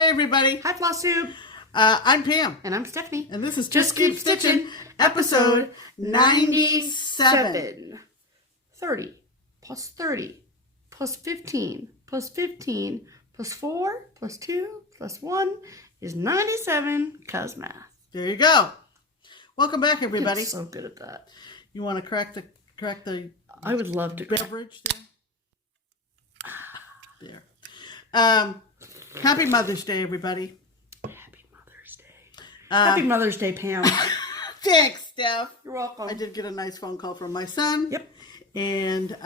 Hey everybody. Hi FlossTube. I'm Pam. And I'm Stephanie. And this is Just Keep Stitching, episode 97. 30 plus 30 plus 15 plus 15 plus 4 plus 2 plus 1 is 97, cause math. There you go. Welcome back everybody. I'm so good at that. You want to crack the I would love to beverage there? Happy Mother's Day, everybody. Happy Mother's Day. Happy Mother's Day, Pam. Thanks, Steph. You're welcome. I did get a nice phone call from my son. Yep. And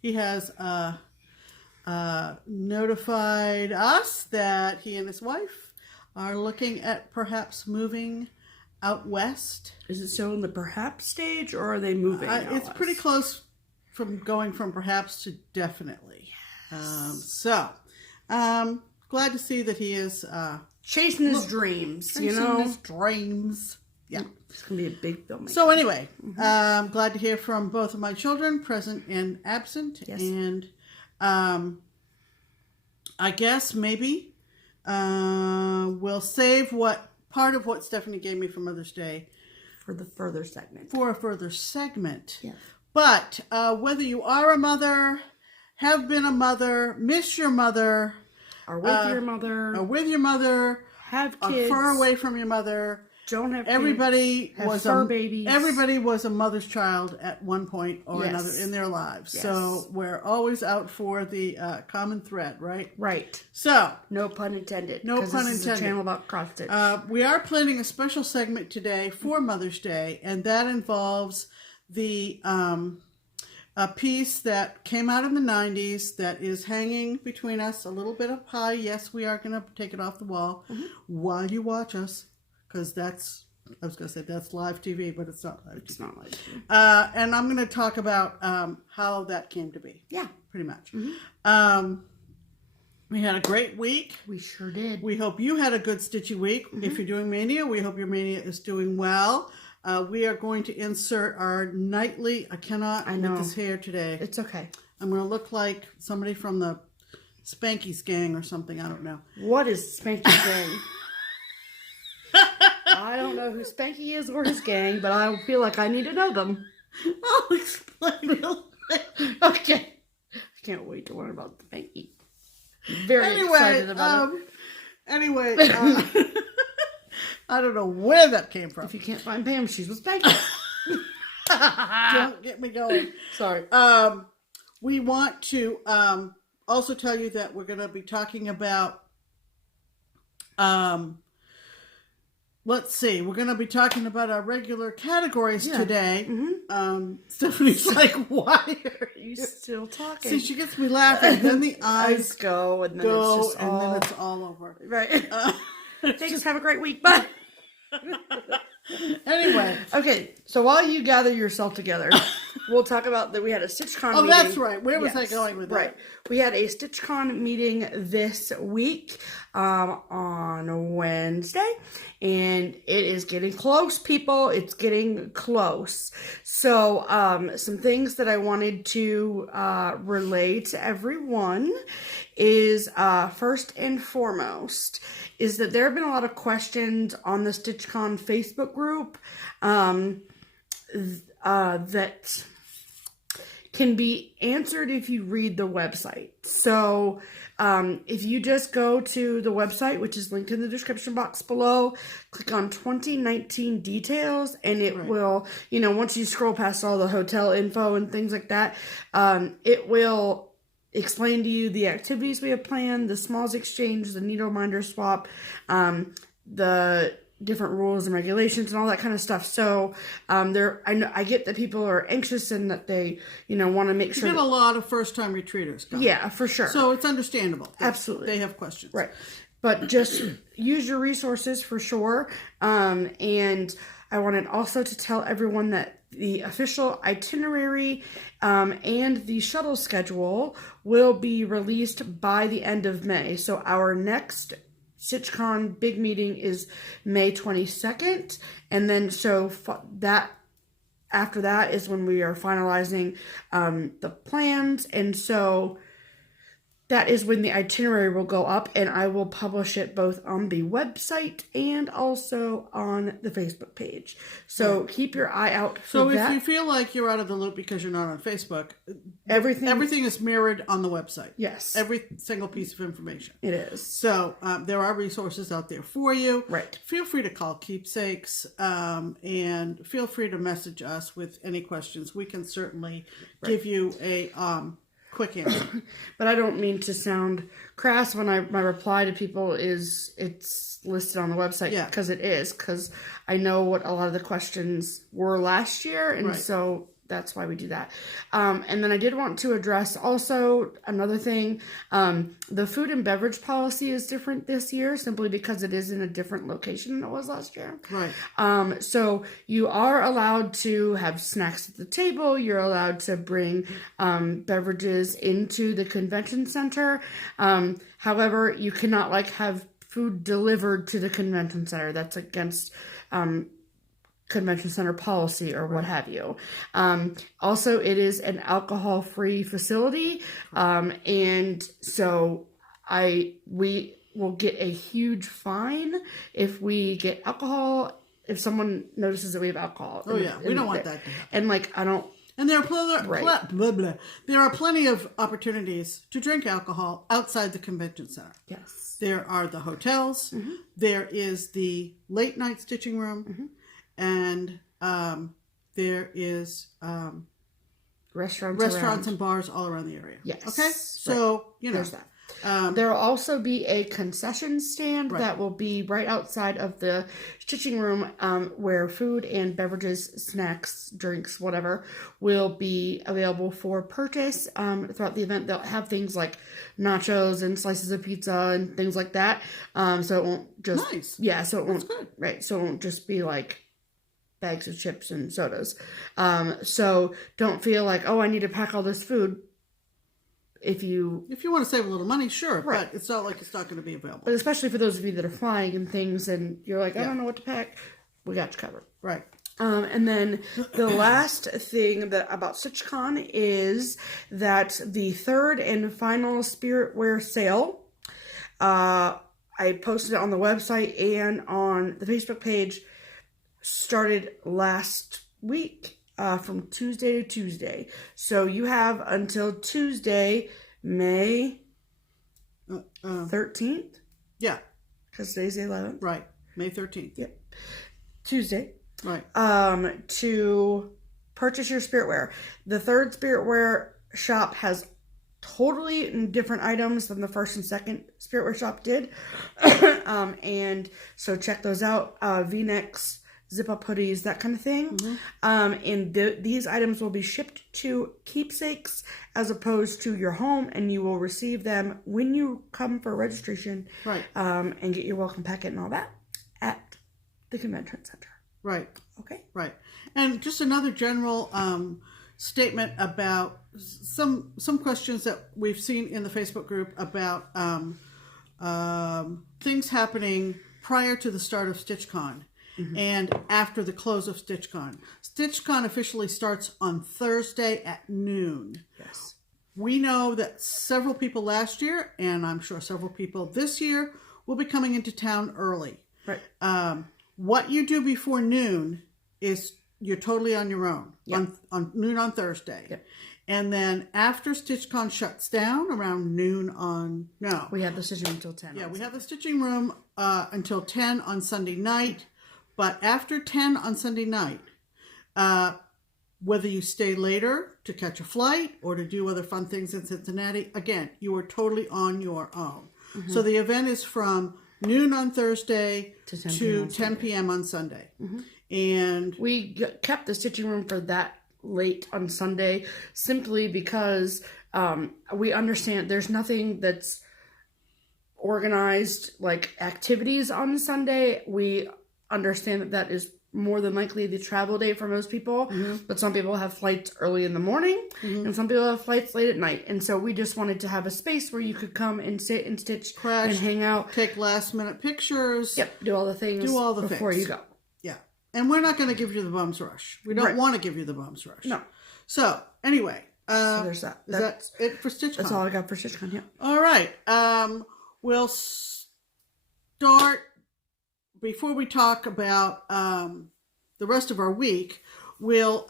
he has notified us that he and his wife are looking at perhaps moving out west. Is it still in the perhaps stage, or are they moving out It's west? pretty close from going from perhaps to definitely. Yes. Glad to see that he is chasing his dreams, chasing his dreams. Yeah. It's going to be a big filmmaker. So anyway, glad to hear from both of my children, present and absent. Yes. And I guess maybe we'll save part of what Stephanie gave me for Mother's Day for the further segment. For a further segment. Yes. But whether you are a mother, have been a mother, miss your mother, Are with your mother, have kids, are far away from your mother, don't have everybody kids, have was fur babies. Everybody was a mother's child at one point or Yes. another in their lives. Yes. So we're always out for the common thread, right? Right. So No pun intended. No pun this intended. Is a channel about cross stitch. we are planning a special segment today for Mother's Day, and that involves the a piece that came out in the 90s that is hanging between us a little bit up high. Yes, we are going to take it off the wall while you watch us, because I was going to say that's live TV, but it's not live TV. It's not live TV. And I'm going to talk about how that came to be. Yeah. Pretty much. We had a great week. We sure did. We hope you had a good stitchy week. If you're doing Mania, we hope your Mania is doing well. We are going to insert our nightly, I know. With this hair today. It's okay. I'm going to look like somebody from the Spanky's gang or something. I don't know. What is Spanky's gang? I don't know who Spanky is or his gang, but I feel like I need to know them. I'll explain real quick. Okay. I can't wait to learn about Spanky. Very excited about it. Anyway, I don't know where that came from. If you can't find Pam, she's with Spanky. Don't get me going. Sorry. We want to also tell you that we're going to be talking about, let's see, we're going to be talking about our regular categories today. Stephanie's like, why are you still talking? See, she gets me laughing. Then the eyes go, and then then it's all over. Right. Thanks. Have a great week. Bye. Anyway. Okay, so while you gather yourself together, we'll talk about that we had a StitchCon meeting. Oh, that's right. Where was I going with that? Right. We had a StitchCon meeting this week on Wednesday, and it is getting close, people. It's getting close. So some things that I wanted to relay to everyone is first and foremost is that there have been a lot of questions on the StitchCon Facebook group that can be answered if you read the website. So if you just go to the website, which is linked in the description box below, click on 2019 details, and it will, once you scroll past all the hotel info and things like that, it will explain to you the activities we have planned, the smalls exchange, the needle minder swap, the different rules and regulations and all that kind of stuff. So I get that people are anxious and that they want to make sure. You get a lot of first-time retreaters coming. Yeah, for sure. So it's understandable. Absolutely, they have questions, right? But just use your resources for sure. And I wanted also to tell everyone that the official itinerary and the shuttle schedule will be released by the end of May. So our next StitchCon big meeting is May 22nd. And then after that is when we are finalizing the plans. And so that is when the itinerary will go up, and I will publish it both on the website and also on the Facebook page. So keep your eye out for that. So if you feel like you're out of the loop because you're not on Facebook, everything is mirrored on the website. Yes. Every single piece of information. It is. So there are resources out there for you. Right. Feel free to call Keepsakes and feel free to message us with any questions. We can certainly give you a quick answer. But I don't mean to sound crass when my reply to people is it's listed on the website, because it is, because I know what a lot of the questions were last year, and so that's why we do that. And then I did want to address also another thing. The food and beverage policy is different this year simply because it is in a different location than it was last year. Right. So you are allowed to have snacks at the table. You're allowed to bring beverages into the convention center. However, you cannot have food delivered to the convention center. That's against convention center policy or what have you. Also, it is an alcohol-free facility, and so we will get a huge fine if we get alcohol. If someone notices that we have alcohol. Oh yeah, we don't want that to happen. And I don't. And there are there are plenty of opportunities to drink alcohol outside the convention center. Yes. There are the hotels. Mm-hmm. There is the late night stitching room. Mm-hmm. And there is restaurants and bars all around the area. Yes. Okay? So, there's that. There will also be a concession stand that will be right outside of the stitching room where food and beverages, snacks, drinks, whatever, will be available for purchase throughout the event. They'll have things like nachos and slices of pizza and things like that. So it won't just... Nice. Yeah, so it won't... That's good. Right, so it won't just be bags of chips and sodas. So don't feel I need to pack all this food. If you want to save a little money, sure, but it's not like it's not going to be available. But especially for those of you that are flying and things, and you're I don't know what to pack, we got you covered. Right. And then the last thing about StitchCon is that the third and final Spirit Wear sale, I posted it on the website and on the Facebook page, started last week. From Tuesday to Tuesday. So you have until Tuesday, May 13th? Yeah. Because today's the 11th. Right. May 13th. Yep. Tuesday. Right. To purchase your Spirit Wear. The third Spirit Wear shop has totally different items than the first and second Spirit Wear shop did. And so check those out. V-necks, zip-up hoodies, that kind of thing. Mm-hmm. And these items will be shipped to Keepsakes as opposed to your home, and you will receive them when you come for registration. Right. And get your welcome packet and all that at the convention center. Right. Okay. Right. And just another general statement about some questions that we've seen in the Facebook group about things happening prior to the start of StitchCon. Mm-hmm. And after the close of StitchCon. StitchCon officially starts on Thursday at noon. Yes. We know that several people last year, and I'm sure several people this year, will be coming into town early. Right. What you do before noon is you're totally on your own. Yep. On noon on Thursday. Yep. And then after StitchCon shuts down around noon on... No. We have the stitching room until 10. Yeah, we have the stitching room until 10 on Sunday night. But after 10 on Sunday night, whether you stay later to catch a flight or to do other fun things in Cincinnati, again, you are totally on your own. Mm-hmm. So the event is from noon on Thursday to 10 p.m. on Sunday. Mm-hmm. And we kept the stitching room for that late on Sunday simply because we understand there's nothing that's organized activities on Sunday. We understand that is more than likely the travel day for most people, mm-hmm. but some people have flights early in the morning, mm-hmm. and some people have flights late at night, and so we just wanted to have a space where you could come and sit and stitch and hang out, take last minute pictures, do all the things before you go. Yeah, and we're not going to give you the bums rush. We don't want to give you the bums rush. No. So anyway, So there's that. Is that it for StitchCon? That's all I got for StitchCon, yeah. All right. We'll start, before we talk about the rest of our week, we'll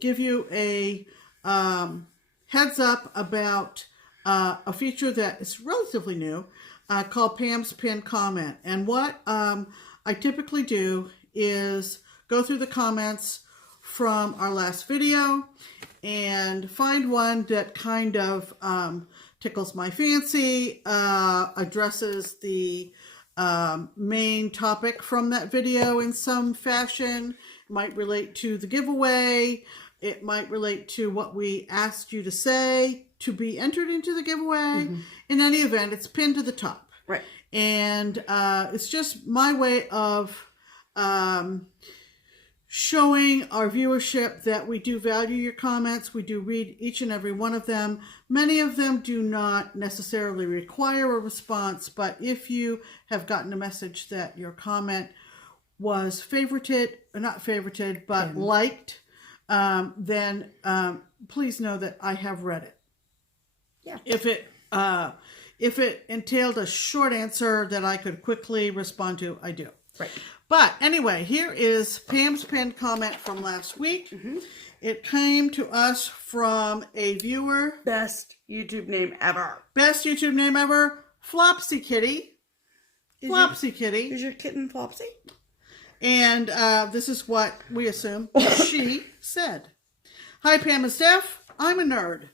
give you a heads up about a feature that is relatively new called Pam's Pinned Comment. And what I typically do is go through the comments from our last video and find one that kind of tickles my fancy, addresses the main topic from that video in some fashion. It might relate to the giveaway. It might relate to what we asked you to say to be entered into the giveaway. In any event, it's pinned to the top. Right. And it's just my way of showing our viewership that we do value your comments. We do read each and every one of them. Many of them do not necessarily require a response, but if you have gotten a message that your comment was favorited, or not favorited, but liked, then please know that I have read it. Yeah. If it entailed a short answer that I could quickly respond to, I do. Right. But anyway, here is Pam's pinned comment from last week. It came to us from a viewer. Best YouTube name ever. Best YouTube name ever, Flopsy Kitty. Flopsy Kitty. Is your kitten Flopsy? And this is what we assume she said. Hi, Pam and Steph. I'm a nerd.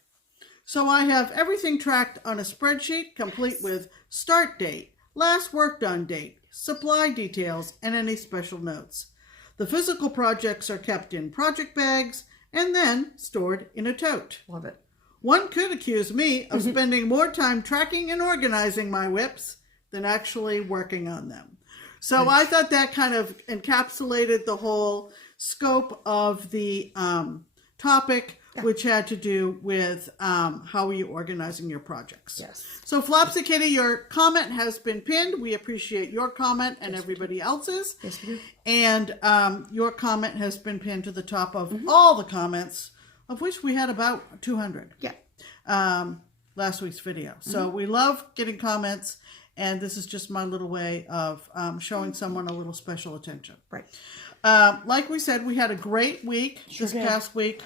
So I have everything tracked on a spreadsheet, complete with start date, last work done date, supply details, and any special notes. The physical projects are kept in project bags and then stored in a tote. Love it. One could accuse me of spending more time tracking and organizing my whips than actually working on them. So I thought that kind of encapsulated the whole scope of the topic, which had to do with how are you organizing your projects. Yes. So Flopsy Kitty, your comment has been pinned. We appreciate your comment and everybody else's. Yes, we do. And your comment has been pinned to the top of all the comments, of which we had about 200. Yeah. Last week's video. So we love getting comments, and this is just my little way of showing someone a little special attention. Right. Like we said, we had a great week this past week.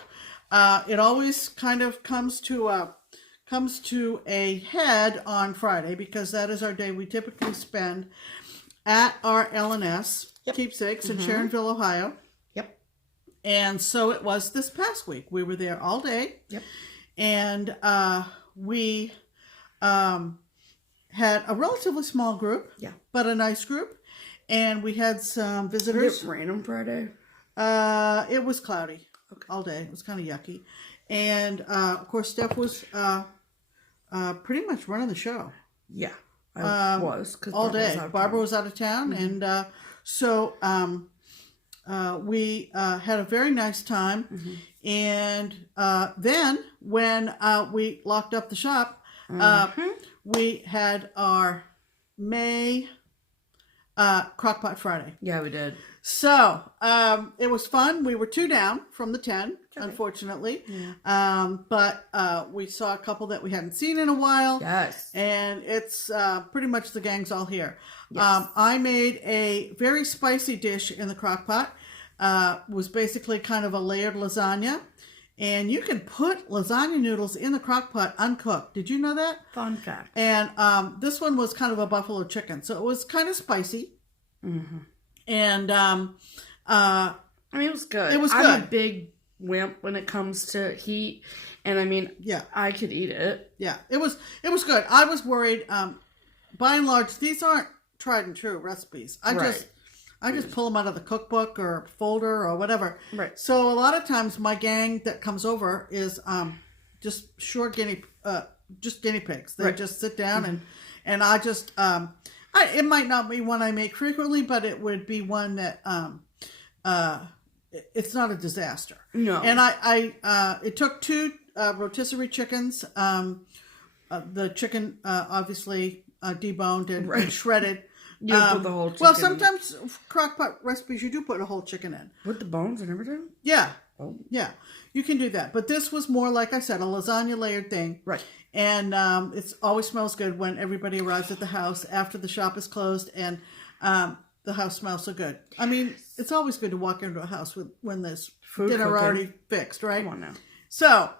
It always kind of comes to a head on Friday, because that is our day we typically spend at our L&S Keepsakes in Sharonville, Ohio. Yep. And so it was this past week. We were there all day. Yep. And we had a relatively small group, but a nice group. And we had some visitors. Was it random Friday? It was cloudy all day. It was kind of yucky. And, of course, Steph was pretty much running the show. Yeah, I was. All day. Barbara was out of town. And so we had a very nice time. And then when we locked up the shop, we had our May Crock-Pot Friday. Yeah, we did. So it was fun. We were 2 down from the 10, unfortunately. Yeah. But we saw a couple that we hadn't seen in a while. Yes. And it's pretty much the gang's all here. Yes. I made a very spicy dish in the crock pot. Was basically kind of a layered lasagna. And you can put lasagna noodles in the crock pot uncooked. Did you know that? Fun fact. And this one was kind of a buffalo chicken. So it was kind of spicy. And I mean, it was good. It was I'm good. a big wimp when it comes to heat, and I mean, I could eat it. Yeah, it was good. I was worried. By and large, these aren't tried and true recipes. I just pull them out of the cookbook or folder or whatever. Right. So a lot of times my gang that comes over is just guinea pigs. They just sit down and I just it might not be one I make frequently, but it would be one that it's not a disaster. No. And I it took 2 rotisserie chickens. The chicken obviously deboned and shredded. You put the whole chicken. Well, sometimes crock-pot recipes you do put a whole chicken in. With the bones and everything? Yeah. Oh. Yeah, you can do that. But this was more, like I said, a lasagna layered thing. Right. And it always smells good when everybody arrives at the house after the shop is closed, and the house smells so good. I mean, it's always good to walk into a house when there's Food dinner cooking. already fixed, right? Come on now. So,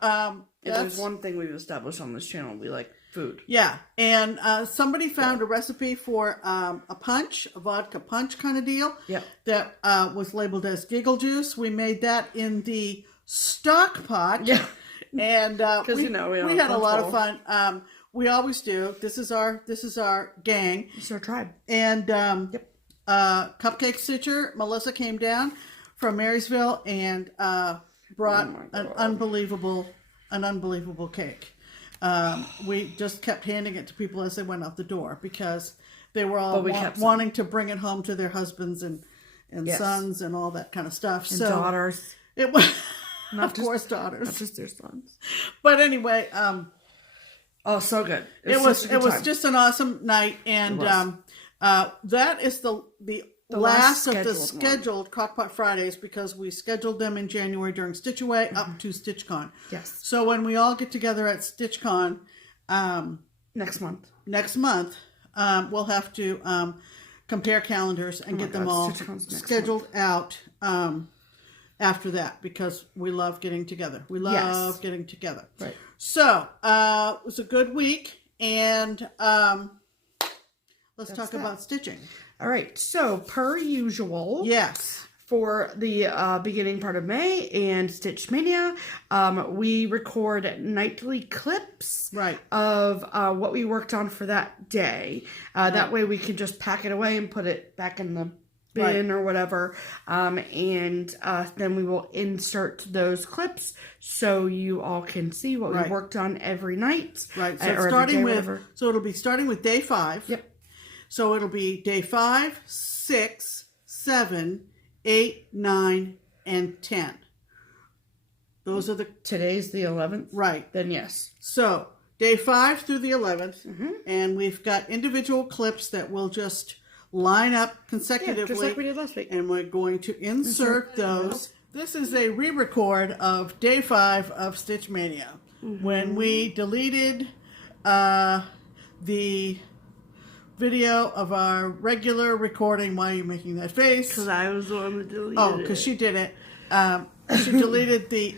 if there's one thing we've established on this channel, we like food. Yeah, and somebody found a recipe for a punch, a vodka punch kind of deal. Yep. That was labeled as giggle juice. We made that in the stock pot. Yeah. And we had a lot of fun. We always do. This is our gang. It's our tribe. And Cupcake Stitcher Melissa came down from Marysville and brought an unbelievable cake. We just kept handing it to people as they went out the door because they were all wanting to bring it home to their husbands and sons and all that kind of stuff. And daughters. It was, of course, daughters. Not just their sons. But anyway, oh, so good. It was just an awesome night, and that is the last of the scheduled Crock-Pot Fridays because we scheduled them in January during Stitch Away up to StitchCon. Yes. So when we all get together at StitchCon next month, we'll have to compare calendars and get them all scheduled out after that because we love getting together. We love getting together. Right. So it was a good week, and let's talk about stitching. All right, so per usual, yes, for the beginning part of May and Stitch Mania, we record nightly clips of what we worked on for that day. That way we can just pack it away and put it back in the bin or whatever, and then we will insert those clips so you all can see what we worked on every night. Right, so it'll be starting with day 5. Yep. So it'll be day 5, 6, 7, 8, 9, and 10. Those are Today's the 11th? Right. Then yes. So day 5 through the 11th, and we've got individual clips that will just line up consecutively. Just like we did last week. And we're going to insert those. This is a re-record of day 5 of Stitch Mania. When we deleted the video of our regular recording. Why are you making that face? Because I was the one that deleted it. Oh, because she did it. She deleted the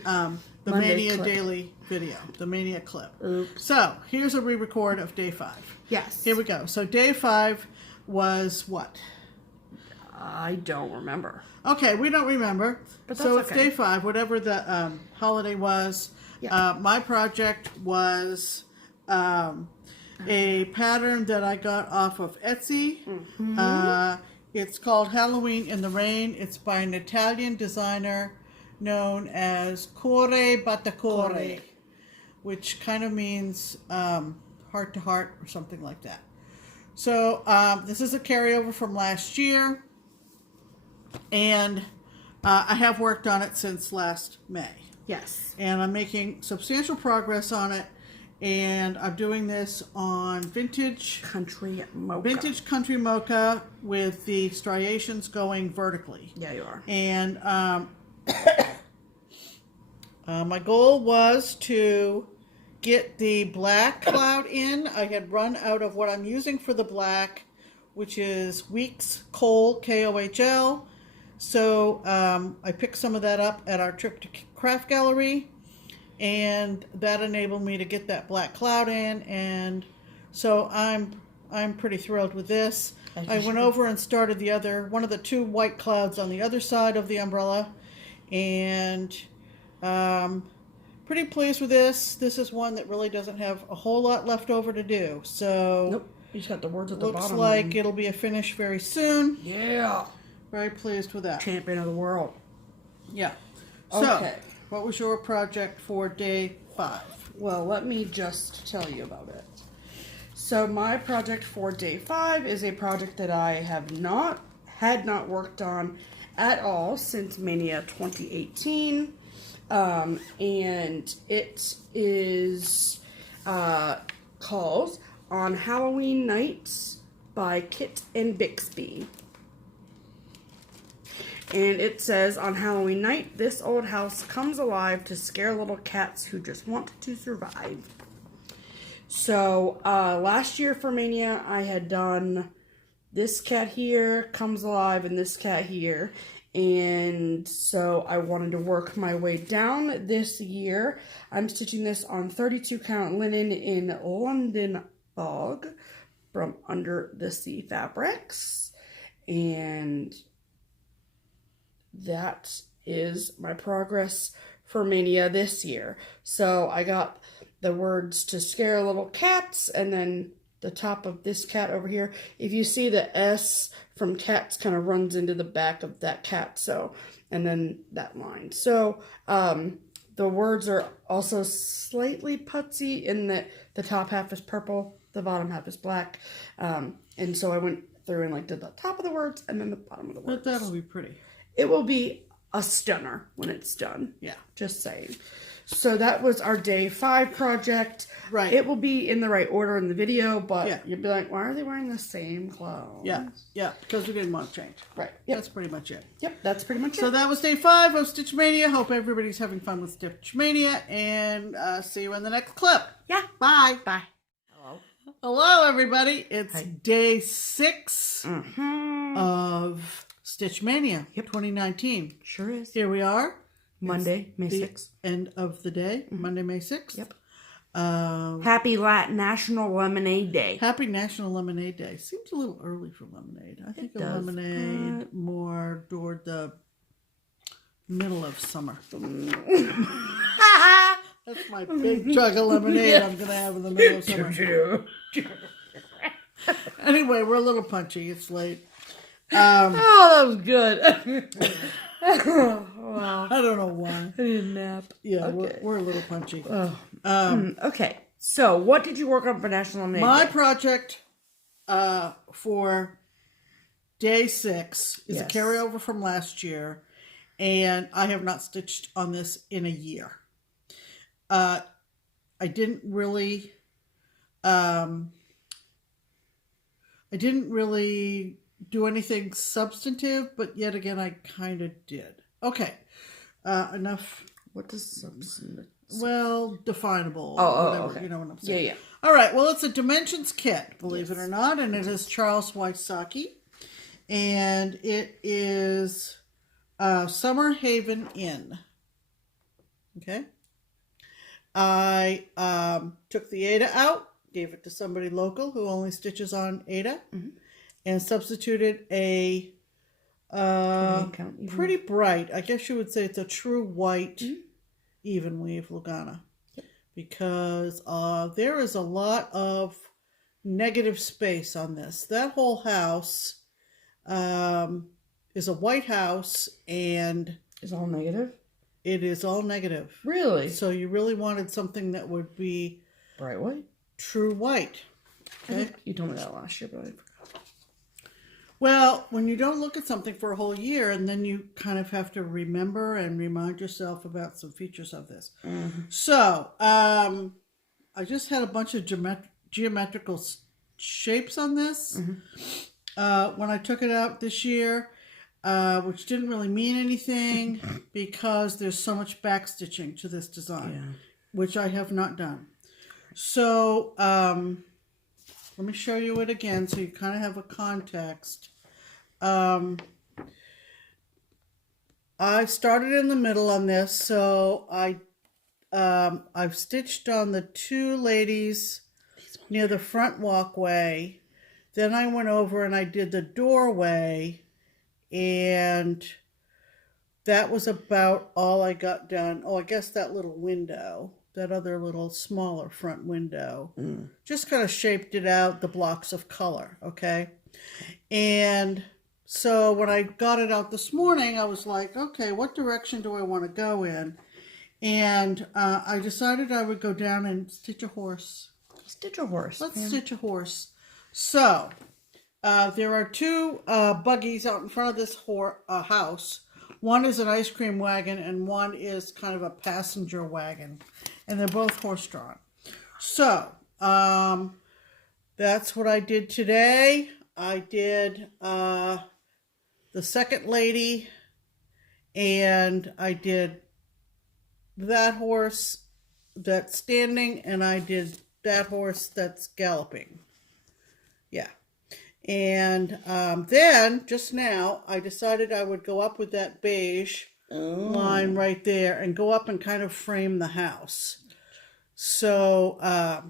Mania clip. daily video, the Mania clip. Oops. So here's a re-record of day 5. Yes. Here we go. So day 5 was what? I don't remember. Okay, we don't remember. But so that's it's day 5, whatever the holiday was. Yeah. My project was a pattern that I got off of Etsy. It's called Halloween in the Rain. It's by an Italian designer known as CuoreeBatticuore, which kind of means heart to heart or something like that. So this is a carryover from last year, and I have worked on it since last May. Yes. And I'm making substantial progress on it. And I'm doing this on Vintage Country Mocha with the striations going vertically. Yeah, you are. And my goal was to get the black cloud in. I had run out of what I'm using for the black, which is Weeks Kohl, Kohl. So I picked some of that up at our trip to Craft Gallery. And that enabled me to get that black cloud in, and so I'm pretty thrilled with this. I went over and started one of the 2 white clouds on the other side of the umbrella, and pretty pleased with this. This is one that really doesn't have a whole lot left over to do. So nope, you just got the words at the bottom. Looks like it'll be a finish very soon. Yeah, very pleased with that. Champion of the world. Yeah. Okay. So, what was your project for day 5? Well, let me just tell you about it. So my project for day 5 is a project that I had not worked on at all since Mania 2018. And it is called On Halloween Nights by Kit and Bixby. And it says, on Halloween night, this old house comes alive to scare little cats who just want to survive. So, last year for Mania, I had done this cat here, comes alive, and this cat here. And so I wanted to work my way down this year. I'm stitching this on 32 count linen in London Fog from Under the Sea Fabrics. And that is my progress for Mania this year. So I got the words to scare little cats, and then the top of this cat over here. If you see the S from cats kind of runs into the back of that cat, so, and then that line. So the words are also slightly putsy in that the top half is purple, the bottom half is black. And so I went through and like did the top of the words and then the bottom of the words. But that'll be pretty. It will be a stunner when it's done. Yeah. Just saying. So that was our day 5 project. Right. It will be in the right order in the video, but Yeah. you'll be like, why are they wearing the same clothes? Yeah. Yeah. Because we didn't want to change. Right. Yep. That's pretty much it. Yep. That's pretty much So it. that was day 5 of Stitch Mania. Hope everybody's having fun with Stitch Mania, and see you in the next clip. Yeah. Bye. Bye. Hello. Hello, everybody. It's Hi. day 6 Mm-hmm. of Stitch Mania 2019. Sure is. Here we are. Monday, May The 6th. end of the day, Monday, May 6th. Yep. Um, Happy National Lemonade Day. Happy National Lemonade Day. Seems a little early for lemonade. I think It of does. lemonade more toward the middle of summer. That's my big jug of lemonade I'm going to have in the middle of summer. Anyway, we're a little punchy. It's late. Oh, that was good. Wow. I don't know why. I need a nap. Yeah, Okay. we're a little punchy. Okay. So, what did you work on for National Lemonade My Day? project for day 6 is a Yes. carryover from last year, and I have not stitched on this in a year. I didn't really do anything substantive, but yet again I kind of did. Okay, enough. What does substance? Well, definable. Oh, whatever, okay. You know what I'm Yeah, saying? yeah. All right. Well, it's a Dimensions kit, believe it or not, and it is Charles Wysocki, and it is Summer Haven Inn. Okay. I took the Ada out, gave it to somebody local who only stitches on Ada, and substituted a pretty bright, I guess you would say it's a true white even weave Lugana, because there is a lot of negative space on this. That whole house is a white house, and Is all negative? it is all negative. Really? So you really wanted something that would be Bright white? true white. I Okay. think you told me that last year, but I forgot. Well, when you don't look at something for a whole year, and then you kind of have to remember and remind yourself about some features of this. So, I just had a bunch of geometrical shapes on this. When I took it out this year, which didn't really mean anything because there's so much back stitching to this design, which I have not done. So, let me show you it again so you kind of have a context. I started in the middle on this, so I've stitched on the 2 ladies near the front walkway. Then I went over and I did the doorway, and that was about all I got done. Oh, I guess that little window, that other little smaller front window, just kind of shaped it out, the blocks of color, okay? And so when I got it out this morning, I was like, okay, what direction do I want to go in? And I decided I would go down and stitch a horse. Stitch a horse. Let's stitch a horse. So, there are 2 buggies out in front of this house. One is an ice cream wagon, and one is kind of a passenger wagon. And they're both horse-drawn. So, that's what I did today. I did the second lady and I did that horse that's standing, and I did that horse that's galloping. Yeah. And then, just now, I decided I would go up with that beige line right there and go up and kind of frame the house. So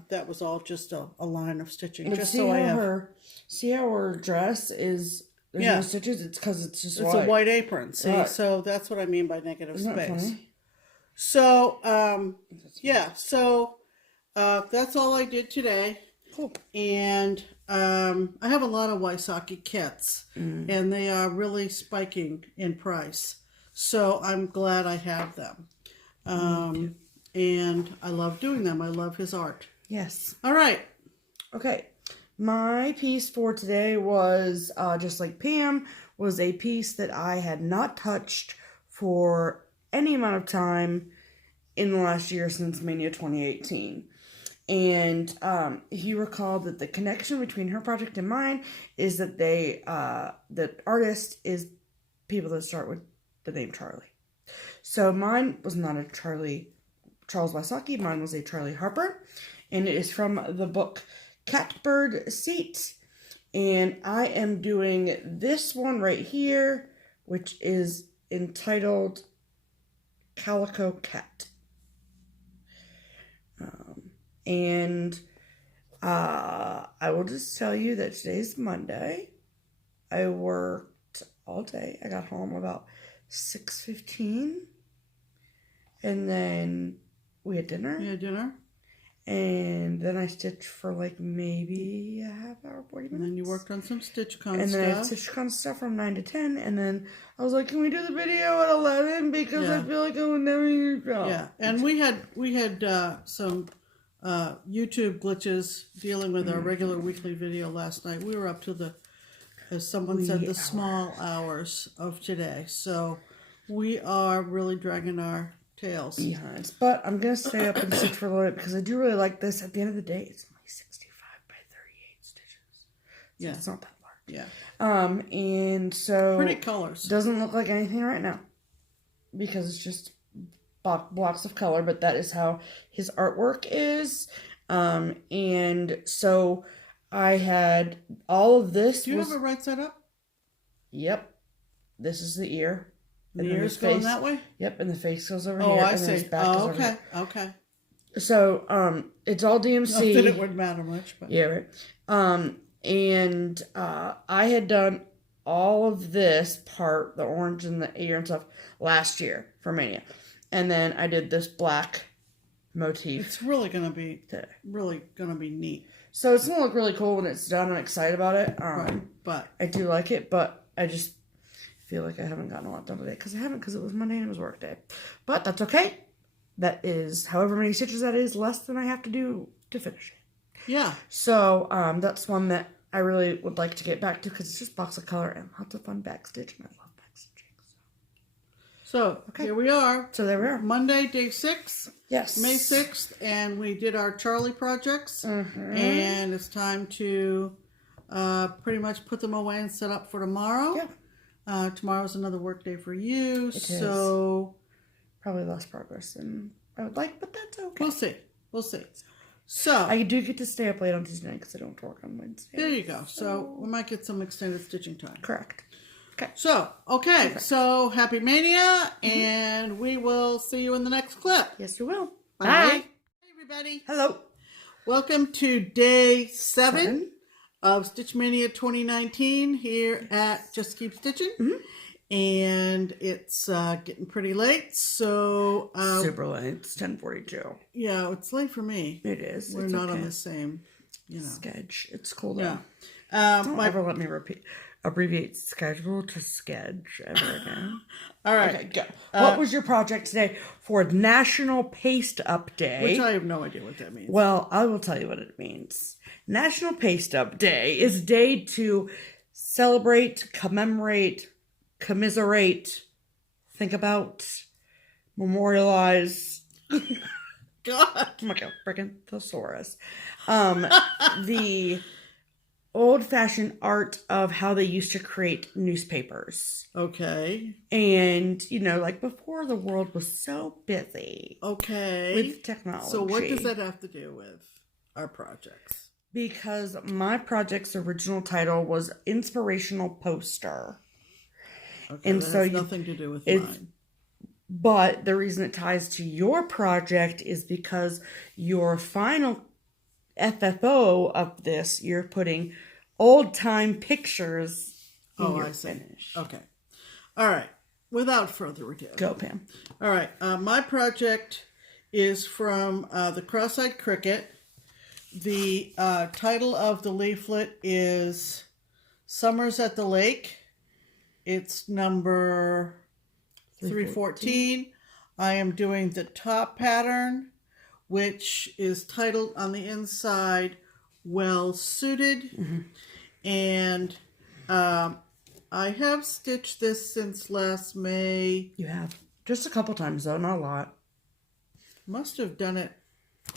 that was all just a line of stitching. And just see so I how have. see how her dress is. There's no stitches. It's because it's just It's white. a white apron. See, right. So that's what I mean by negative Isn't that space. funny? So yeah, so that's all I did today. Cool. And I have a lot of Wysocki kits, and they are really spiking in price. So I'm glad I have them. And I love doing them. I love his art. Yes. All right. Okay. My piece for today was, just like Pam, was a piece that I had not touched for any amount of time in the last year since Mania 2018. And if you recall that the connection between her project and mine is that the artist is people that start with the name Charlie. So mine was not a Charles Wysocki, mine was a Charlie Harper, and it is from the book Catbird Seat, and I am doing this one right here, which is entitled Calico Cat. And I will just tell you that today's Monday. I worked all day. I got home about 6:15, and then we had dinner. You had dinner? And then I stitched for like maybe a half hour, 40 minutes. And then you worked on some StitchCon and stuff. then I StitchCon stuff from 9 to 10. And then I was like, can we do the video at 11? Because I feel like I would never use it. Yeah, and we had some YouTube glitches dealing with our regular weekly video last night. We were up to the, as someone said, the small hours of today. So we are really dragging our tails behind. But I'm going to stay up and stitch for a little bit because I do really like this. At the end of the day, it's only 65 by 38 stitches. So it's not that large. Yeah. And so pretty colors. Doesn't look like anything right now because it's just blocks of color, but that is how his artwork is. And so I had all of this. Do you have it right side up? Yep. This is the ear. The ear's going that way? Yep, and the face goes over here. here. Oh, I and see. His back goes over here. Okay. So, it's all DMC. Not that it wouldn't matter much, but yeah, right. And I had done all of this part, the orange and the ear and stuff, last year for Mania, and then I did this black motif. It's really gonna be neat. So it's gonna look really cool when it's done. I'm excited about it. Right, but I do like it, but I just feel like I haven't gotten a lot done today because it was Monday and it was work day. But that's okay. That is however many stitches that is, less than I have to do to finish it. Yeah. So that's one that I really would like to get back to because it's just box of color and lots of fun back stitch, and I love back stitching. So here we are. So there we are. Monday, day 6. Yes. May 6th, and we did our Charlie projects, and it's time to pretty much put them away and set up for tomorrow. Yeah. Tomorrow's another work day for you, so probably less progress than I would like, but that's okay. We'll see. So I do get to stay up late on Tuesday night because I don't work on Wednesday. There you go. So we might get some extended stitching time. Correct. Okay. So so happy Mania, and we will see you in the next clip. Yes, you will. Bye. Bye. Hey, everybody. Hello. Welcome to day 7. Of Stitch Mania 2019 here at Just Keep Stitching. And it's getting pretty late, so super late. It's 10:42. Yeah, it's late for me. It is. We're not on the same, sketch. It's cool though. Yeah. Don't ever let me abbreviate schedule to sketch ever again. All right. Okay, go. What was your project today for National Paste Up Day? Which I have no idea what that means. Well, I will tell you what it means. National Paste Up Day is a day to celebrate, commemorate, commiserate, think about, memorialize. God. I'm like a freaking thesaurus. The old-fashioned art of how they used to create newspapers. Okay. And, like before the world was so busy. Okay. With technology. So what does that have to do with our projects? Because my project's original title was Inspirational Poster. Okay, and that has nothing to do with mine. But the reason it ties to your project is because your final FFO of this, you're putting old-time pictures in your finish. Okay. All right. Without further ado. Go, Pam. All right. My project is from the Cross-Eyed Cricket. The title of the leaflet is Summers at the Lake. It's number 314. I am doing the top pattern, which is titled on the inside, Well Suited. Mm-hmm. And I have stitched this since last May. You have. Just a couple times, though, not a lot. Must have done it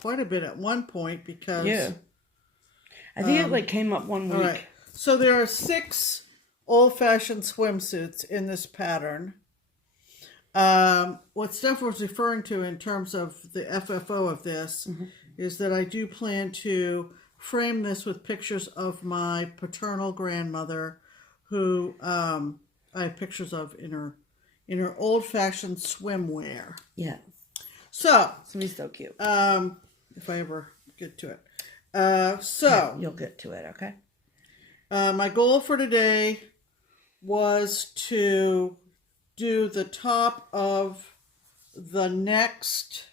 quite a bit at one point because... Yeah. I think it came up one week. Right. So there are 6 old-fashioned swimsuits in this pattern. What Steph was referring to in terms of the FFO of this is that I do plan to frame this with pictures of my paternal grandmother, who I have pictures of in her old-fashioned swimwear. Yeah. So it's gonna be so cute. If I ever get to it. Yeah, you'll get to it, okay? My goal for today was to do the top of the next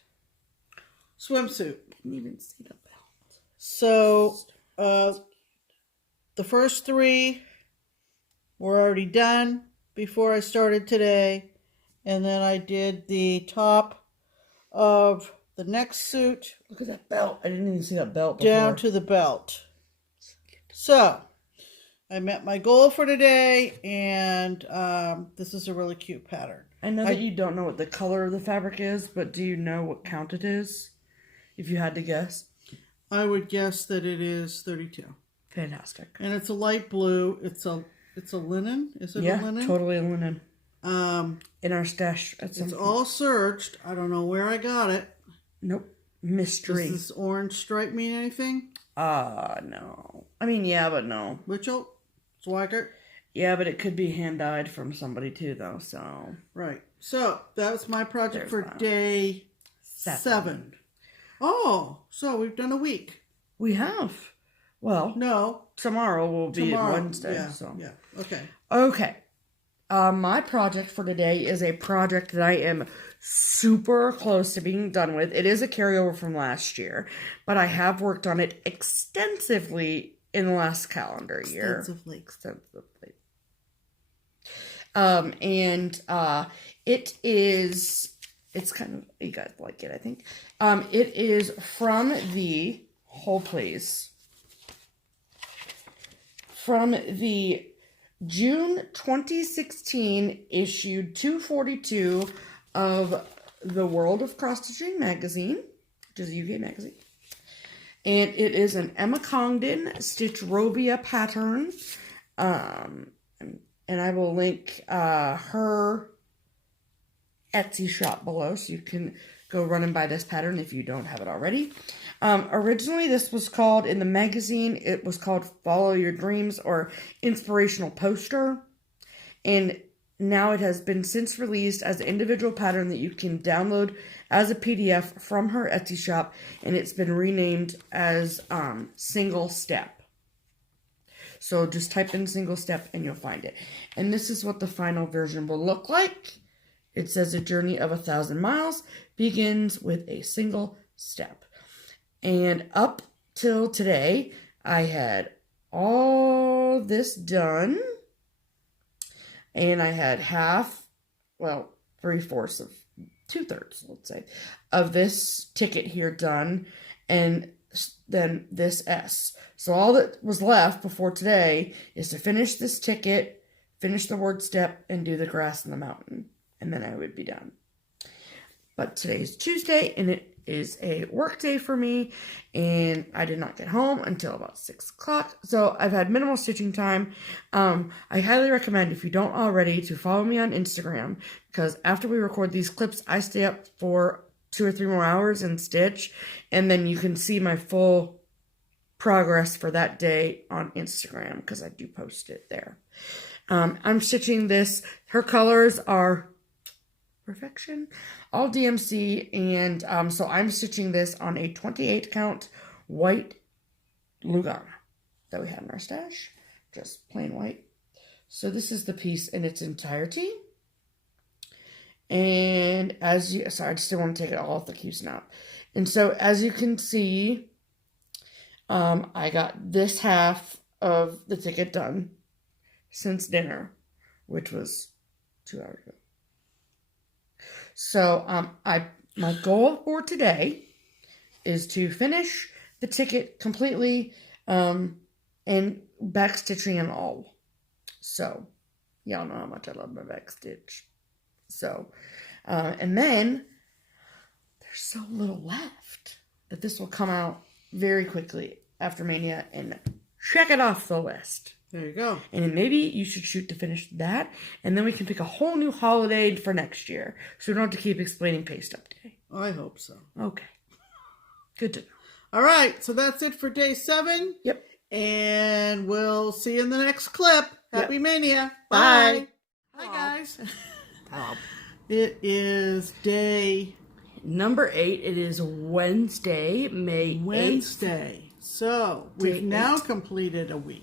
swimsuit. Can you even see the belt? So, the first 3 were already done before I started today. And then I did the top of the next suit. Look at that belt. I didn't even see that belt before. Down to the belt. So, I met my goal for today, and this is a really cute pattern. I know that you don't know what the color of the fabric is, but do you know what count it is? If you had to guess. I would guess that it is 32. Fantastic. And it's a light blue. It's a linen. Is it a linen? Yeah, totally a linen. In our stash at some It's point. all serged. I don't know where I got it. Nope. Mystery. Does this orange stripe mean anything? No. I mean, yeah, but no. Mitchell? Swaggart? Yeah, but it could be hand-dyed from somebody too, though, so... Right. So, that was my project for day 7. Oh, so we've done a week. We have. Well, no. Tomorrow will be Wednesday. Yeah, so. Yeah, okay. Okay. My project for today is a project that I am super close to being done with. It is a carryover from last year, but I have worked on it extensively in the last calendar year. Extensively. It's kind of, you guys like it, I think. It is from the, hold please, from the June 2016 issue 242 of the World of Cross Stitching magazine, which is a UK magazine. And it is an Emma Congdon Stitchrovia pattern. And I will link her Etsy shop below, so you can go run and buy this pattern if you don't have it already. Originally, this was called, in the magazine, it was called Follow Your Dreams or Inspirational Poster. And now it has been since released as an individual pattern that you can download as a PDF from her Etsy shop. And it's been renamed as Single Step. So just type in Single Step and you'll find it. And this is what the final version will look like. It says a journey of 1,000 miles begins with a single step. And up till today, I had all this done. And I had half, well, 3/4 of 2/3, let's say, of this ticket here done. And then this S. So all that was left before today is to finish this ticket, finish the word step, and do the grass in the mountain. And then I would be done. But today's Tuesday, and it is a work day for me, and I did not get home until about 6 o'clock. So I've had minimal stitching time. I highly recommend, if you don't already, to follow me on Instagram, because after we record these clips, I stay up for 2 or 3 more hours and stitch, and then you can see my full progress for that day on Instagram, because I do post it there. I'm stitching this. Her colors are Perfection, all DMC, and so I'm stitching this on a 28 count white Lugana that we had in our stash, just plain white. So this is the piece in its entirety, and as you, sorry, I just didn't want to take it all off the Q snap. And so as you can see, I got this half of the ticket done since dinner, which was 2 hours ago. So, my goal for today is to finish the ticket completely, and back stitching and all. So, y'all know how much I love my back stitch. So, and then there's so little left that this will come out very quickly after Mania and check it off the list. There you go. And maybe you should shoot to finish that, and then we can pick a whole new holiday for next year, so we don't have to keep explaining Paste Up Day. I hope so. Okay. Good to know. All right, so that's it for day 7. Yep. And we'll see you in the next clip. Happy Mania. Bye. Hi, guys. It is day... Number 8. It is Wednesday, May 8th. Wednesday. So, we've now completed a week.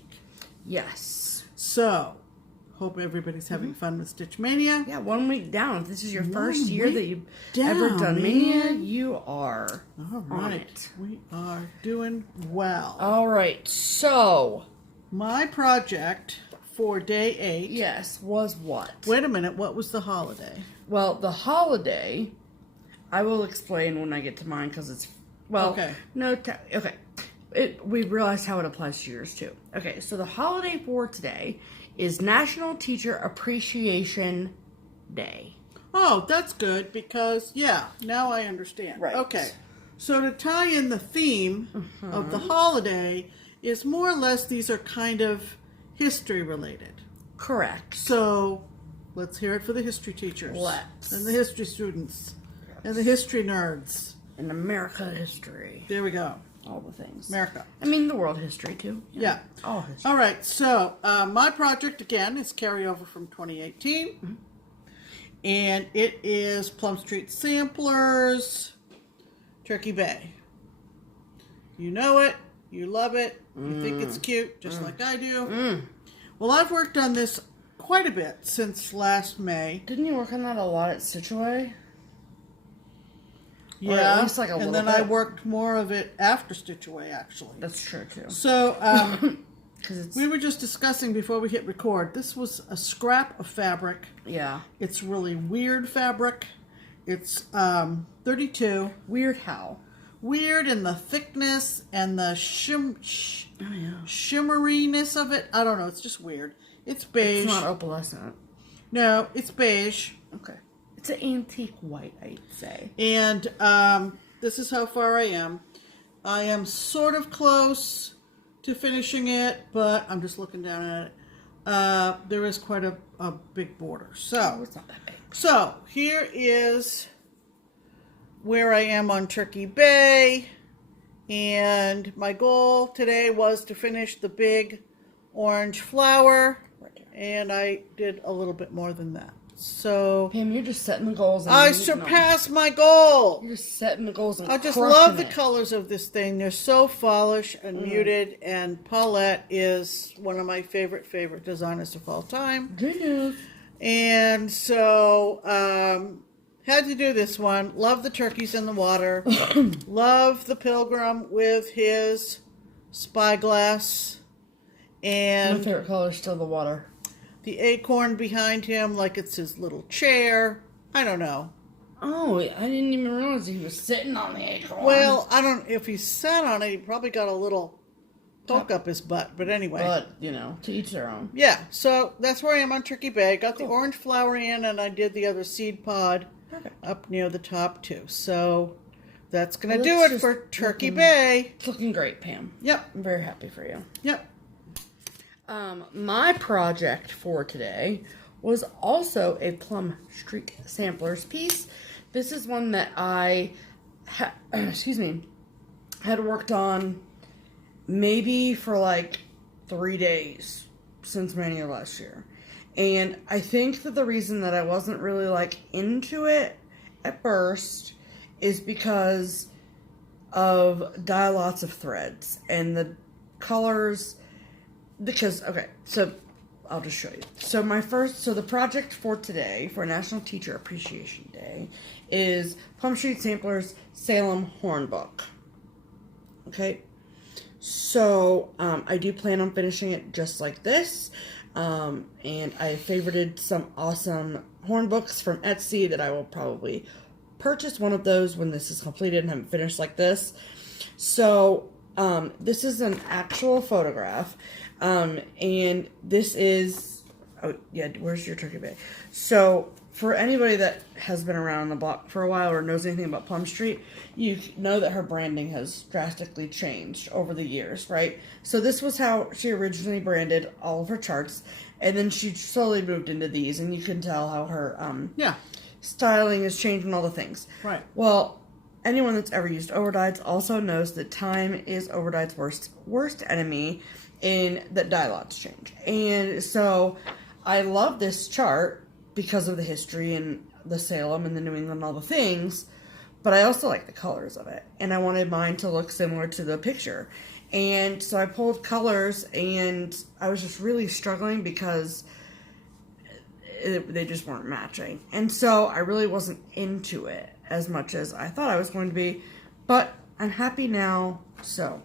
Yes. So, hope everybody's having fun with Stitch Mania. Yeah, 1 week down. If this is your first year that you've down, ever done Mania, man. you are All right. on it. We are doing well. All right, so... My project for day 8... Yes, was what? Wait a minute, what was the holiday? Well, the holiday, I will explain when I get to mine, because it's... Well, okay. No, okay. We realized how it applies to yours too. Okay, so the holiday for today is National Teacher Appreciation Day. Oh, that's good because, yeah, now I understand. Right. Okay, so to tie in the theme of the holiday is more or less these are kind of history related. Correct. So let's hear it for the history teachers. Let's. And the history students. Yes. And the history nerds. In America history. There we go. All the things. America. I mean, the world history, too. Yeah. All history. All right. So, my project, again, is carryover from 2018. Mm-hmm. And it is Plum Street Samplers, Turkey Bay. You know it. You love it. You think it's cute, just like I do. Well, I've worked on this quite a bit since last May. Didn't you work on that a lot at Stitchrovia? Yeah, at least like a and little then bit. I worked more of it after Stitchrovia, actually. That's true, too. So, Because we were just discussing before we hit record, this was a scrap of fabric. Yeah. It's really weird fabric. It's 32. Weird how? Weird in the thickness and the shimmeriness of it. I don't know, it's just weird. It's beige. It's not opalescent. No, it's beige. Okay. It's an antique white, I'd say. And this is how far I am. I am sort of close to finishing it, but I'm just looking down at it. There is quite a big border. So, it's not that big. So, here is where I am on Turkey Bay. And my goal today was to finish the big orange flower. And I did a little bit more than that. So, Pam, you're just setting the goals. And I surpassed my goal. You're just setting the goals and I just crushing love the it. colors of this thing. They're so fallish and muted. And Paulette is one of my favorite designers of all time. Good news. And so, had to do this one. Love the turkeys in the water. Love the pilgrim with his spyglass. My And favorite color is still the water. the acorn behind him like it's his little chair. I don't know. Oh, I didn't even realize he was sitting on the acorn. Well, I don't. If he sat on it, he probably got a little poke up his butt. But anyway. But, to each their own. Yeah, so that's where I am on Turkey Bay. Got the orange flower in, and I did the other seed pod up near the top too. So that's going to do it for Turkey Bay. It's looking great, Pam. Yep. I'm very happy for you. Yep. My project for today was also a Plum Streak Samplers piece. This is one that I had worked on maybe for like 3 days since Mania last year. And I think that the reason that I wasn't really like into it at first is because of dye lots of threads and the colors. Because, okay, so I'll just show you. So the project for today, for National Teacher Appreciation Day, is Plum Street Samplers Salem Hornbook. Okay, so I do plan on finishing it just like this. And I favorited some awesome hornbooks from Etsy that I will probably purchase one of those when this is completed and haven't finished like this. So this is an actual photograph. And this is, oh yeah, where's your turkey bag? So for anybody that has been around the block for a while or knows anything about Plum Street, you know that her branding has drastically changed over the years, right? So this was how she originally branded all of her charts, and then she slowly moved into these, and you can tell how her styling has changed and all the things. Right. Well, anyone that's ever used overdyes also knows that time is overdye's worst enemy, in that dye lots change. And so I love this chart because of the history and the Salem and the New England and all the things, but I also like the colors of it, and I wanted mine to look similar to the picture. And so I pulled colors, and I was just really struggling because they just weren't matching. And so I really wasn't into it as much as I thought I was going to be, but I'm happy now. So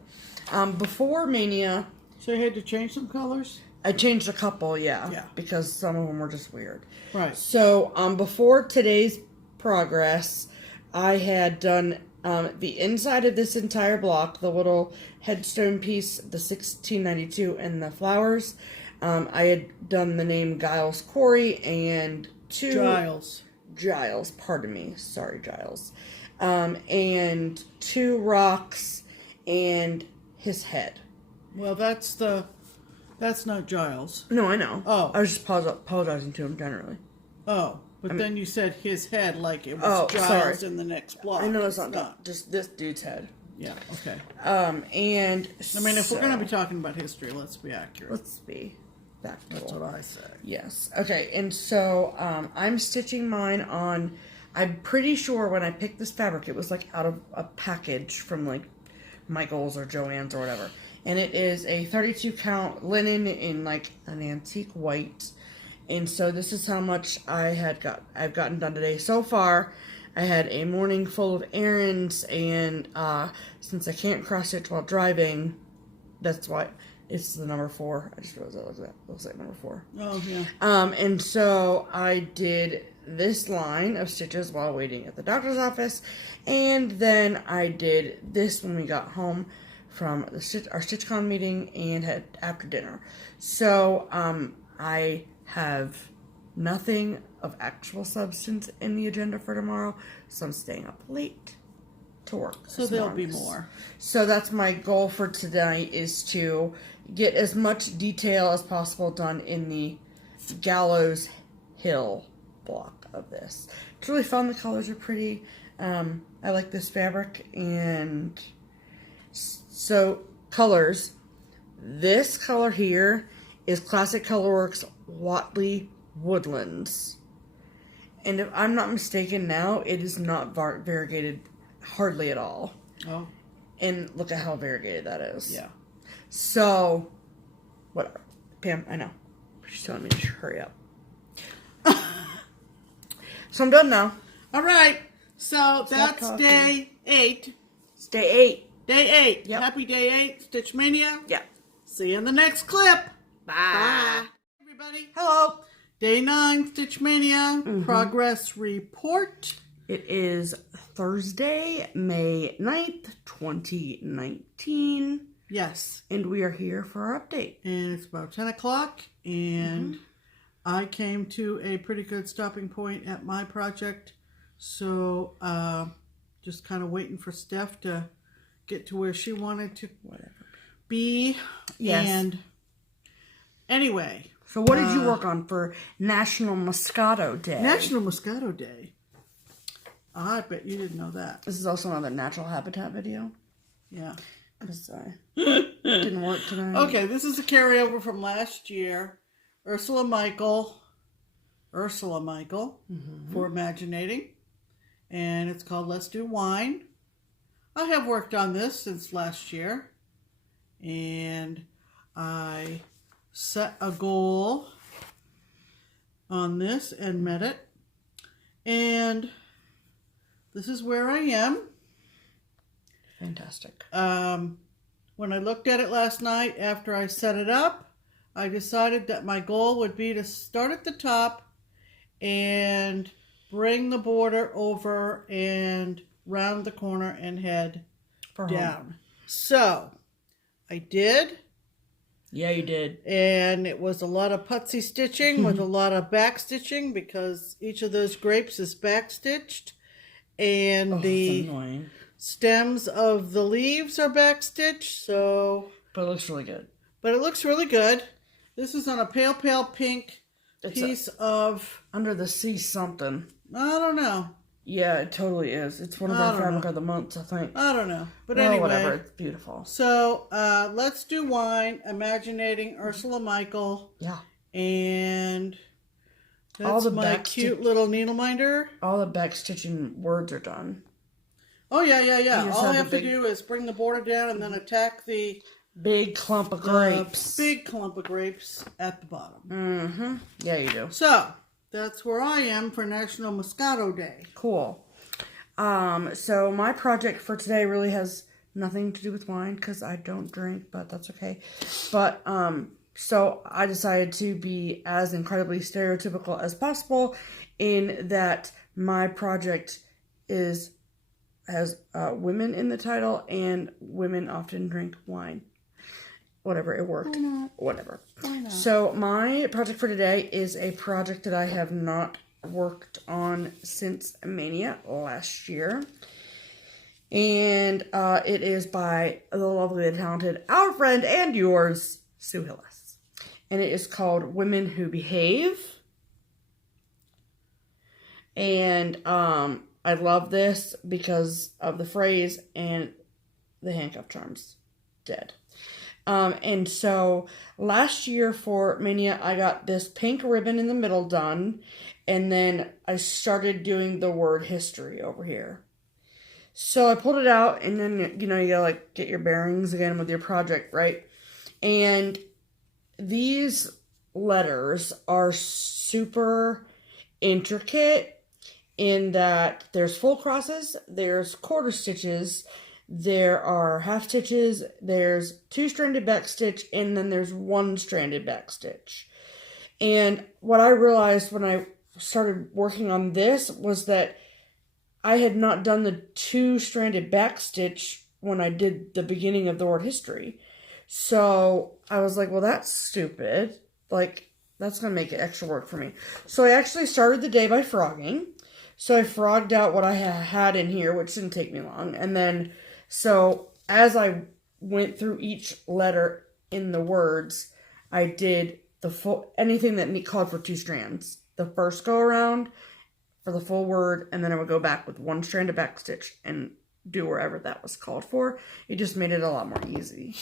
before Mania, so you had to change some colors? I changed a couple, Yeah. because some of them were just weird. Right. So before today's progress, I had done the inside of this entire block, the little headstone piece, the 1692, and the flowers. I had done the name Giles Corey and Giles, pardon me. Sorry, Giles. And 2 rocks and his head. Well, that's not Giles. No, I know. Oh. I was just apologizing to him generally. Oh, but then you said his head like it was Giles in the next block. I know it's not just this dude's head. Yeah, okay. And I mean, if we're going to be talking about history, let's be accurate. Let's be factual. That's what I say. Yes. Okay, and so I'm stitching mine on, I'm pretty sure when I picked this fabric, it was like out of a package from like Michael's or Joann's or whatever. And it is a 32 count linen in like an antique white. And so this is how much I've gotten done today. So far, I had a morning full of errands, and since I can't cross stitch while driving, that's why it's the number 4. I just realized that looks like number 4. Oh yeah. And so I did this line of stitches while waiting at the doctor's office, and then I did this when we got home from our StitchCon meeting and had after dinner. So I have nothing of actual substance in the agenda for tomorrow, so I'm staying up late to work. So there'll be more. So that's my goal for tonight, is to get as much detail as possible done in the Gallows Hill block of this. It's really fun. The colors are pretty. I like this fabric. And so colors, this color here is Classic Colorworks Watley Woodlands, and if I'm not mistaken now, it is not variegated hardly at all. Oh. And look at how variegated that is. Yeah. So, whatever. Pam, I know. She's telling me to hurry up. So I'm done now. All right. So that's day 8. It's day 8. Day 8. Yep. Happy day 8, Stitch Mania. Yeah. See you in the next clip. Bye. Bye. Everybody. Hello. Day 9, Stitch Mania. Progress report. It is Thursday, May 9th, 2019. Yes. And we are here for our update. And it's about 10 o'clock. And I came to a pretty good stopping point at my project. So, just kind of waiting for Steph to get to where she wanted to be. Yes. And anyway. So what did you work on for National Moscato Day? National Moscato Day. I bet you didn't know that. This is also another natural habitat video. Yeah. Because I didn't work tonight. Okay, this is a carryover from last year. Ursula Michael for Imaginating. And it's called Let's Do Wine. I have worked on this since last year. And I set a goal on this and met it. And this is where I am. Fantastic. When I looked at it last night after I set it up, I decided that my goal would be to start at the top and bring the border over and round the corner and head down. So I did. Yeah, you did. And it was a lot of putsy stitching with a lot of back stitching because each of those grapes is back stitched. And the stems of the leaves are back stitched. So, but it looks really good. But it looks really good. This is on a pale pink piece of Under the Sea something. I don't know. Yeah, it totally is. It's one of our fabric of the months, I think. I don't know. But anyway. Whatever. It's beautiful. So, Let's Do Wine, Imaginating Ursula Michael. Yeah. And that's all the my cute little needle minder. All the back stitching words are done. Oh, yeah. All I have to do is bring the border down and then attack the big clump of grapes. Big clump of grapes at the bottom. Mm-hmm. Yeah, you do. So, that's where I am for National Moscato Day. Cool. So my project for today really has nothing to do with wine because I don't drink, but that's okay. But, so I decided to be as incredibly stereotypical as possible in that my project has women in the title and women often drink wine. Whatever, it worked. Why not? Whatever. Why not? So my project for today is a project that I have not worked on since Mania last year. And it is by the lovely and talented, our friend and yours, Sue Hillis. And it is called Women Who Behave. And I love this because of the phrase and the handcuff charms. Dead. And so last year for Mania, I got this pink ribbon in the middle done. And then I started doing the word history over here. So I pulled it out and then, you gotta like get your bearings again with your project, right? And these letters are super intricate in that there's full crosses, there's quarter stitches, there are half stitches, there's 2-stranded back stitch, and then there's 1-stranded back stitch. And what I realized when I started working on this was that I had not done the 2-stranded back stitch when I did the beginning of the word history. So I was like, well, that's stupid. Like, that's going to make it extra work for me. So I actually started the day by frogging. So I frogged out what I had in here, which didn't take me long. And then, so as I went through each letter in the words, I did the full, anything that called for 2 strands. The first go around for the full word, and then I would go back with 1-stranded back stitch and do wherever that was called for. It just made it a lot more easy.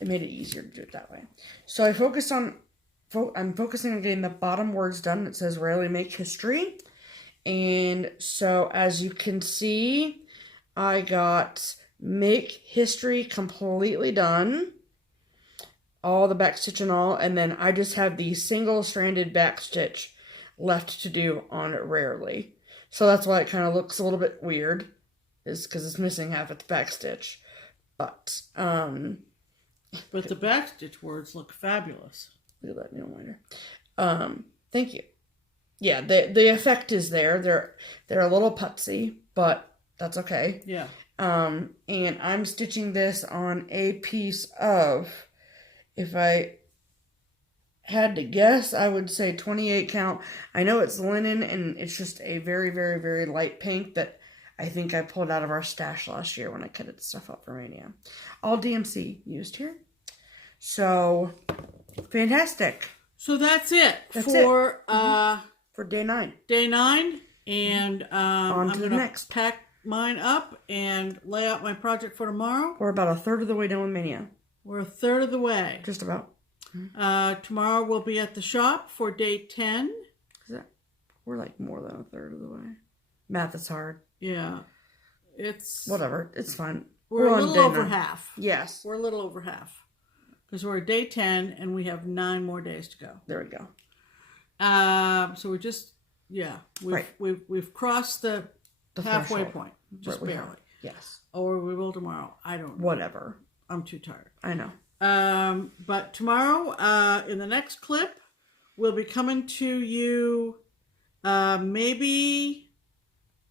It made it easier to do it that way. So I focused on, I'm focusing on getting the bottom words done. It says rarely make history. And so as you can see, I got make history completely done. All the back stitch and all. And then I just have the single-stranded back stitch left to do on rarely. So that's why it kind of looks a little bit weird, is because it's missing half its back stitch. But the back stitch words look fabulous. Look at that needle minder. Thank you. Yeah, the effect is there. They're a little putsy, but that's okay. Yeah. And I'm stitching this on a piece of, if I had to guess, I would say 28 count. I know it's linen and it's just a very, very, very light pink that I think I pulled out of our stash last year when I kitted stuff up for Mania. All DMC used here. So, fantastic. So that's it for day 9. Day 9. And On to I'm the going next. to pack mine up and lay out my project for tomorrow. We're about a third of the way done with Mania. We're a third of the way. Just about. Tomorrow we'll be at the shop for day 10. We're like more than a third of the way. Math is hard. Yeah. It's... Whatever. It's fine. We're a on little day over 9. half. Yes. We're a little over half. Because we're at day 10 and we have 9 more days to go. There we go. So we're just... Yeah. We've crossed the halfway threshold. point. Just barely. Yes. Or we will tomorrow. I don't know. Whatever. I'm too tired. I know. But tomorrow, in the next clip, we'll be coming to you, maybe,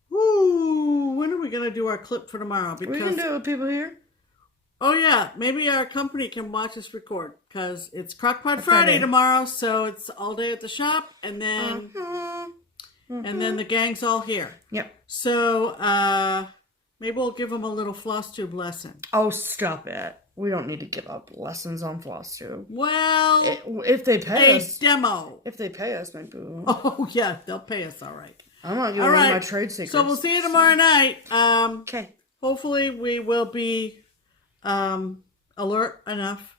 when are we going to do our clip for tomorrow? Because, We can do it with people here. Oh yeah, maybe our company can watch us record, because it's Crock-Pot Friday tomorrow, so it's all day at the shop, and then, and then the gang's all here. Yep. So, maybe we'll give them a little FlossTube lesson. Oh, stop it. We don't need to give up lessons on FlossTube. Well, if they pay us. Demo. If they pay us, maybe we will. Oh, yeah, they'll pay us all right. I'm not giving away my trade secrets. So we'll see you tomorrow night. Okay. Hopefully we will be alert enough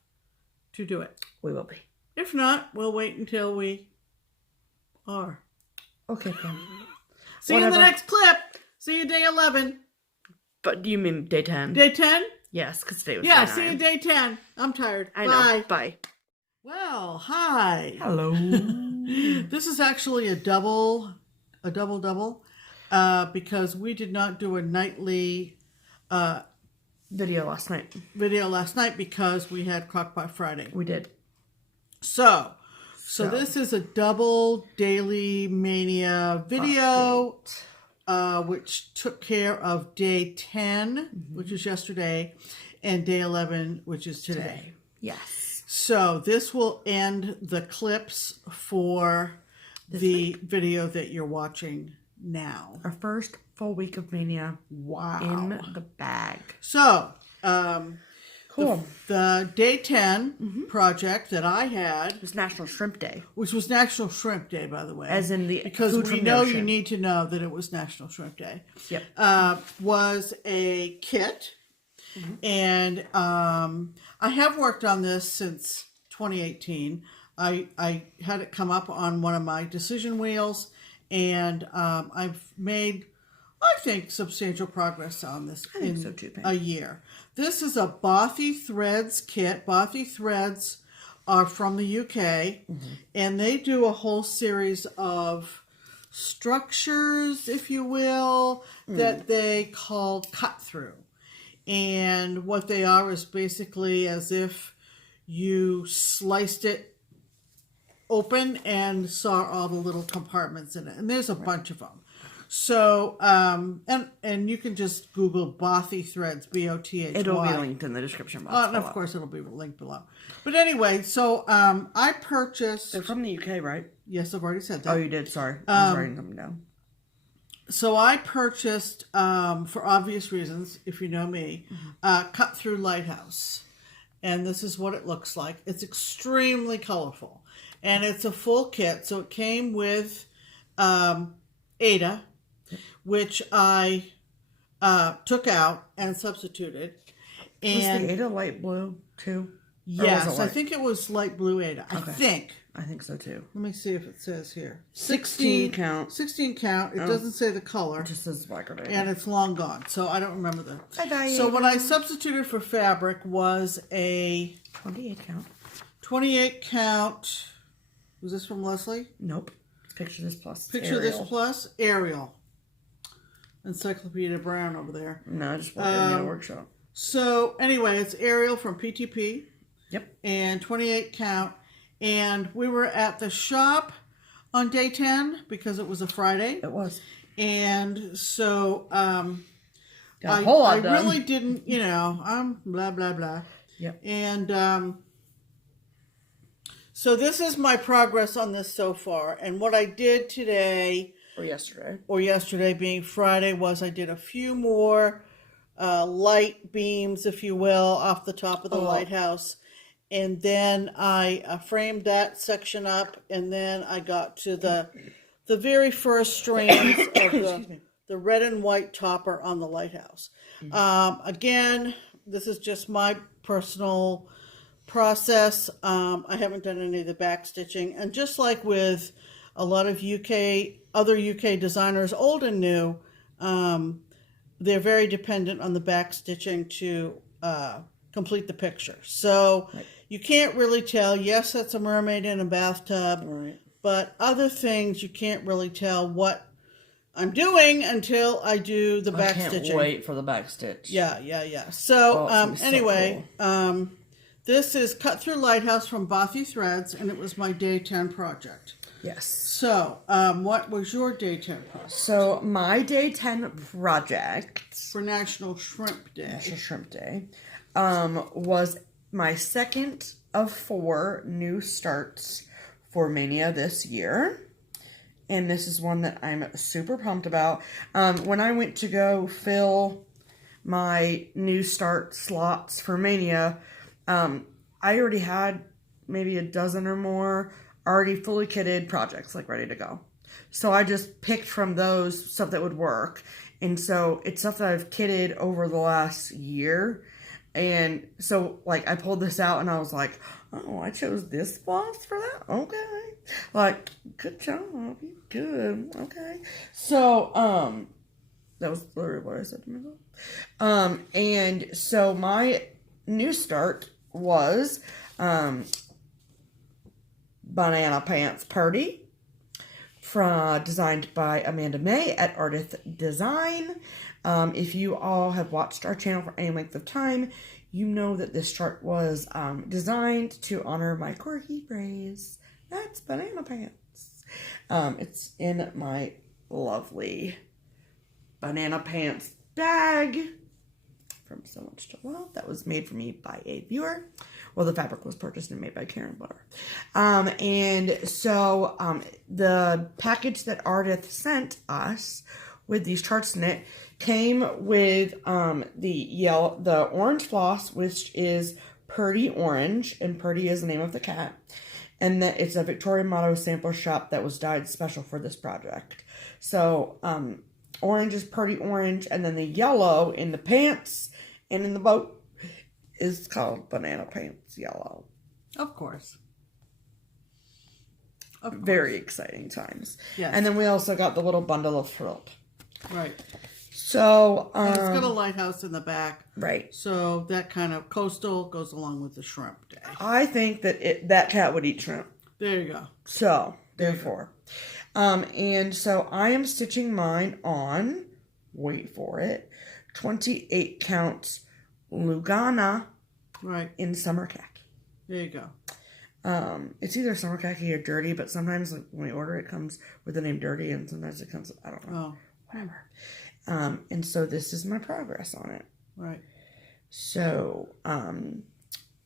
to do it. We will be. If not, we'll wait until we are. Okay, Pam. See you in the next clip. See you day 11. But do you mean day 10? Day 10? Yes, because today was Yeah, day 9. see you day 10. I'm tired. I Bye. know. Bye. Well, hi. Hello. This is actually a double, because we did not do a nightly Video last night. Because we had Crock-Pot Friday. We did. So this is a double daily Mania video, which took care of day 10, which was yesterday, and day 11, which is today. Yes. So this will end the clips for the video that you're watching now. Our first full week of Mania. Wow. In the bag. So, cool. The day 10 project that I had. It was National Shrimp Day. Which was National Shrimp Day, by the way. As in the because food we from know the ocean. you need to know that it was National Shrimp Day. Yep. Was a kit. And I have worked on this since 2018. I had it come up on one of my decision wheels. And I've made, I think, substantial progress on this in a year. This is a Bothy Threads kit. Bothy Threads are from the UK, and they do a whole series of structures, if you will, that they call cut-through. And what they are is basically as if you sliced it open and saw all the little compartments in it, and there's a bunch of them. So and you can just Google Bothy Threads, Bothy. It'll be linked in the description box and of course it'll be linked below. But anyway, so I purchased. They're from the UK, right? Yes, I've already said that. Oh, you did. Sorry, I was writing them down. So I purchased, for obvious reasons, if you know me, Cut Through Lighthouse, and this is what it looks like. It's extremely colorful. And it's a full kit, so it came with Ada, which I took out and substituted. And was the Ada light blue too? Yes, I think it was light blue Ada. Okay. I think so too. Let me see if it says here. 16 count. 16 count. It doesn't say the color. It just says black or and it's long gone, so I don't remember the. Bye-bye. So what I substituted for fabric was a 28 count. 28 count. Was this from Leslie? Nope. Picture This Plus. Picture This Plus. Ariel. Encyclopedia Brown over there. No, I just bought it in the workshop. So anyway, it's Ariel from PTP. Yep. And 28 count. And we were at the shop on day 10 because it was a Friday. It was. And so I really didn't, blah, blah, blah. Yep. And so this is my progress on this so far. And what I did today Or yesterday being Friday, was I did a few more light beams, if you will, off the top of the lighthouse. And then I framed that section up, and then I got to the very first strands of the red and white topper on the lighthouse. Again, this is just my personal process. I haven't done any of the back stitching, and just like with a lot of other UK designers, old and new, they're very dependent on the back stitching to complete the picture. So you can't really tell. Yes, that's a mermaid in a bathtub, but other things you can't really tell what I'm doing until I do the back stitching. I can't wait for the back stitch. Yeah. So, anyway, cool. This is Cut Through Lighthouse from Bothy Threads, and it was my day 10 project. Yes. So, what was your day 10 project? So, my day 10 project for National Shrimp Day. Was my second of 4 new starts for Mania this year. And this is one that I'm super pumped about. When I went to go fill my new start slots for Mania, I already had maybe a dozen or more already fully kitted projects, like ready to go. So I just picked from those stuff that would work. And so it's stuff that I've kitted over the last year. And so, like, I pulled this out and I was like, oh, I chose this floss for that? Okay. Like, good job. Good. Okay. So, that was literally what I said to myself. And so my new start was, Banana Pants Party, designed by Amanda May at Artist Design. If you all have watched our channel for any length of time, you know that this chart was designed to honor my corgi praise. That's Banana Pants. It's in my lovely Banana Pants bag from SewMuch2Luv that was made for me by a viewer. Well, the fabric was purchased and made by Karen Butter. And so the package that Ardith sent us with these charts in it came with the orange floss, which is Purdy Orange, and Purdy is the name of the cat. And that it's a Victoria Motto sample shop that was dyed special for this project. So orange is Purdy Orange, and then the yellow in the pants and in the boat is called Banana Pants Yellow. Of course. Very exciting times. Yes. And then we also got the little bundle of frilled. Right. So, and it's got a lighthouse in the back. Right. So that kind of coastal goes along with the shrimp day. I think that that cat would eat shrimp. There you go. So, therefore. And so I am stitching mine on, wait for it, 28 count Lugana. Right. In summer khaki. There you go. It's either summer khaki or dirty, but sometimes when we order it comes with the name dirty, and sometimes it comes, I don't know. Oh. Whatever. And so this is my progress on it. Right. So,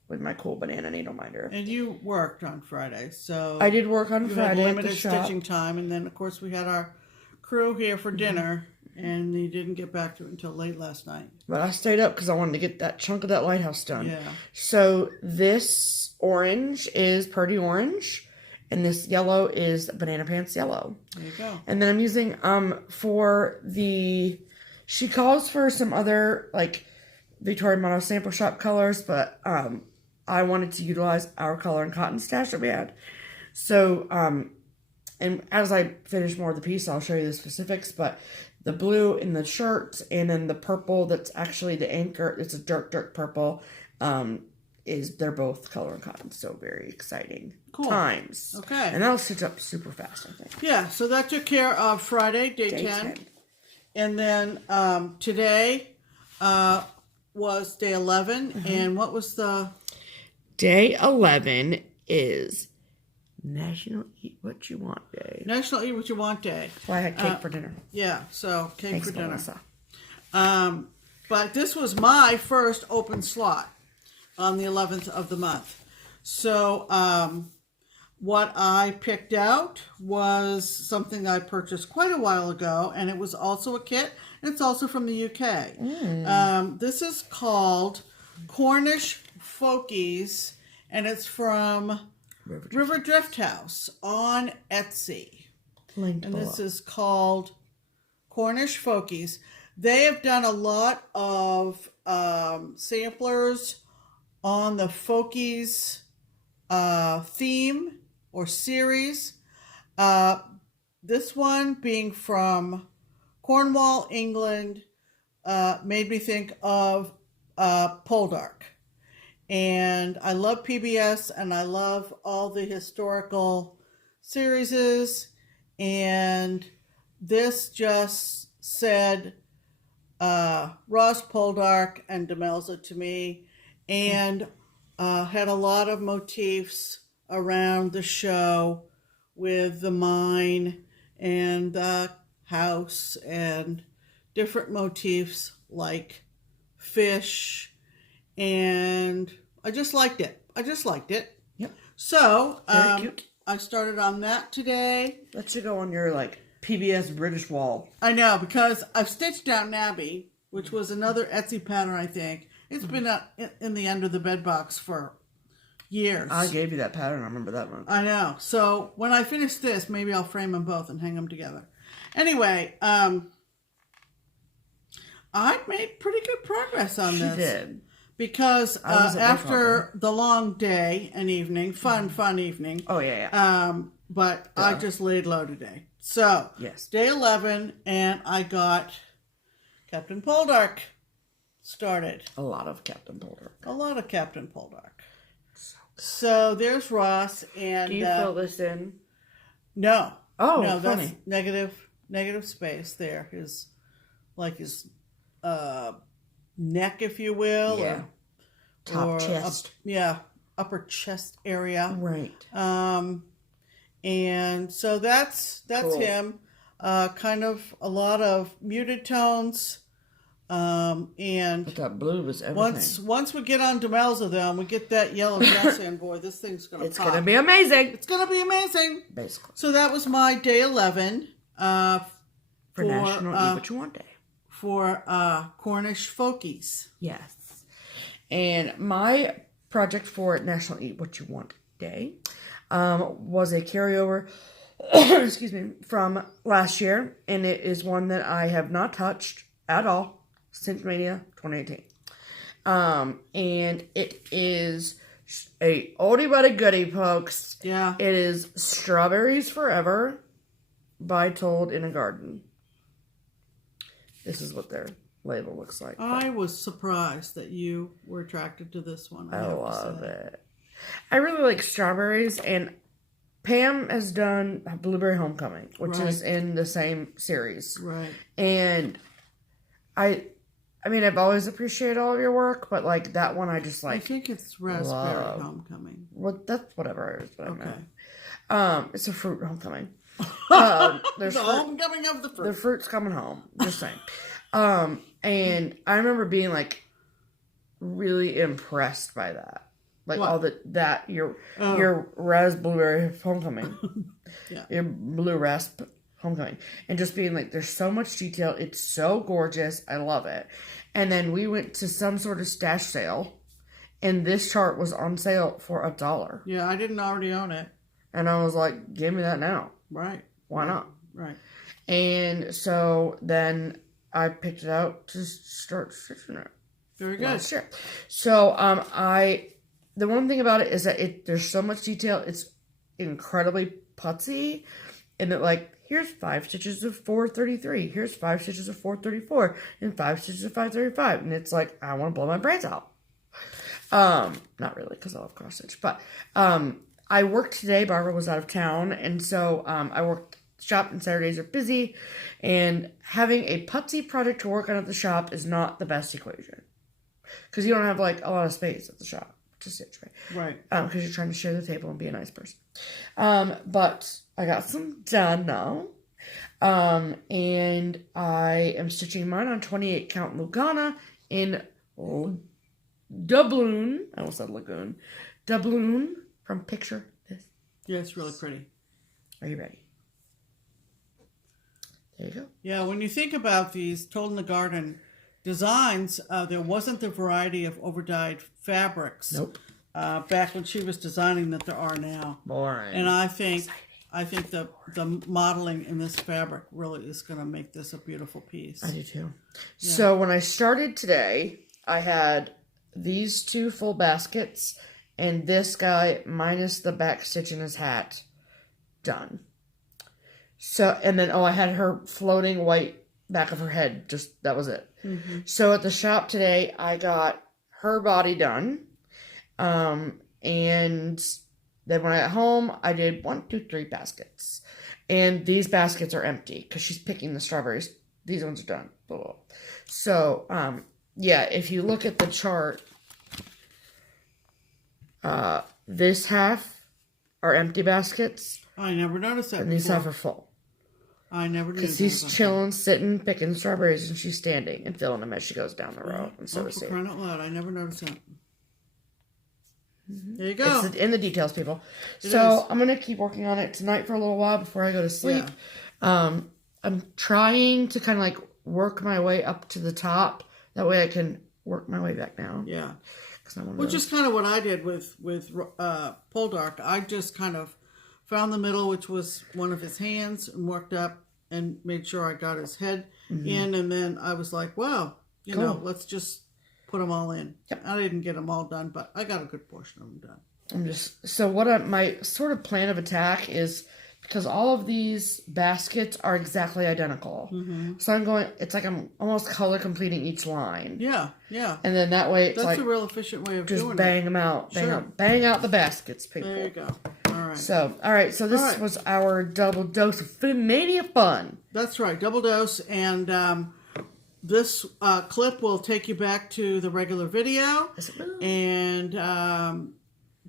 with my cool banana needle minder. And you worked on Friday, so I did work on Friday. Had limited stitching time, and then of course we had our crew here for dinner, and they didn't get back to it until late last night. But I stayed up because I wanted to get that chunk of that lighthouse done. Yeah. So this orange is Purdy Orange, and this yellow is Banana Pants Yellow. There you go. And then I'm using for she calls for some other like Victoria Motto sample shop colors, but I wanted to utilize our color and cotton stash that we had. So and as I finish more of the piece, I'll show you the specifics, but the blue in the shirt and then the purple that's actually the anchor, it's a dark purple, they're both color and cotton. So very exciting times. Okay. And that'll stitch up super fast, I think. Yeah, so that took care of Friday, day 10. And then today was day 11. And what was the... Day 11 is National Eat What You Want Day. National Eat What You Want Day. So I had cake for dinner. Yeah, so cake for dinner. Melissa. But this was my first open slot on the 11th of the month. So what I picked out was something I purchased quite a while ago, and it was also a kit, and it's also from the UK. This is called Cornish Folkies, and it's from River Drift House on Etsy. Linked And below. this is called Cornish Folkies. They have done a lot of samplers on the Folkies theme or series. This one being from Cornwall, England, made me think of Poldark. And I love PBS, and I love all the historical series. And this just said Ross Poldark and Demelza to me, and had a lot of motifs around the show with the mine and the house and different motifs like fish, and I just liked it. Yep. So Very cute. I started on that today. That should go on your like PBS British wall. I know, because I've stitched out Nabby, which was another Etsy pattern, I think. It's been in the under the bed box for years. I gave you that pattern. I remember that one. I know. So when I finish this, maybe I'll frame them both and hang them together. Anyway, I made pretty good progress on this. She did. Because I was at after the long day and evening, fun evening. Oh, yeah. But I just laid low today. So, Yes. day 11, and I got Captain Poldark started. A lot of Captain Poldark. A lot of Captain Poldark. So there's Ross, and Do you fill this in? no, Oh, no, that's funny. negative space there. His neck, if you will, Yeah. Top chest. upper chest area. Right. And so that's Cool. him. Kind of a lot of muted tones. And But that blue was everything. once we get on Demelza, though, and we get that yellow dress in, boy, this thing's gonna It's pop. going to be amazing. It's gonna be amazing. Basically. So that was my day 11. For National Eat What You Want Day. For Cornish Folkies. Yes. And my project for National Eat What You Want Day was a carryover, excuse me, from last year. And it is one that I have not touched at all since Mania 2018. And it is a oldie but a goodie, folks. Yeah. It is Strawberries Forever by Told in a Garden. This is what their label looks like. I was surprised that you were attracted to this one. I have to love say. it. I really like strawberries, and Pam has done Blueberry Homecoming, which is in the same series. Right. And I mean, I've always appreciated all of your work, but like that one, I just I like. think it's Raspberry love. Homecoming. What that's whatever it is, but I Okay. meant. It's a fruit homecoming. There's The fruit, homecoming of the fruit. the fruit's coming home. Just saying. And I remember being like really impressed by that. Like What? all your raspberry homecoming. Yeah. Your blue rasp homecoming. And just being like, there's so much detail. It's so gorgeous. I love it. And then we went to some sort of stash sale, and this chart was on sale for $1. Yeah, I didn't already own it. And I was like, give me that now. Right. Why not? Right. And so then I picked it out to start stitching it. Very good. Last year. So the one thing about it is that there's so much detail. It's incredibly putsy, and that like here's 5 stitches of 433, here's 5 stitches of 434, and 5 stitches of 535, and it's like I want to blow my brains out. Not really, because I love cross stitch, but I worked today. Barbara was out of town, and so I worked shop, and Saturdays are busy, and having a putsy project to work on at the shop is not the best equation, because you don't have like a lot of space at the shop to stitch, right? Right. Because you're trying to share the table and be a nice person. But I got some done now. And I am stitching mine on 28 count Lugana in doubloon. I almost said lagoon. Doubloon from Picture This. Yeah, it's really pretty. Are you ready? There you go. Yeah, when you think about these Told in the Garden designs, there wasn't the variety of overdyed fabrics. Nope. Back when she was designing that there are now. Boring. And I think the modeling in this fabric really is going to make this a beautiful piece. I do too. Yeah. So when I started today, I had these 2 full baskets and this guy minus the back stitch in his hat done. So, and then, I had her floating white back of her head. Just, that was it. Mm-hmm. So at the shop today, I got her body done. And then when I got home, I did 1, 2, 3 baskets. And these baskets are empty because she's picking the strawberries. These ones are done. Blah, blah. So, yeah, if you look at the chart, this half are empty baskets. I never noticed that And these before. half are full. I never knew. Because he's chilling, sitting, picking strawberries, and she's standing and filling them as she goes down the row. And so is for he. crying out loud, I never noticed that. There you go. It's in the details, people. It so is. I'm going to keep working on it tonight for a little while before I go to sleep. Yeah. I'm trying to kind of like work my way up to the top. That way I can work my way back down. Yeah. I'm Which is kind of what I did with Poldark. I just kind of found the middle, which was one of his hands, and worked up and made sure I got his head in. And then I was like, well, you know, let's just put them all in. Yep. I didn't get them all done, but I got a good portion of them done. So my sort of plan of attack is, because all of these baskets are exactly identical. So I'm going, it's like I'm almost color completing each line. Yeah, yeah. And then that way it's That's like a real efficient way of just doing bang it. them out. Sure. Bang out the baskets, people. There you go. All right. So, all right. So this was our double dose of Mania fun. That's right. Double dose. And this clip will take you back to the regular video. Yes, it will. And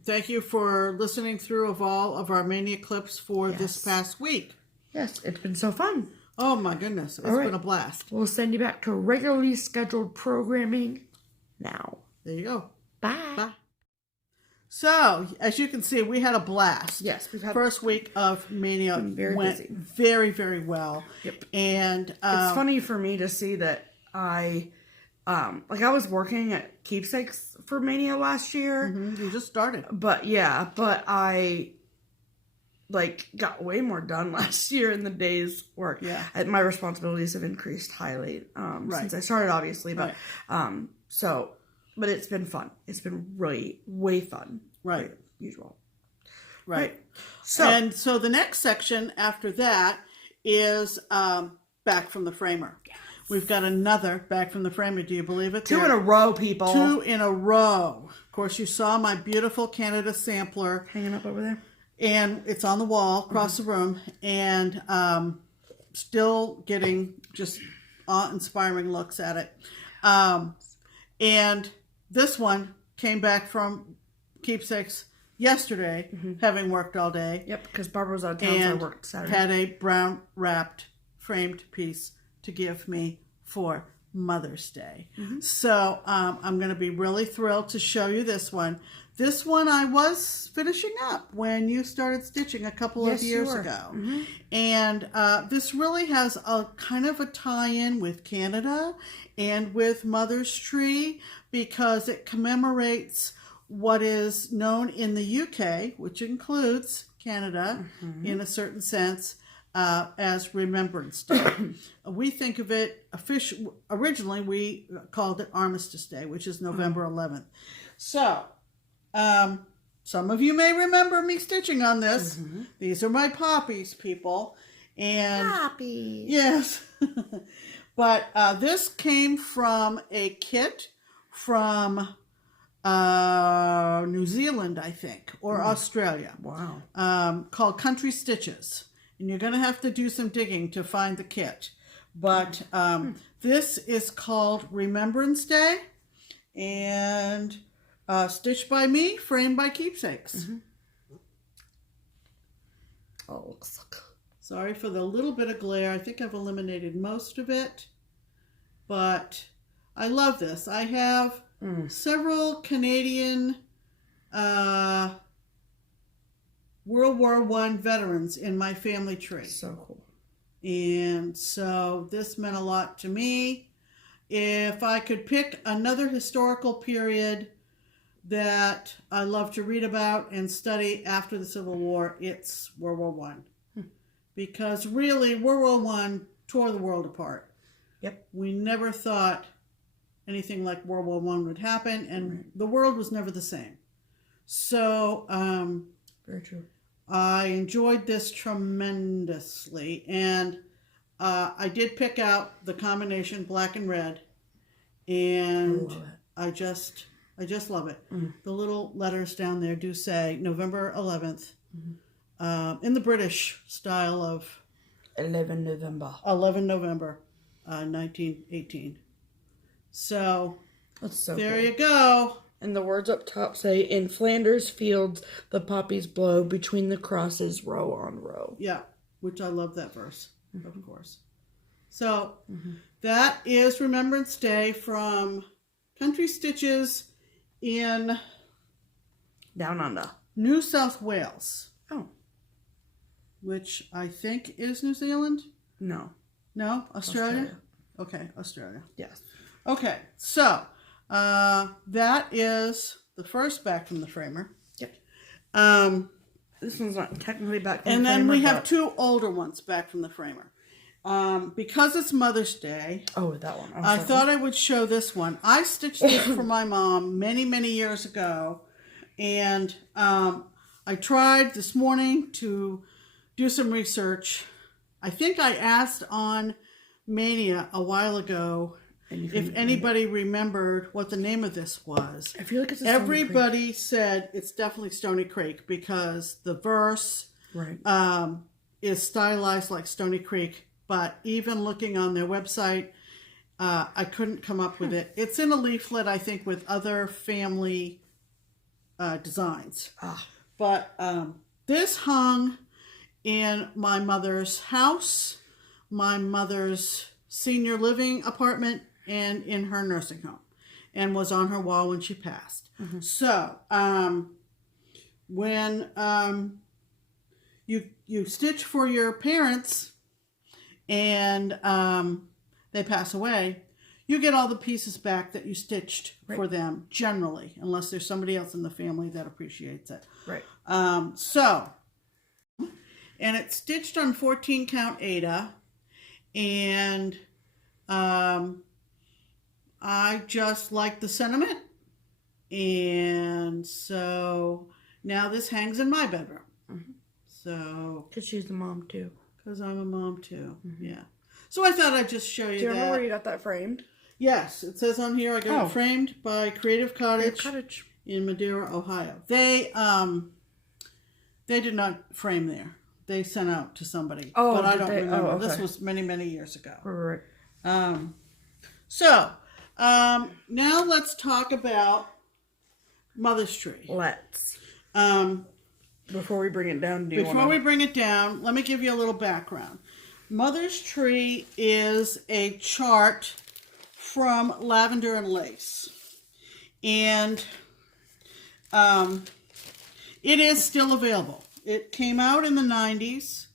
thank you for listening through of all of our Mania clips for this past week. Yes, it's been so fun. Oh my goodness. It's been a blast. We'll send you back to regularly scheduled programming now. There you go. Bye. Bye. So, as you can see, we had a blast. Yes, we've had first week of Mania went busy. very, very well. Yep. And It's funny for me to see that I was working at Keepsakes for Mania last year. you just started. But I got way more done last year in the day's work. Yeah. My responsibilities have increased highly since I started, obviously. But but it's been fun. It's been really way fun. Right. Usual. Right. So the next section after that is Back from the Framer. Yes. We've got another Back from the Framer. Do you believe it? 2 in a row, people. 2 in a row. Of course, you saw my beautiful Canada sampler. Hanging up over there. And it's on the wall across the room. And still getting just awe-inspiring looks at it. And this one came back from Keepsakes yesterday, having worked all day. Yep, because Barbara was out of town, so I worked Saturday. Had a brown wrapped framed piece to give me for Mother's Day. So I'm going to be really thrilled to show you this one. This one I was finishing up when you started stitching a couple of years ago. And this really has a kind of a tie-in with Canada and with Mother's Tree, because it commemorates what is known in the UK, which includes Canada in a certain sense, as Remembrance Day. We think of it, originally we called it Armistice Day, which is November 11th. So, some of you may remember me stitching on this. These are my poppies, people. And Poppies. Yes. But this came from a kit from New Zealand, I think, or Australia. Wow. Called Country Stitches. And you're going to have to do some digging to find the kit. But this is called Remembrance Day. And stitched by me, framed by Keepsakes. Oh, looks so good. Sorry for the little bit of glare. I think I've eliminated most of it. But I love this. I have World War I veterans in my family tree. So cool. And so this meant a lot to me. If I could pick another historical period that I love to read about and study after the Civil War, it's World War I. Because really, World War I tore the world apart. Yep. We never thought anything like World War I would happen, and the world was never the same. So, very true. I enjoyed this tremendously, and I did pick out the combination black and red, and I just love it. The little letters down there do say November 11th, in the British style of 11 November. 11 November, 1918. So, that's so there cool. you go. And the words up top say, in Flanders fields, the poppies blow between the crosses, row on row. Yeah, which I love that verse, of course. So, that is Remembrance Day from Country Stitches in Down Under. New South Wales. Oh. Which I think is New Zealand? No. No? Australia? Okay, Australia. Yes. Okay, so that is the first back from the framer. Yep. This one's not technically back from and the framer. And then we have two older ones back from the framer. Because it's Mother's Day. Oh, that one. I thought I would show this one. I stitched this for my mom many, many years ago. And I tried this morning to do some research. I think I asked on Mania a while ago if anybody remembered what the name of this was. I feel like it's everybody said it's definitely Stony Creek because the verse is stylized like Stony Creek. But even looking on their website, I couldn't come up with it. It's in a leaflet, I think, with other family designs. But this hung in my mother's house, my mother's senior living apartment, and in her nursing home, and was on her wall when she passed. So when you stitch for your parents and they pass away, you get all the pieces back that you stitched for them, generally, unless there's somebody else in the family that appreciates it. Right. And it's stitched on 14 count Aida, and I just like the sentiment, and so now this hangs in my bedroom. So, because she's the mom too. Because I'm a mom too. Yeah. So I thought I'd just show you that. Do you remember where you got that framed? Yes, it says on here I got it framed by Creative Cottage in Madeira, Ohio. They did not frame there. They sent out to somebody. Oh, but I don't remember. Okay. This was many, many years ago. Right. So now let's talk about Mother's Tree. Let's. Before we bring it down, we bring it down, let me give you a little background. Mother's Tree is a chart from Lavender and Lace. And it is still available. It came out in the 90s.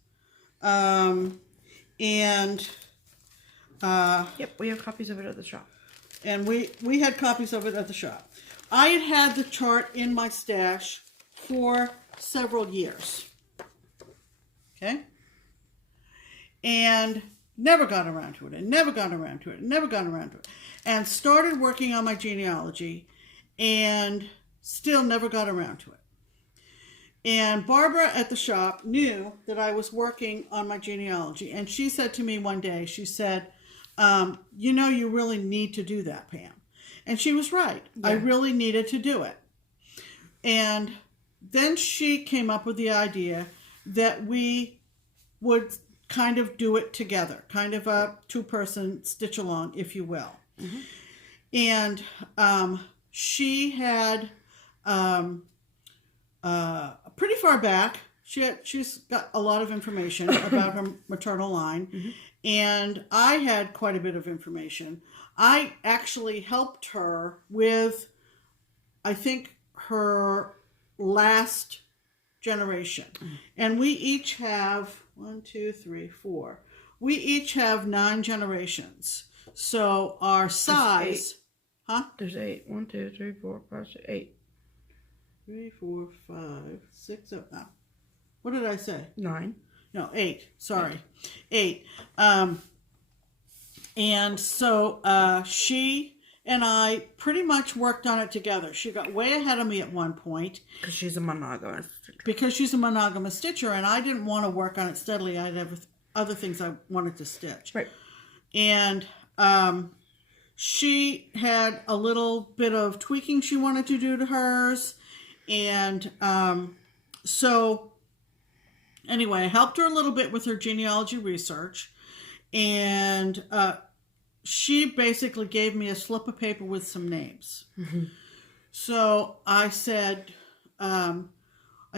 Yep, we have copies of it at the shop. And we had copies of it at the shop. I had the chart in my stash for several years. Okay? And never got around to it, and started working on my genealogy, and still never got around to it. And Barbara at the shop knew that I was working on my genealogy, and she said to me one day, she said, you really need to do that, Pam. And she was right. Yeah. I really needed to do it. And then she came up with the idea that we would kind of do it together, kind of a two-person stitch along, if you will. And she had pretty far back, she's got a lot of information about her maternal line, and I had quite a bit of information. I actually helped her with, I think, her last generation. And we each have 1, 2, 3, 4. We each have 9 generations. So our size, huh? There's 8. 1, 2, 3, 4, 5, 6, 8. 3, 4, 5, 6, 7. Oh. What did I say? 9. No, 8. Sorry. 8. And so she and I pretty much worked on it together. She got way ahead of me at one point. Because she's a monogamous stitcher. Because she's a monogamous stitcher, and I didn't want to work on it steadily. I had other things I wanted to stitch. Right. And she had a little bit of tweaking she wanted to do to hers. And so anyway, I helped her a little bit with her genealogy research. And she basically gave me a slip of paper with some names. Mm-hmm. So I said, I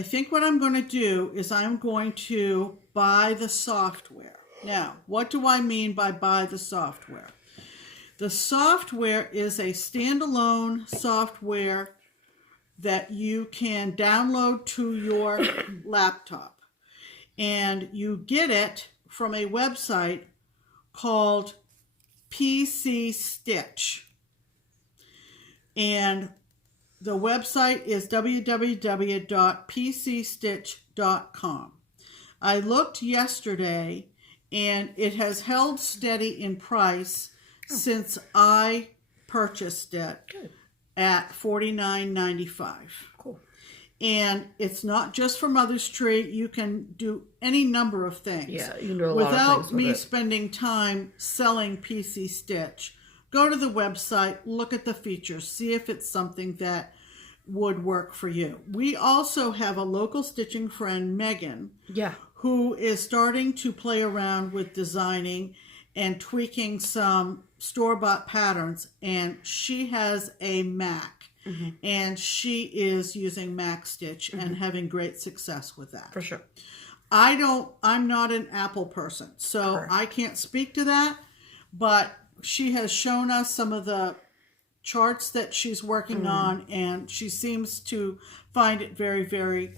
think what I'm going to do is I'm going to buy the software. Now, what do I mean by buy the software? The software is a standalone software that you can download to your laptop. And you get it from a website called PC Stitch. And the website is www.pcstitch.com. I looked yesterday, and it has held steady in price since I purchased it at $49.95. Cool. And it's not just for Mother's Tree. You can do any number of things. Yeah, you can do a lot of things without me with it. spending time selling PC Stitch. Go to the website, look at the features, see if it's something that would work for you. We also have a local stitching friend, Megan, who is starting to play around with designing and tweaking some store-bought patterns, and she has a Mac. Mm-hmm. And she is using Mac Stitch and having great success with that. For sure. I'm not an Apple person, so I can't speak to that, but she has shown us some of the charts that she's working on, and she seems to find it very, very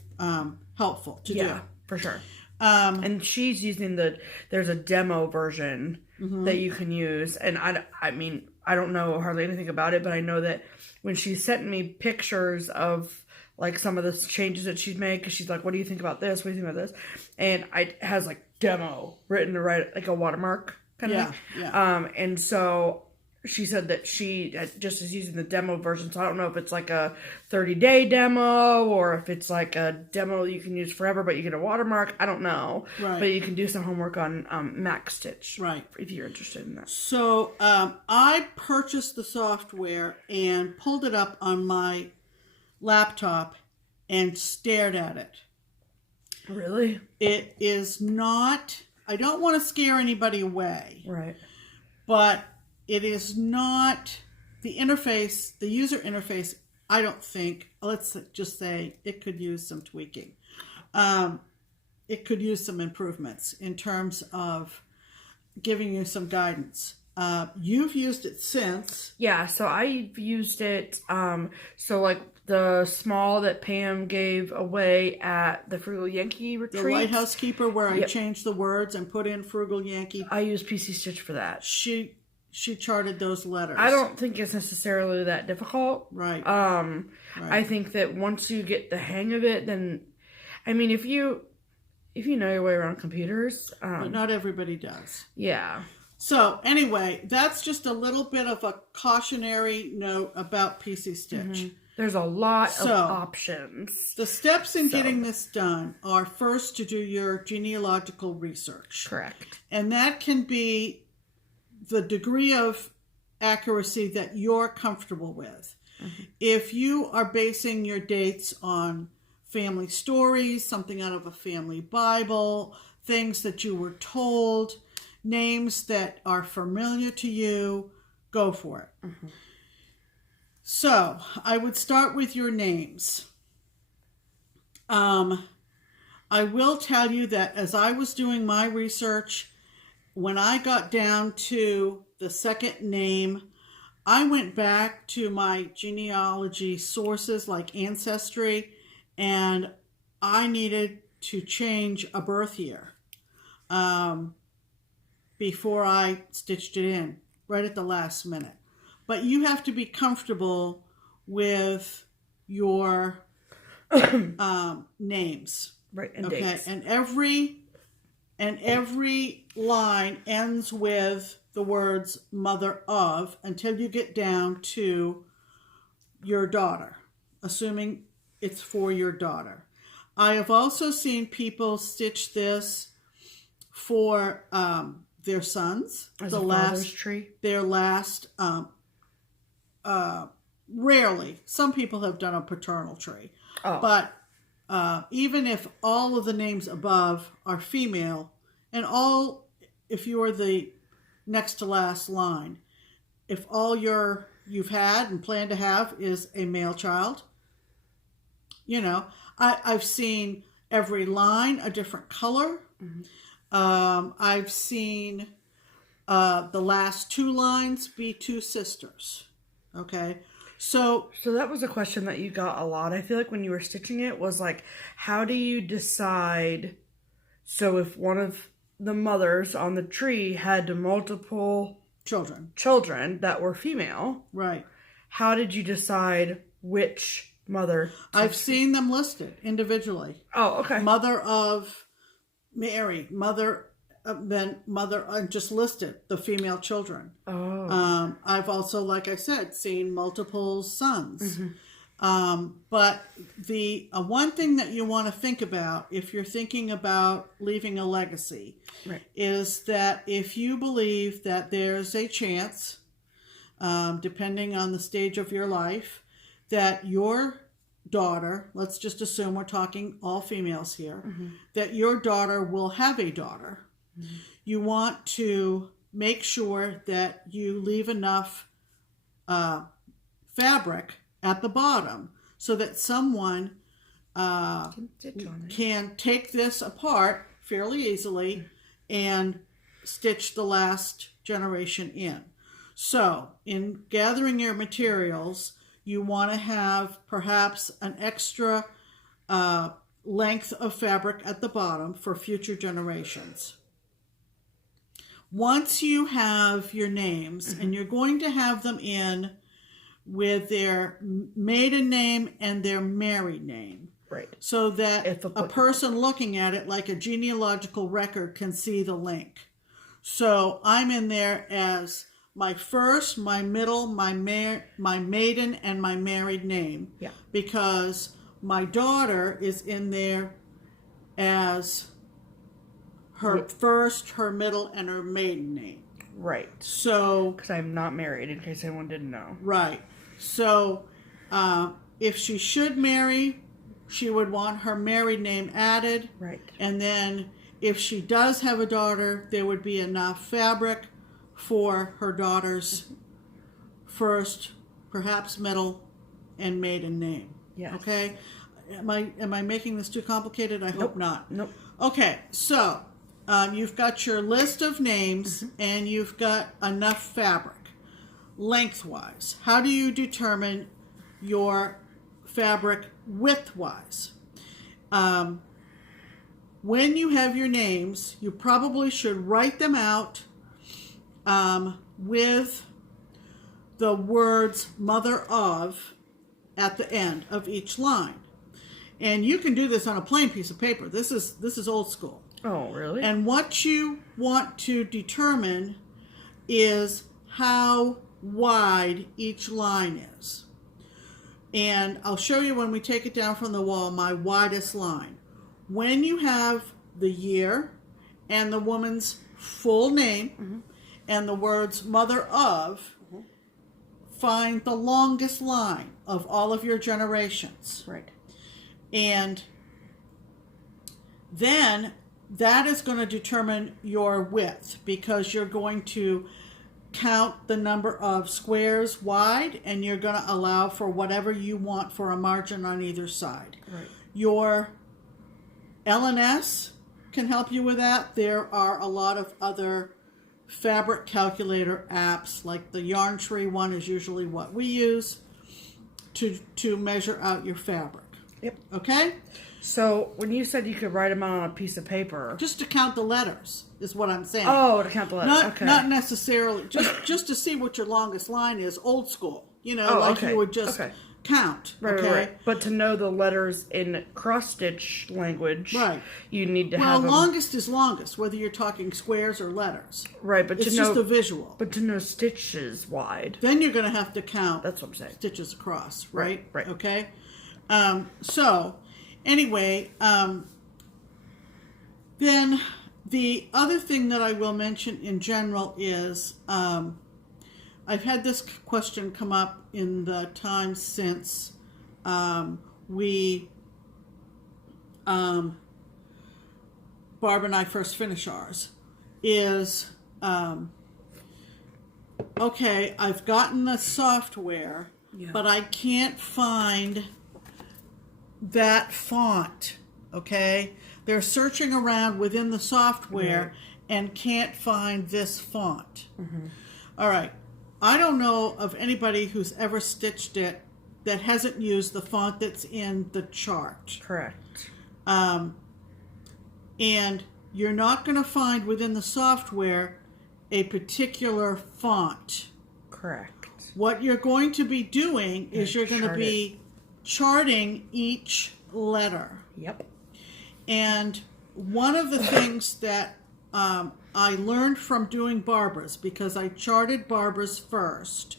helpful to do. Yeah, for sure. And she's using there's a demo version that you can use, and I mean, I don't know hardly anything about it, but I know that when she sent me pictures of like some of the changes that she'd made, because she's like, what do you think about this? What do you think about this? And it has like demo written to write like a watermark kind of thing. Yeah. And so she said that she just is using the demo version. So I don't know if it's like a 30-day demo or if it's like a demo you can use forever, but you get a watermark. I don't know. Right. But you can do some homework on Mac Stitch. Right. If you're interested in that. So I purchased the software and pulled it up on my laptop and stared at it. Really? It is not, I don't want to scare anybody away. Right. But it is not the interface, the user interface. I don't think, let's just say it could use some tweaking. It could use some improvements in terms of giving you some guidance. You've used it since. Yeah, so I've used it, so like the small that Pam gave away at the Frugal Yankee retreat. The Lighthouse Keeper, where I changed the words and put in Frugal Yankee. I use PC Stitch for that. She charted those letters. I don't think it's necessarily that difficult. Right. I think that once you get the hang of it, then, I mean, if you know your way around computers. But not everybody does. Yeah. So anyway, that's just a little bit of a cautionary note about PC Stitch. Mm-hmm. There's a lot of options. The steps in getting this done are first to do your genealogical research. Correct. And that can be the degree of accuracy that you're comfortable with. Mm-hmm. If you are basing your dates on family stories, something out of a family Bible, things that you were told, names that are familiar to you, go for it. Mm-hmm. So, I would start with your names. I will tell you that as I was doing my research, when I got down to the second name, I went back to my genealogy sources like Ancestry, and I needed to change a birth year before I stitched it in, right at the last minute. But you have to be comfortable with your names. Right, and okay, dates. and every line ends with the words mother of until you get down to your daughter, assuming it's for your daughter. I have also seen people stitch this for their sons. As a father's tree? Their last, rarely. Some people have done a paternal tree. Oh. But even if all of the names above are female, and if you're the next to last line, if all you've had and plan to have is a male child, I've seen every line a different color. Mm-hmm. I've seen the last 2 lines be 2 sisters. Okay. So that was a question that you got a lot. I feel like when you were stitching it was like, how do you decide? So if one of the mothers on the tree had multiple children that were female, right? How did you decide which mother? I've seen them listed individually. Oh, okay. Mother of Mary, just listed the female children. Oh. I've also, like I said, seen multiple sons. Mm-hmm. But the one thing that you want to think about if you're thinking about leaving a legacy, right, is that if you believe that there's a chance, depending on the stage of your life, that your daughter, let's just assume we're talking all females here, mm-hmm, that your daughter will have a daughter, mm-hmm, you want to make sure that you leave enough fabric at the bottom so that someone can take this apart fairly easily and stitch the last generation in. So in gathering your materials, you want to have perhaps an extra length of fabric at the bottom for future generations. Once you have your names, mm-hmm, and you're going to have them in with their maiden name and their married name. Right. So that a person looking at it like a genealogical record can see the link. So I'm in there as my first, my middle, my maiden, and my married name. Yeah. Because my daughter is in there as her first, her middle, and her maiden name. Right. So, because I'm not married, in case anyone didn't know. Right. So, if she should marry, she would want her married name added. Right. And then, if she does have a daughter, there would be enough fabric for her daughter's first, perhaps middle, and maiden name. Yes. Okay. Am I making this too complicated? I hope not. Nope. Okay. So, you've got your list of names, mm-hmm, and you've got enough fabric. Lengthwise, how do you determine your fabric widthwise? When you have your names, you probably should write them out with the words mother of at the end of each line. And you can do this on a plain piece of paper. This is old school. Oh, really? And what you want to determine is how wide each line is. And I'll show you when we take it down from the wall my widest line. When you have the year and the woman's full name, mm-hmm, and the words mother of, mm-hmm, find the longest line of all of your generations. Right. And then that is going to determine your width, because you're going to count the number of squares wide, and you're going to allow for whatever you want for a margin on either side. Right. Your LNS can help you with that. There are a lot of other fabric calculator apps, like the Yarn Tree one is usually what we use to measure out your fabric. Yep. Okay? So when you said you could write them out on a piece of paper, Just to count the letters is what I'm saying. oh, to count the letters, Not necessarily, just to see what your longest line is, old school. You know, Oh, like okay. you would just Okay. count. Right, okay. right. But to know the letters in cross stitch language, Right. you need to Well, have them. longest is longest, whether you're talking squares or letters. Right, but It's to just know a visual. but to know stitches wide. Then you're going to have to count That's what I'm saying. stitches across, right? Right. Okay. So, anyway, then the other thing that I will mention in general is I've had this question come up in the time since Barb and I first finish ours. Is okay, I've gotten the software, but I can't find that font. Okay, they're searching around within the software and can't find this font. All right, I don't know of anybody who's ever stitched it that hasn't used the font that's in the chart. Correct. And you're not going to find within the software a particular font. Correct. What you're going to be doing is you're going to chart be charting each letter. Yep. And one of the things that I learned from doing Barbara's, because I charted Barbara's first,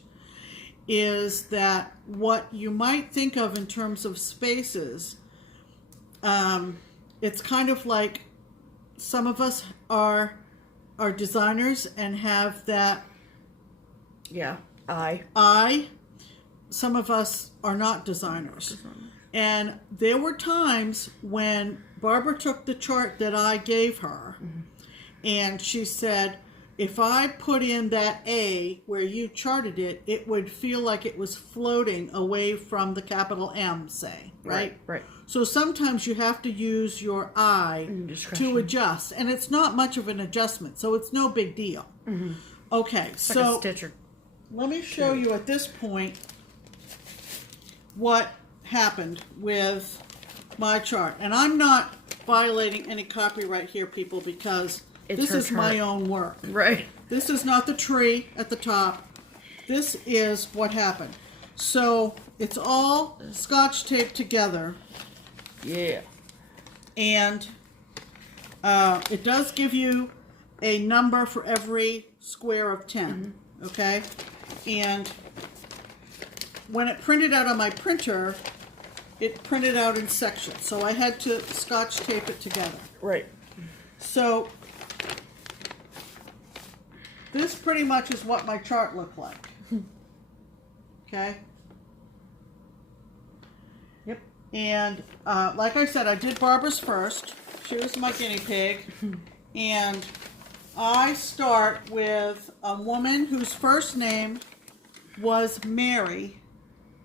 is that what you might think of in terms of spaces, it's kind of like some of us are designers and have that Yeah. eye. Some of us are not designers. And there were times when Barbara took the chart that I gave her and she said, if I put in that A where you charted it, it would feel like it was floating away from the capital M, say, right? Right. So sometimes you have to use your eye discretion. to adjust, and it's not much of an adjustment, so it's no big deal. Okay, Like a so stitcher. let me show you at this point what happened with my chart. And I'm not violating any copyright here, people, because It's this her is my chart. own work. Right. This is not the tree at the top. This is what happened. So it's all Scotch taped together, Yeah. and it does give you a number for every square of 10, okay? And when it printed out on my printer, it printed out in sections, so I had to Scotch tape it together. Right. So this pretty much is what my chart looked like. Okay? Yep. And like I said, I did Barbara's first. She was my guinea pig. And I start with a woman whose first name was Mary,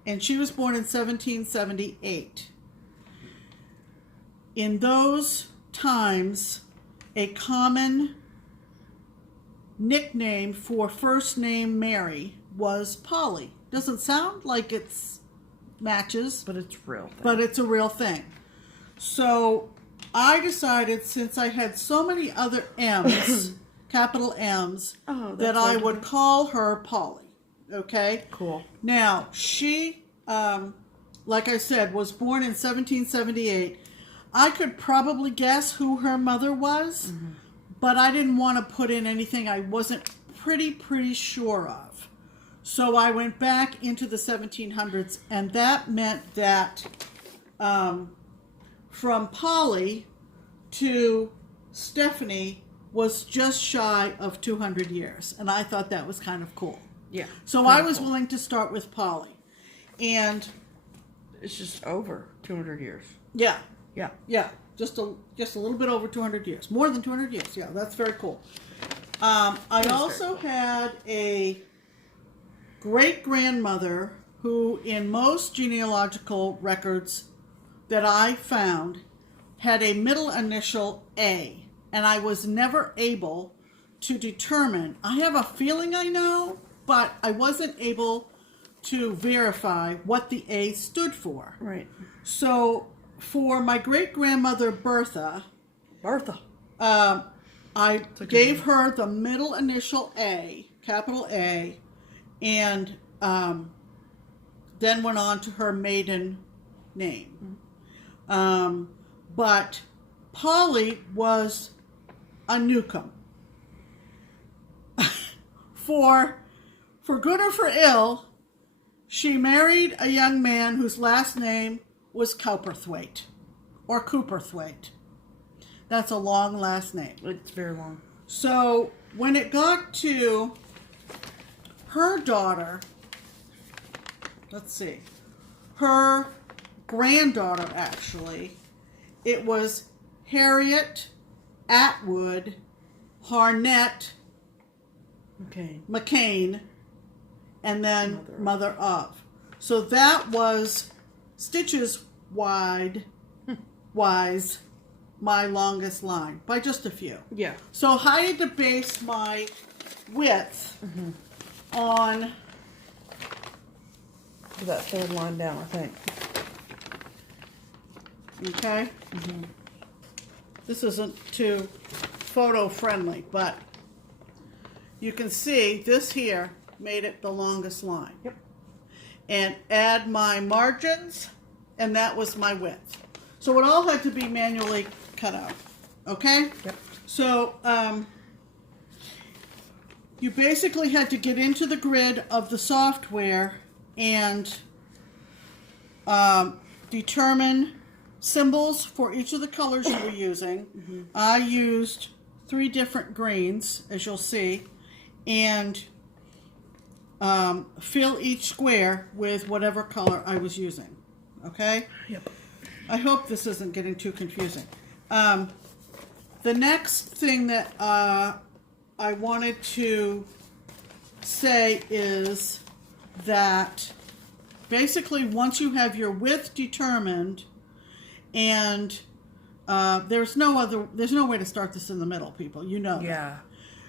and she was born in 1778. In those times, a common nickname for first name Mary was Polly. Doesn't sound like it's matches, But it's real. but it's a real thing. So I decided, since I had so many other M's, capital M's, Oh, that that's I like- would call her Polly. Okay? Cool. Now, she, like I said, was born in 1778. I could probably guess who her mother was, but I didn't want to put in anything I wasn't pretty sure of. So I went back into the 1700s, and that meant that from Polly to Stephanie was just shy of 200 years, and I thought that was kind of cool. Yeah. So I was willing to start with Polly. And It's just over 200 years. yeah, Yeah. just a little bit over 200 years. More than 200 years. Yeah, that's very cool. I also had a great-grandmother who, in most genealogical records that I found, had a middle initial A, and I was never able to determine. I have a feeling I know, but I wasn't able to verify what the A stood for. Right. So for my great-grandmother Bertha, Bertha. I gave her the middle initial A, capital A, and then went on to her maiden name. But Polly was a Newcomb. For good or for ill, she married a young man whose last name was Cowperthwaite, or Cooperthwaite. That's a long last name. It's very long. So when it got to her daughter, let's see, her granddaughter actually, it was Harriet Atwood Harnett McCain, and then mother of. So that was Stitches wise my longest line by just a few. Yeah. So I had to base my width on that third line down, I think. Okay. This isn't too photo friendly, but you can see this here made it the longest line. Yep. And add my margins, and that was my width. So it all had to be manually cut out. Okay? Yep. So you basically had to get into the grid of the software and determine symbols for each of the colors you were using. I used 3 different greens, as you'll see, and fill each square with whatever color I was using. Okay? Yep. I hope this isn't getting too confusing. The next thing that I wanted to say is that basically once you have your width determined, and there's no way to start this in the middle, people. You know that. Yeah.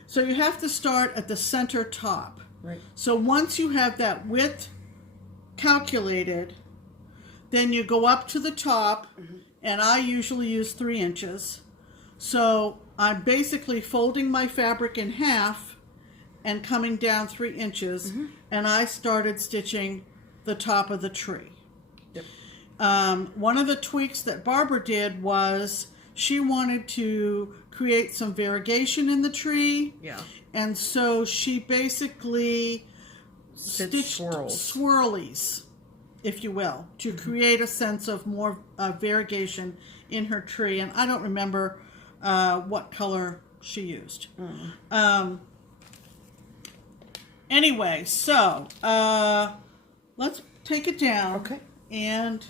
So you have to start at the center top. Right. So once you have that width calculated, then you go up to the top, and I usually use 3 inches. So I'm basically folding my fabric in half and coming down 3 inches, and I started stitching the top of the tree. Yep. One of the tweaks that Barbara did was she wanted to create some variegation in the tree. Yeah. And so she basically stitched swirlies, if you will, to create a sense of more variegation in her tree. And I don't remember what color she used. Anyway, so let's take it down. Okay. And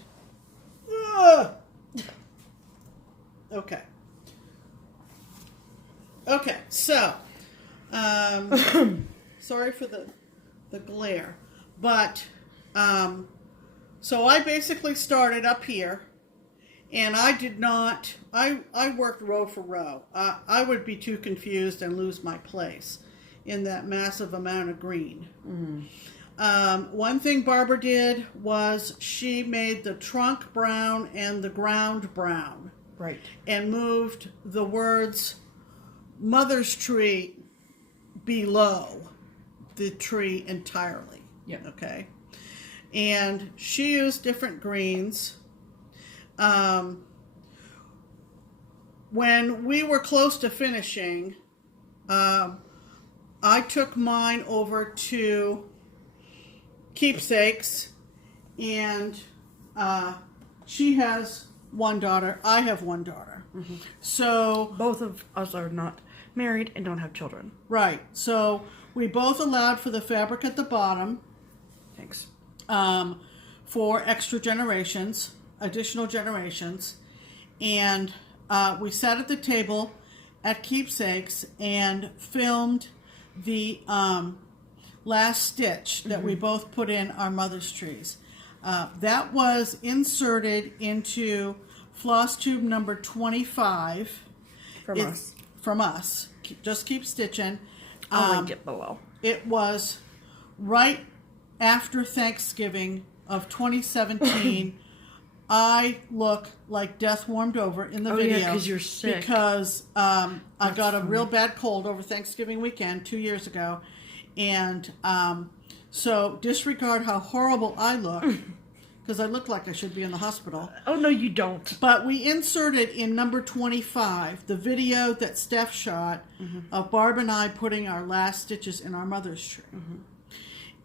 okay. Okay, so sorry for the glare, but so I basically started up here, and I did not, I worked row for row. I would be too confused and lose my place in that massive amount of green. One thing Barbara did was she made the trunk brown and the ground brown. Right. And moved the words Mother's Tree below the tree entirely. Yeah. Okay. And she used different greens. When we were close to finishing, I took mine over to Keepsakes, and she has one daughter. I have one daughter. So both of us are not married and don't have children. Right. So we both allowed for the fabric at the bottom. Thanks. For extra generations, additional generations. And we sat at the table at Keepsakes and filmed the last stitch that we both put in our mother's trees. That was inserted into FlossTube number 25. From us. Just Keep Stitching. I'll link it below. It was right after Thanksgiving of 2017. I look like death warmed over in the video. Yeah, because you're sick. Because I got a real bad cold over Thanksgiving weekend 2 years ago. And so disregard how horrible I look, because I look like I should be in the hospital. Oh, no, you don't. But we inserted in number 25 the video that Steph shot of Barb and I putting our last stitches in our mother's tree.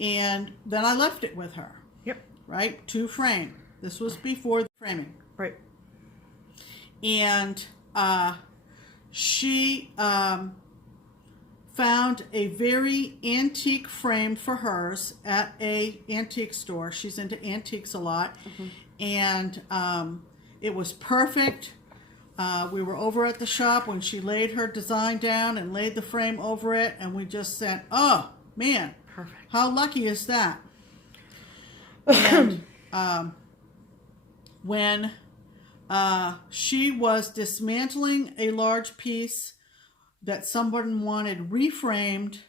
And then I left it with her. Yep. Right? To frame. This was before the framing. Right. And she found a very antique frame for hers at a antique store. She's into antiques a lot. And it was perfect. We were over at the shop when she laid her design down and laid the frame over it, and we just said, oh man, perfect. How lucky is that? And when she was dismantling a large piece that someone wanted reframed,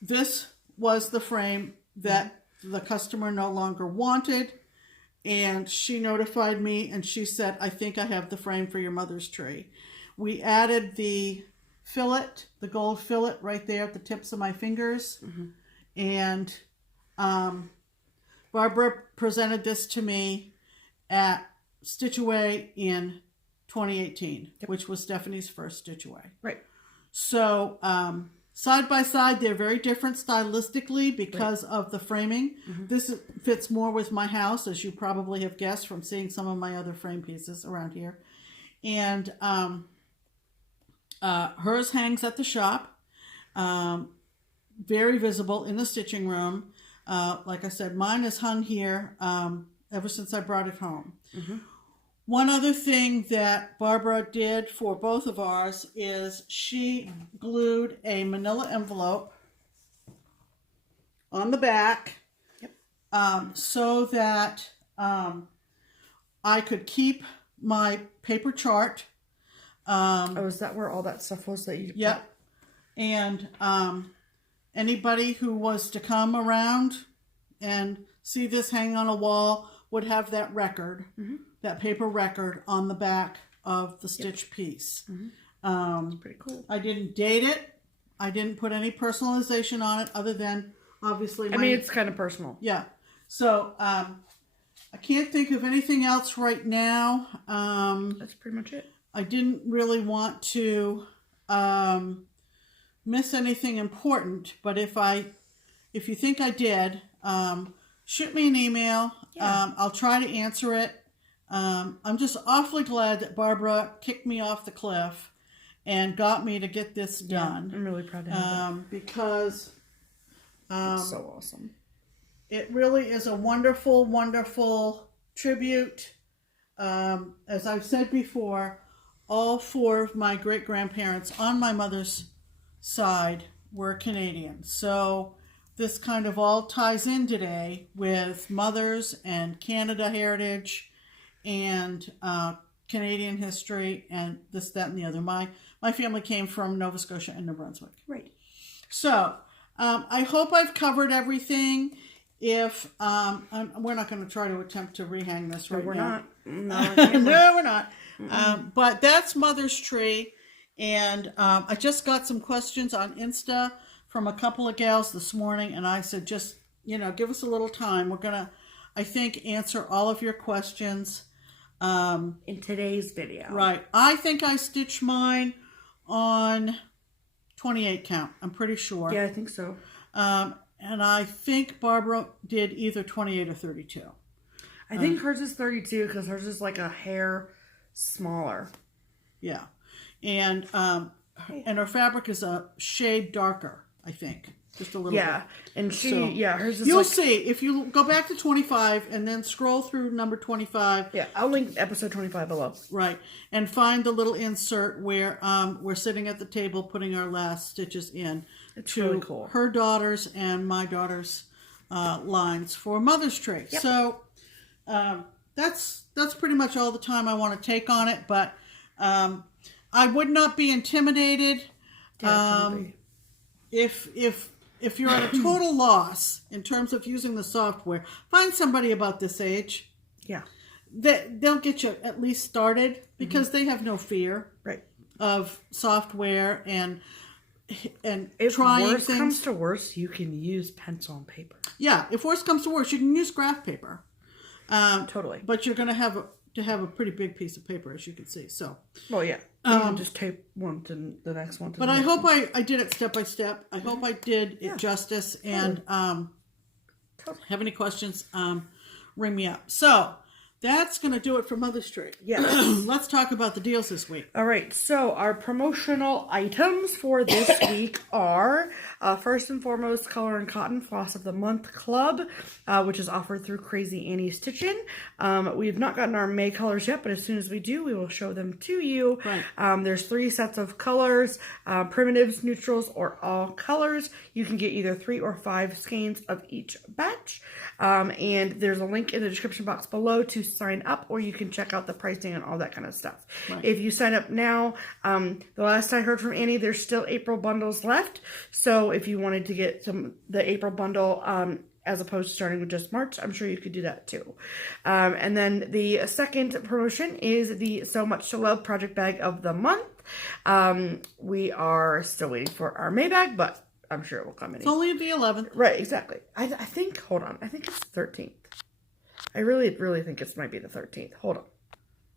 this was the frame that the customer no longer wanted, and she notified me and she said, I think I have the frame for your mother's tree. We added the fillet, the gold fillet right there at the tips of my fingers, and Barbara presented this to me at Stitch Away in 2018, which was Stephanie's first Stitch Away. Right. So side by side, they're very different stylistically because of the framing. This fits more with my house, as you probably have guessed from seeing some of my other frame pieces around here. And hers hangs at the shop, very visible in the stitching room. Like I said, mine is hung here ever since I brought it home. One other thing that Barbara did for both of ours is she glued a manila envelope on the back so that I could keep my paper chart. Oh, is that where all that stuff was that you... Yep. And anybody who was to come around and see this hanging on a wall would have that record, that paper record on the back of the stitch piece. It's pretty cool. I didn't date it. I didn't put any personalization on it other than obviously I mean, it's kind of personal. Yeah. So I can't think of anything else right now. That's pretty much it. I didn't really want to miss anything important, but if you think I did, shoot me an email. I'll try to answer it. I'm just awfully glad that Barbara kicked me off the cliff and got me to get this done. I'm really proud to have that. Because it's so awesome. It really is a wonderful, wonderful tribute. As I've said before, all four of my great-grandparents on my mother's side were Canadian. So this kind of all ties in today with mothers and Canada heritage and Canadian history and this, that, and the other. My family came from Nova Scotia and New Brunswick. Right. So I hope I've covered everything. If we're not going to try to attempt to rehang this right now. No, No, we're not. But that's Mother's Tree. And I just got some questions on Insta from a couple of gals this morning. And I said, just, give us a little time. We're going to, I think, answer all of your questions. In today's video. Right. I think I stitched mine on 28 count. I'm pretty sure. Yeah, I think so. And I think Barbara did either 28 or 32. I think hers is 32 because hers is like a hair smaller. Yeah. And her fabric is a shade darker, I think. Just a little bit. Yeah. And hers is You'll see. If you go back to 25 and then scroll through number 25. Yeah, I'll link episode 25 below. Right. And find the little insert where we're sitting at the table putting our last stitches in. It's really cool. Her daughter's and my daughter's lines for Mother's Tree. Yep. So that's pretty much all the time I want to take on it. But I would not be intimidated if you're at a total loss in terms of using the software. Find somebody about this age. Yeah. They'll get you at least started because they have no fear of software and if trying worse things. comes to worse, you can use pencil and paper. Yeah, if worse comes to worse, you can use graph paper. Totally. But you're going to have a pretty big piece of paper, as you can see. So. Well, yeah. You can just tape one to the next one. But I hope I did it step by step. I hope I did it justice. And have any questions, ring me up. So that's going to do it for Mother's Day. Yeah. Let's talk about the deals this week. All right. So our promotional items for this week are, first and foremost, Color and Cotton Floss of the Month Club, which is offered through Crazy Annie Stitchin. We have not gotten our May colors yet, but as soon as we do, we will show them to you. Right. There's 3 sets of colors, primitives, neutrals, or all colors. You can get either 3 or 5 skeins of each batch. And there's a link in the description box below to sign up, or you can check out the pricing and all that kind of stuff. Right. If you sign up now, the last I heard from Annie, there's still April bundles left. So if you wanted to get the April bundle, as opposed to starting with just March, I'm sure you could do that too. And then the second promotion is the SewMuch2Luv Project Bag of the Month. We are still waiting for our May bag, but I'm sure it will come in. It's only the 11th. Right, exactly. I think, hold on, I think it's the 13th. I really think it might be the 13th. Hold on.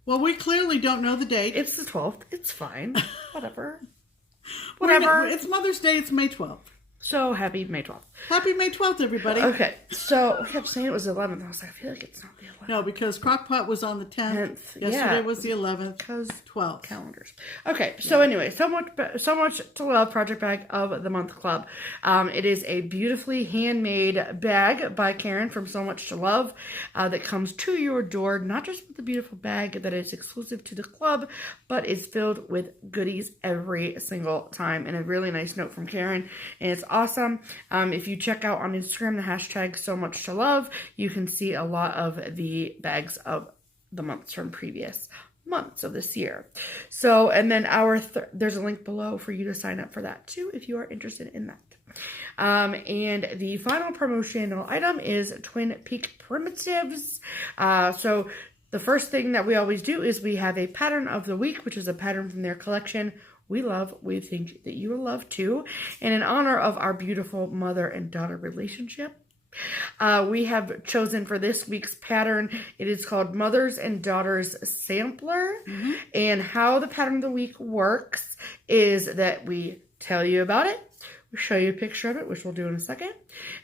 Well, we clearly don't know the date. It's the 12th. It's fine. Whatever. It's Mother's Day. It's May 12th. So happy May 12th. Happy May 12th, everybody. Okay. So I kept saying it was the 11th. I was like, I feel like it's not the 11th. No, because crock-pot was on the 10th. Yesterday was the 11th. Because 12th. Calendars. Okay. So anyway, so much to love Project Bag of the Month Club. It is a beautifully handmade bag by Karen from SewMuch2Luv that comes to your door, not just with the beautiful bag that is exclusive to the club, but is filled with goodies every single time. And a really nice note from Karen. And it's awesome. If you check out on Instagram the hashtag SewMuch2Luv, you can see a lot of the bags of the months from previous months of this year. So, and then there's a link below for you to sign up for that too if you are interested in that. And the final promotional item is Twin Peak Primitives. So the first thing that we always do is we have a pattern of the week, which is a pattern from their collection we love, we think that you will love too. And in honor of our beautiful mother and daughter relationship, we have chosen for this week's pattern, it is called Mothers and Daughters Sampler. Mm-hmm. And how the pattern of the week works is that we tell you about it, we show you a picture of it, which we'll do in a second,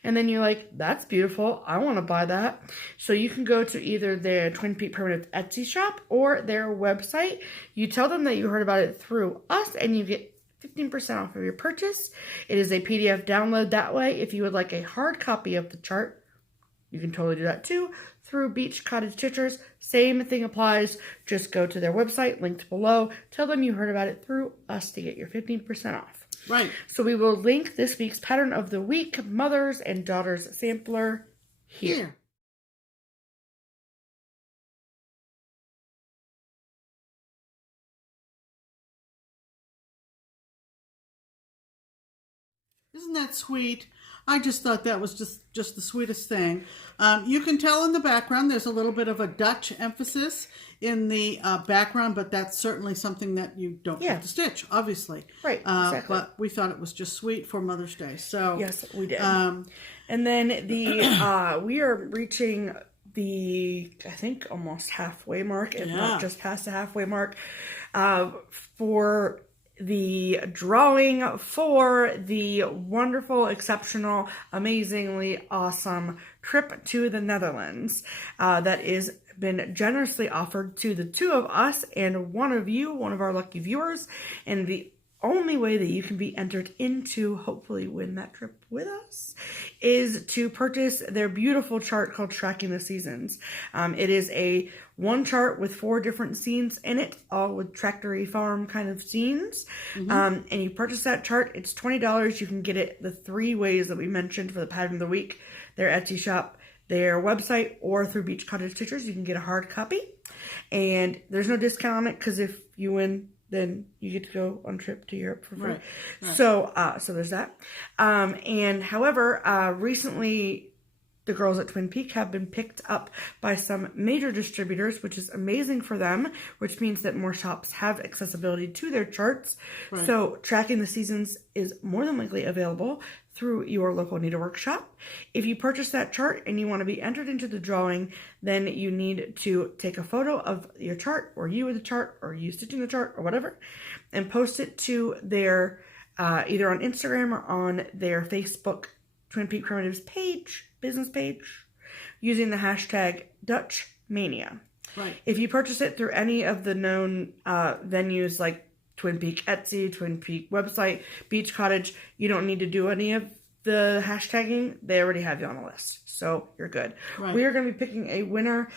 and then you're like, that's beautiful, I want to buy that. So you can go to either their Twin Peak Primitive Etsy shop or their website. You tell them that you heard about it through us, and you get 15% off of your purchase. It is a PDF download that way. If you would like a hard copy of the chart, you can totally do that too. Through Beach Cottage Stitchers, same thing applies. Just go to their website, linked below. Tell them you heard about it through us to get your 15% off. Right. So we will link this week's pattern of the week, Mothers and Daughters Sampler, here. Isn't that sweet? I just thought that was just the sweetest thing. You can tell in the background there's a little bit of a Dutch emphasis in the background, but that's certainly something that you don't have to stitch, obviously. Right, exactly. But we thought it was just sweet for Mother's Day. So yes, we did. And then we are reaching the, I think, almost halfway mark, if not just past the halfway mark, for the drawing for the wonderful, exceptional, amazingly awesome trip to the Netherlands that is been generously offered to the 2 of us and one of you, one of our lucky viewers. And the only way that you can be entered into hopefully win that trip with us is to purchase their beautiful chart called Tracking the Seasons. It is a one chart with 4 different scenes in it, all with tractory farm kind of scenes. Mm-hmm. And you purchase that chart, it's $20. You can get it the 3 ways that we mentioned for the pattern of the week: their Etsy shop, their website, or through Beach Cottage Stitchers. You can get a hard copy, and there's no discount on it because if you win, then you get to go on a trip to Europe for free. Right. So there's that. And however, recently the girls at Twin Peak have been picked up by some major distributors, which is amazing for them, which means that more shops have accessibility to their charts. Right. So tracking the seasons is more than likely available through your local needlework shop. If you purchase that chart and you want to be entered into the drawing, then you need to take a photo of your chart, or you with the chart, or you stitching the chart, or whatever, and post it to their either on Instagram or on their Facebook Twin Peak Primitives page, business page, using the hashtag Dutch Mania. Right. If you purchase it through any of the known venues like Twin Peak Etsy, Twin Peak website, Beach Cottage, you don't need to do any of the hashtagging. They already have you on the list, so you're good. Right. We are going to be picking a winner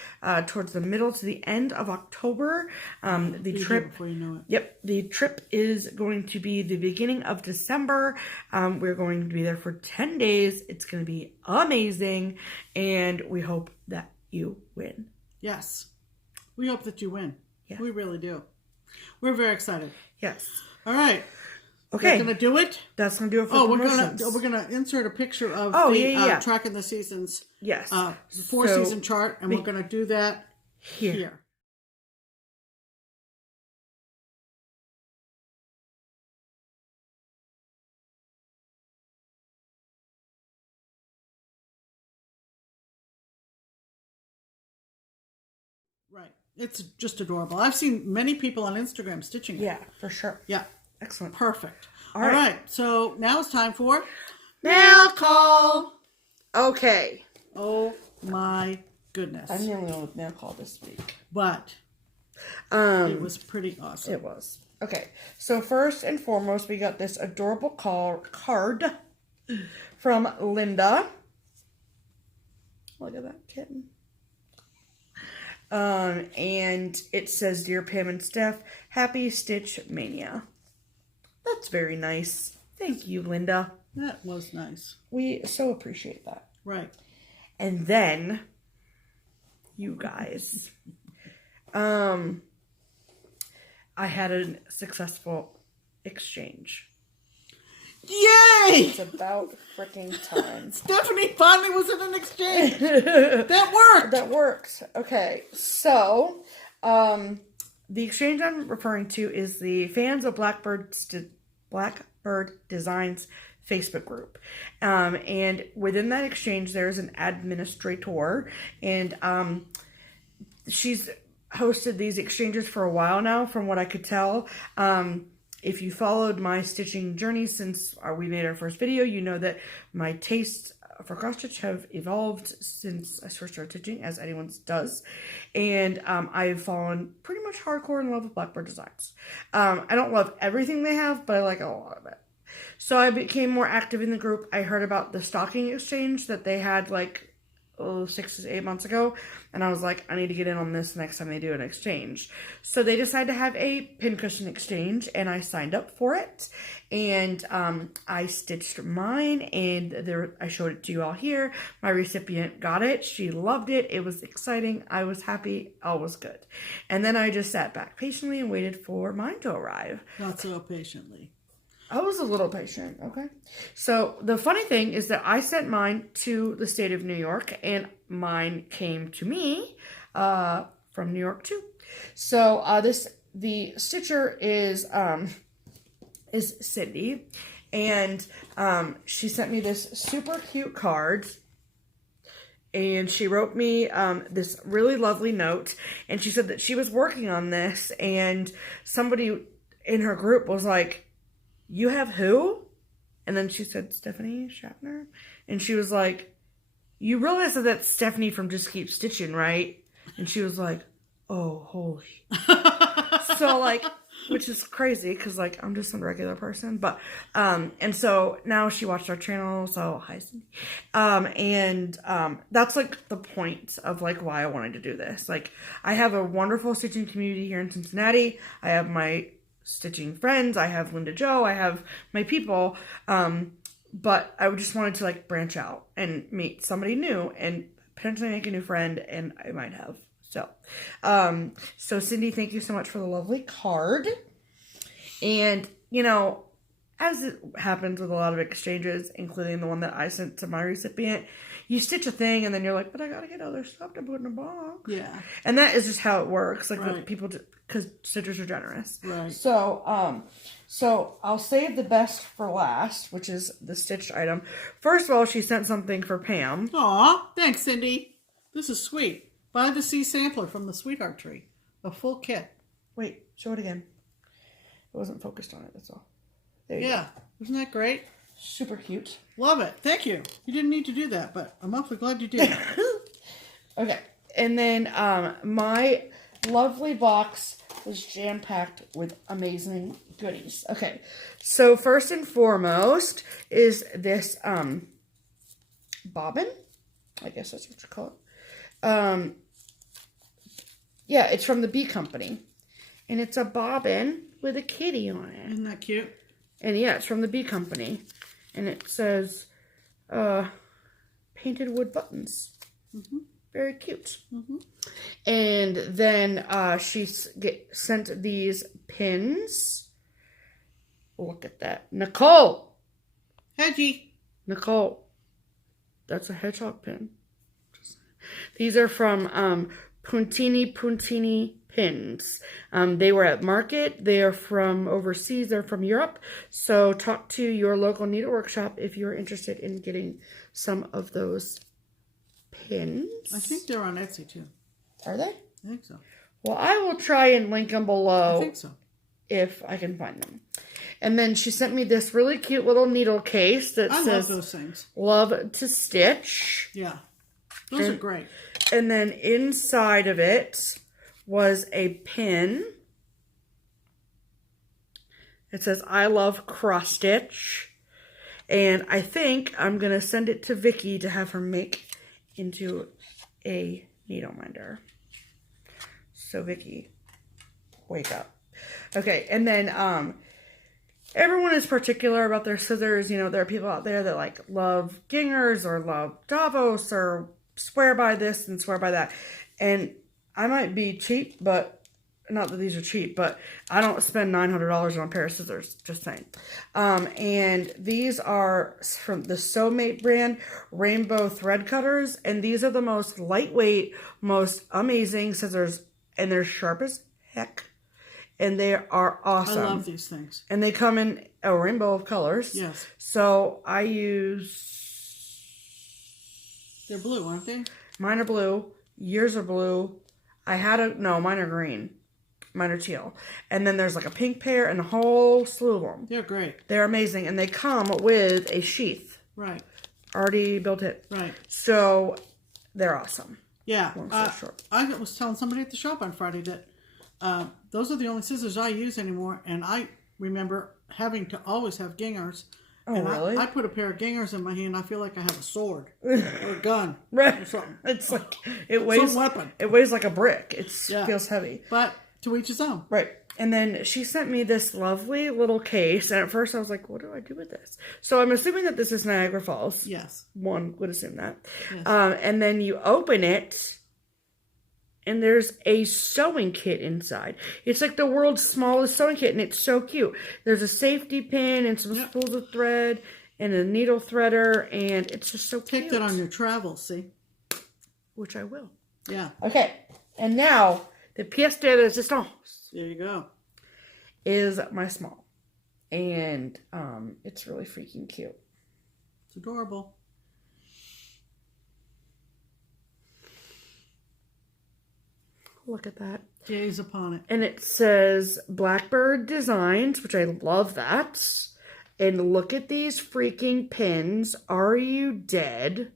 towards the middle to the end of October. The trip, before you know it. Yep, the trip is going to be the beginning of December. We're going to be there for 10 days. It's going to be amazing, and we hope that you win. Yes, we hope that you win. Yeah. We really do. We're very excited. Yes. All right. Okay. That's gonna do it. That's gonna do it for promotions. we're gonna insert a picture of tracking the seasons. Yes. The 4-season chart, and we're gonna do that here. Right. It's just adorable. I've seen many people on Instagram stitching it. Yeah, for sure. Yeah. Excellent. Perfect. All right. So now it's time for Mail call. Okay. Oh my goodness. I'm the only one with mail call this week. But it was pretty awesome. It was. Okay. So first and foremost, we got this adorable card from Linda. Look at that kitten. And it says, "Dear Pam and Steph, happy Stitch Mania." That's very nice. Thank you, Linda. That was nice. We so appreciate that. Right. And then, you guys, I had a successful exchange. Yay! It's about freaking time. Stephanie finally was in an exchange. That worked. That worked. Okay, so the exchange I'm referring to is the Fans of Blackbird Designs Facebook group. And within that exchange, there's an administrator, and she's hosted these exchanges for a while now, from what I could tell. If you followed my stitching journey since we made our first video, you know that my tastes for cross stitch have evolved since I first started stitching, as anyone's does. And I've fallen pretty much hardcore in love with Blackbird Designs. I don't love everything they have, but I like a lot of it. So I became more active in the group. I heard about the stocking exchange that they had like 6 to 8 months ago, and I was like, I need to get in on this next time they do an exchange. So they decided to have a pincushion exchange, and I signed up for it, and I stitched mine, and I showed it to you all here. My recipient got it. She loved it. It was exciting. I was happy. All was good. And then I just sat back patiently and waited for mine to arrive. Not so patiently. I was a little patient, okay? So the funny thing is that I sent mine to the state of New York, and mine came to me from New York too. So the stitcher is Cindy, and she sent me this super cute card, and she wrote me this really lovely note, and she said that she was working on this, and somebody in her group was like, "You have who?" And then she said, "Stephanie Shatner." And she was like, "You realize that that's Stephanie from Just Keep Stitchin', right?" And she was like, "Oh, holy." So like, which is crazy because like I'm just a regular person, but and so now she watched our channel, so hi Cindy. That's like the point of like why I wanted to do this. Like, I have a wonderful stitching community here in Cincinnati. I have my stitching friends, I have Linda Jo, I have my people, but I just wanted to like branch out and meet somebody new and potentially make a new friend, and I might have. So Cindy, thank you so much for the lovely card. And you know, as it happens with a lot of exchanges, including the one that I sent to my recipient, you stitch a thing and then you're like, but I gotta get other stuff to put in a box. Yeah. And that is just how it works. Like Right. with people, because stitchers are generous. Right. So, so I'll save the best for last, which is the stitched item. First of all, she sent something for Pam. Aw, thanks, Cindy. This is sweet. Buy the sea sampler from the Sweetheart Tree. A full kit. Wait, show it again. It wasn't focused on it, that's all. There you Yeah. Isn't that great? go. Super cute. Love it. Thank you. You didn't need to do that, but I'm awfully glad you did. Okay, and then my lovely box was jam-packed with amazing goodies. Okay, so first and foremost is this bobbin. I guess that's what you call it. Yeah, it's from the Bee Company. And it's a bobbin with a kitty on it. Isn't that cute? And yeah, it's from the Bee Company. And it says painted wood buttons. Mm-hmm. Very cute. Mm-hmm. And then she sent these pins. Look at that. Nicole! Hedgie. Nicole. That's a hedgehog pin. These are from Puntini pins. They were at market. They are from overseas. They're from Europe. So talk to your local needlework shop if you're interested in getting some of those pins. I think they're on Etsy too. Are they? I think so. Well, I will try and link them below. I think so. If I can find them. And then she sent me this really cute little needle case that I says love those things. Love to Stitch. Yeah. Those are great. And then inside of it was a pin. It says, I love cross stitch. And I think I'm going to send it to Vicky to have her make into a needle minder. So Vicky, wake up. Okay, and then everyone is particular about their scissors. You know, there are people out there that like love Gingers or love Davos or swear by this and swear by that. And I might be cheap, but not that these are cheap, but I don't spend $900 on a pair of scissors, just saying. And these are from the SewMuch brand, rainbow thread cutters. And these are the most lightweight, most amazing scissors. And they're sharp as heck. And they are awesome. I love these things. And they come in a rainbow of colors. Yes. So I use... They're blue, aren't they? Mine are blue. Yours are blue. Mine are green. Mine are teal. And then there's like a pink pair and a whole slew of them. They're great. They're amazing. And they come with a sheath. Right. Already built in. Right. So they're awesome. Yeah. Long story short. I was telling somebody at the shop on Friday that those are the only scissors I use anymore. And I remember having to always have gingers. Oh, and really? I put a pair of gingers in my hand. I feel like I have a sword or a gun. Right. Or something. It's like, it weighs... Some weapon. It weighs like a brick. It feels heavy. But to each his own. Right. And then she sent me this lovely little case. And at first I was like, what do I do with this? So I'm assuming that this is Niagara Falls. Yes. One would assume that. Yes. And then you open it. And there's a sewing kit inside. It's like the world's smallest sewing kit. And it's so cute. There's a safety pin and some spools of thread. And a needle threader. And it's just so cute. Take that on your travels, see? Which I will. Yeah. Okay. And now, the pièce de résistance. There you go. Is my small. And it's really freaking cute. It's adorable. Look at that. Gaze upon it. And it says Blackbird Designs, which I love that. And look at these freaking pins. Are you dead?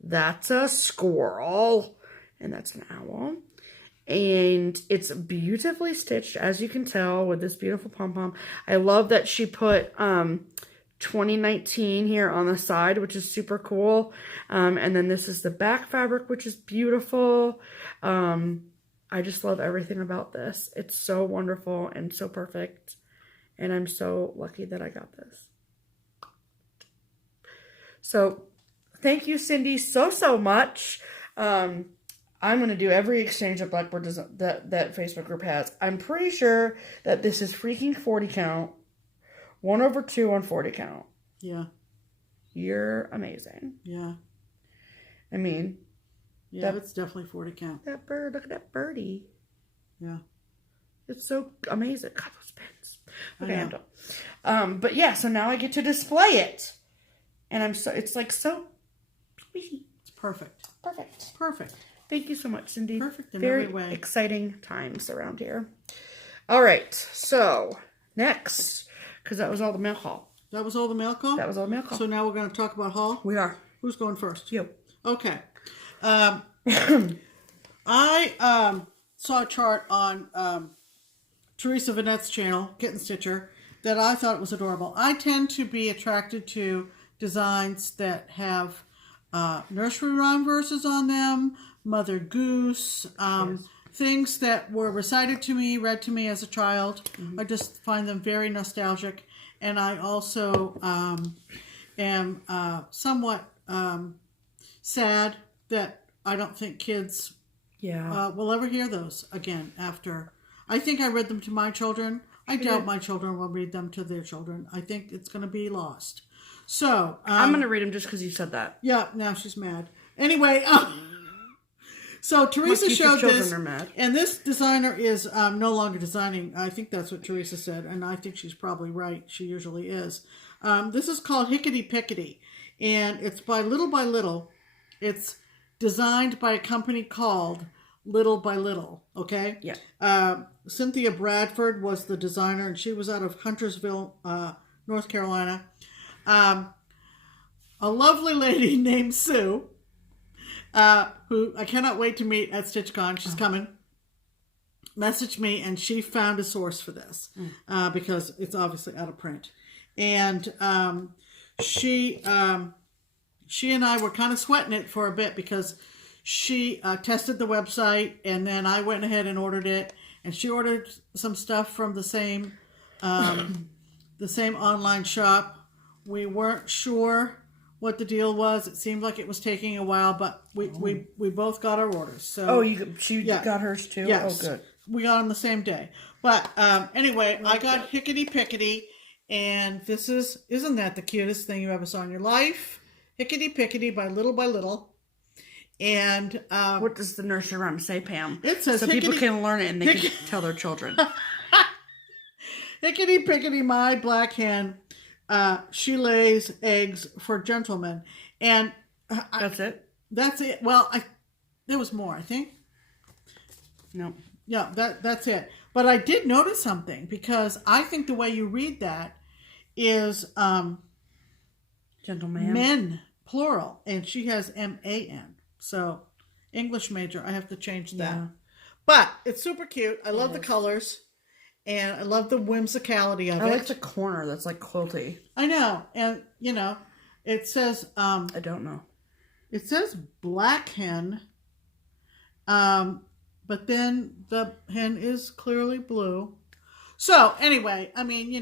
That's a squirrel. And that's an owl. And it's beautifully stitched, as you can tell, with this beautiful pom-pom. I love that she put 2019 here on the side, which is super cool. And then this is the back fabric, which is beautiful. I just love everything about this. It's so wonderful and so perfect. And I'm so lucky that I got this. So thank you, Cindy, so much. I'm going to do every exchange that Blackbird does, that Facebook group has. I'm pretty sure that this is freaking 40 count 1/2 on 40 count. Yeah. You're amazing. Yeah. I mean, yeah, it's definitely 40 count. That bird, look at that birdie. Yeah. It's so amazing. God, those pins. Okay, I I'm know. done. But yeah, so now I get to display it. And it's like so squishy. It's perfect. Perfect. Perfect. Thank you so much, Cindy. Perfect in Very every way. exciting times around here. All right, so next, because that was all the mail haul. That was all the mail call? That was all the mail call. So now we're going to talk about haul? We are. Who's going first? You. Okay. I saw a chart on Teresa Vanette's channel, Kitten Stitcher, that I thought was adorable. I tend to be attracted to designs that have nursery rhyme verses on them, Mother Goose, things that were recited to me, read to me as a child. I just find them very nostalgic. And I also am somewhat sad that I don't think kids will ever hear those again after. I think I read them to my children. I doubt my children will read them to their children. I think it's going to be lost. So I'm going to read them just because you said that. Yeah, now she's mad. Anyway, so Teresa showed this, and this designer is no longer designing. I think that's what Teresa said, and I think she's probably right. She usually is. This is called Hickety Pickety, and it's by Little. It's designed by a company called Little by Little, okay? Yeah. Cynthia Bradford was the designer, and she was out of Huntersville, North Carolina. A lovely lady named Sue, who I cannot wait to meet at StitchCon. She's coming. Messaged me, and she found a source for this because it's obviously out of print. And she and I were kind of sweating it for a bit because she tested the website, and then I went ahead and ordered it. And she ordered some stuff from the same online shop. We weren't sure what the deal was. It seemed like it was taking a while, but we both got our orders. So she got hers too? Yes. Oh, good. We got them the same day. But anyway, I got Hickety Pickety, and isn't that the cutest thing you ever saw in your life? Hickety Pickety by Little. And what does the nursery rhyme say, Pam? It says so people can learn it and they can tell their children. Hickety Pickety, my black hen, she lays eggs for gentlemen. And that's it? That's it. Well, there was more, I think. No. Yeah, that's it. But I did notice something, because I think the way you read that is gentleman. Men, plural. And she has M-A-N. So, English major, I have to change that. Yeah. But it's super cute. I love the colors. And I love the whimsicality of it. I like the corner that's like quilty. I know. And, it says... I don't know. It says black hen. But then the hen is clearly blue. So, anyway, I mean,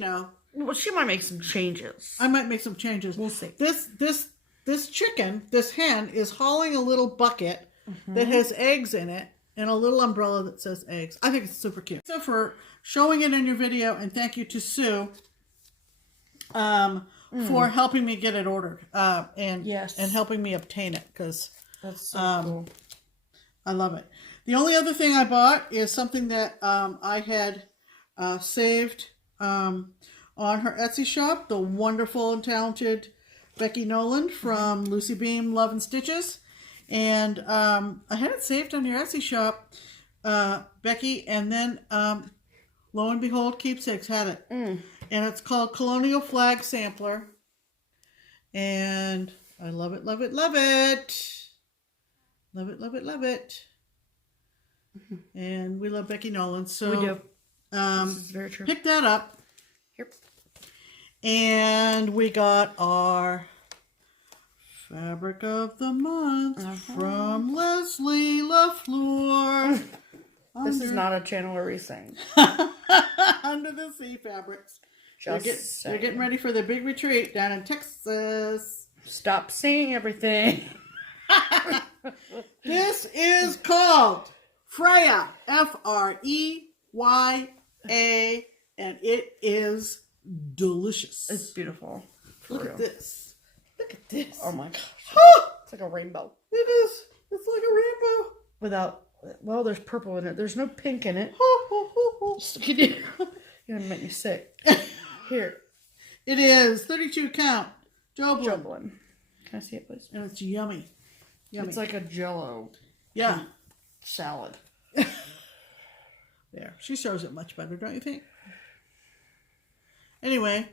Well, she might make some changes. I might make some changes. We'll see. This chicken, this hen, is hauling a little bucket that has eggs in it and a little umbrella that says eggs. I think it's super cute. So for showing it in your video, and thank you to Sue for helping me get it ordered and helping me obtain it, because that's so cool. I love it. The only other thing I bought is something that I had saved on her Etsy shop, the wonderful and talented Becky Noland from LucyBeam Love and Stitches. And I had it saved on your Etsy shop, Becky, and then lo and behold, Keepsakes had it. And it's called Colonial Flag Sampler. And I love it, love it, love it. Love it, love it, love it. And we love Becky Noland. So we do. This is very true. Pick that up. Yep. And we got our Fabric of the Month from Leslie LaFleur. This is not a channel where we sing. Under the Sea Fabrics. They're getting ready for their big retreat down in Texas. Stop singing everything. This is called Freya, Freya, and it is delicious. It's beautiful. Look at this. Look at this. Oh my gosh. Oh, It's like a rainbow. it is. It's like a rainbow. Without, well, there's purple in it. There's no pink in it. It You're gonna make me sick. Here. is 32 count. Joblin. Joblin. Can I see it, please? And it's yummy. Yummy. It's like a Jello Yeah. salad. There. She shows it much better, don't you think? Anyway,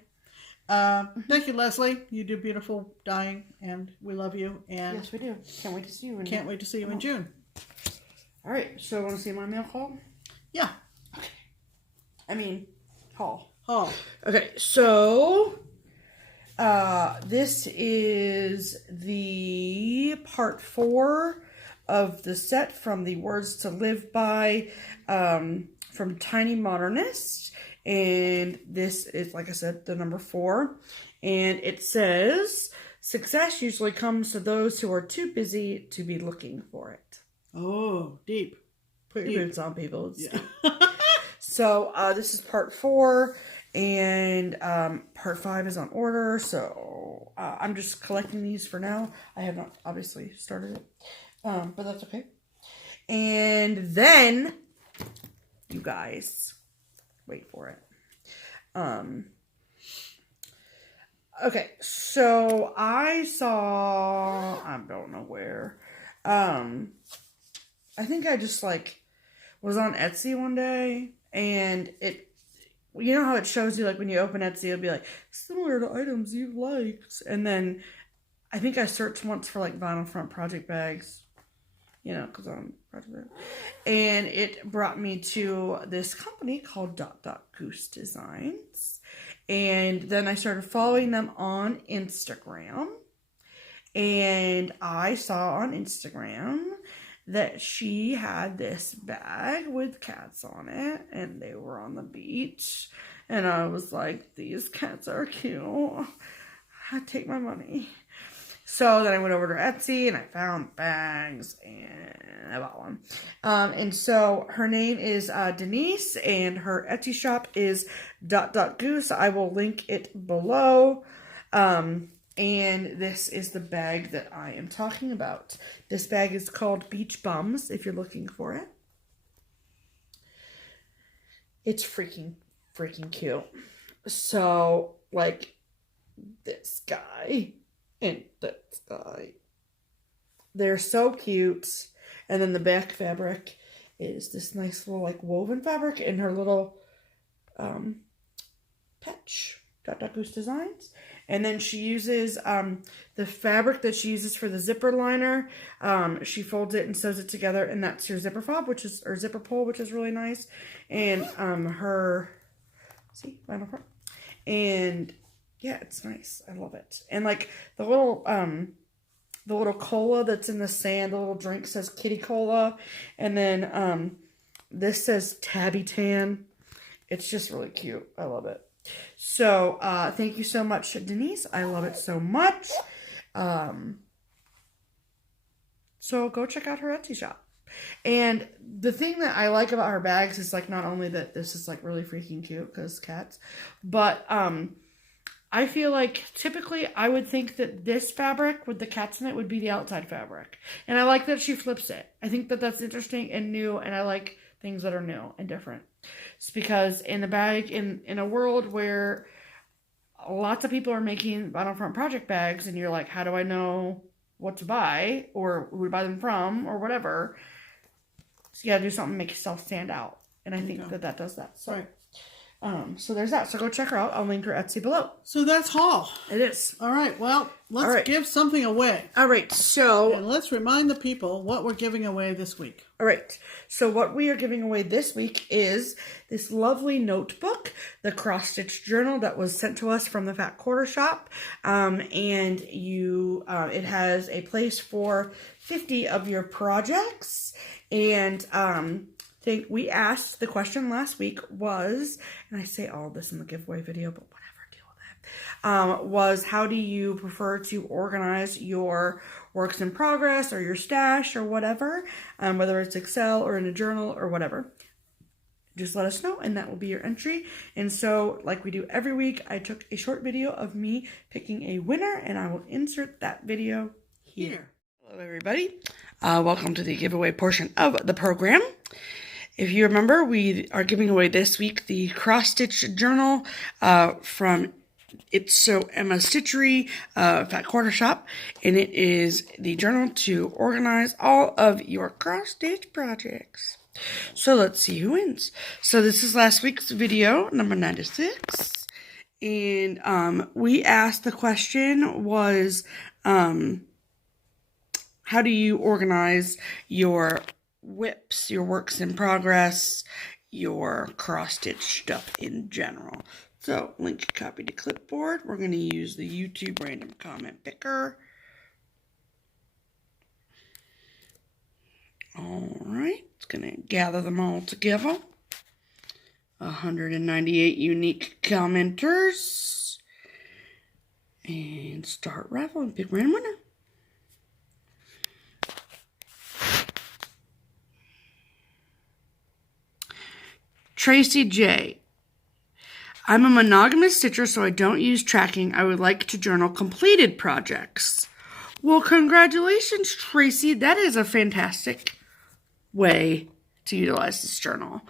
thank you, Leslie. You do beautiful dyeing, and we love you. And Yes, we do. Can't wait to see you. can't wait to see you in June. All right. So, want to see my mail call? Yeah. Haul. Oh. Okay. So, this is the part 4 of the set from the Words to Live By from Tiny Modernist. And this is, like I said, the number 4. And it says, success usually comes to those who are too busy to be looking for it. Oh, deep. Put your boots on, people. Yeah. So, this is part 4. And part 5 is on order. So, I'm just collecting these for now. I have not obviously started it. But that's okay. And then, you guys, wait for it. Okay, so I saw, I don't know where, I think I just was on Etsy one day, and it, you know how it shows you when you open Etsy, it'll be similar to items you liked, and then I think I searched once for vinyl front project bags. Because I'm project bag. And it brought me to this company called Goose Designs. And then I started following them on Instagram. And I saw on Instagram that she had this bag with cats on it. And they were on the beach. And I was like, these cats are cute. I'd take my money. So then I went over to Etsy and I found bags and I bought one. And so her name is Denise and her Etsy shop is .goose. I will link it below. And this is the bag that I am talking about. This bag is called Beach Bums if you're looking for it. It's freaking cute. So this guy. And this guy. They're so cute. And then the back fabric is this nice little woven fabric in her little patch. Goose Designs. And then she uses the fabric that she uses for the zipper liner. She folds it and sews it together, and that's your zipper fob, or zipper pull, which is really nice. And her vinyl front. And yeah, it's nice. I love it. And the little cola that's in the sand, the little drink says Kitty Cola. And then this says Tabby Tan. It's just really cute. I love it. So thank you so much, Denise. I love it so much. So go check out her Etsy shop. And the thing that I like about her bags is not only that this is really freaking cute because cats, but I feel typically I would think that this fabric with the cats in it would be the outside fabric. And I like that she flips it. I think that that's interesting and new, and I like things that are new and different. It's because in the bag, in a world where lots of people are making vinyl front project bags, and you're like, how do I know what to buy or who to buy them from or whatever? So you gotta do something to make yourself stand out. And I think that does that. So. Right. So there's that. So go check her out. I'll link her Etsy below. So that's haul. It is. All right. Well, let's give something away. All right. So. And let's remind the people what we're giving away this week. All right. So what we are giving away this week is this lovely notebook, the cross stitch journal that was sent to us from the Fat Quarter Shop. And it has a place for 50 of your projects. And, we asked, the question last week was, and I say all this in the giveaway video, but whatever, deal with it, was how do you prefer to organize your works in progress or your stash or whatever, whether it's Excel or in a journal or whatever. just let us know, and that will be your entry. And so, like we do every week, I took a short video of me picking a winner, and I will insert that video here. Hello, everybody. Welcome to the giveaway portion of the program. If you remember, we are giving away this week the cross-stitch journal from It's So Emma Stitchery, Fat Quarter Shop, and it is the journal to organize all of your cross-stitch projects. So let's see who wins. So this is last week's video, number 96, and we asked, the question was, how do you organize your whips, your works in progress, your cross-stitch stuff in general? So, link copy to clipboard. We're going to use the YouTube random comment picker. Alright, it's going to gather them all together. 198 unique commenters. And start raffle and pick random winner. Tracy J. I'm a monogamous stitcher, so I don't use tracking. I would like to journal completed projects. Well, congratulations, Tracy. That is a fantastic way to utilize this journal.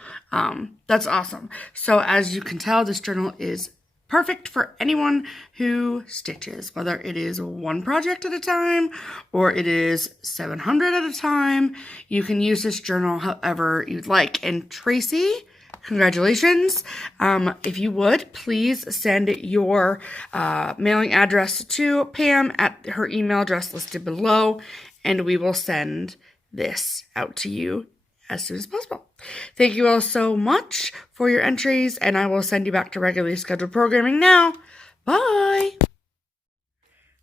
That's awesome. So as you can tell, this journal is perfect for anyone who stitches, whether it is one project at a time or it is 700 at a time. You can use this journal however you'd like. And Tracy, congratulations. If you would, please send your mailing address to Pam at her email address listed below, and we will send this out to you as soon as possible. Thank you all so much for your entries, and I will send you back to regularly scheduled programming now. Bye!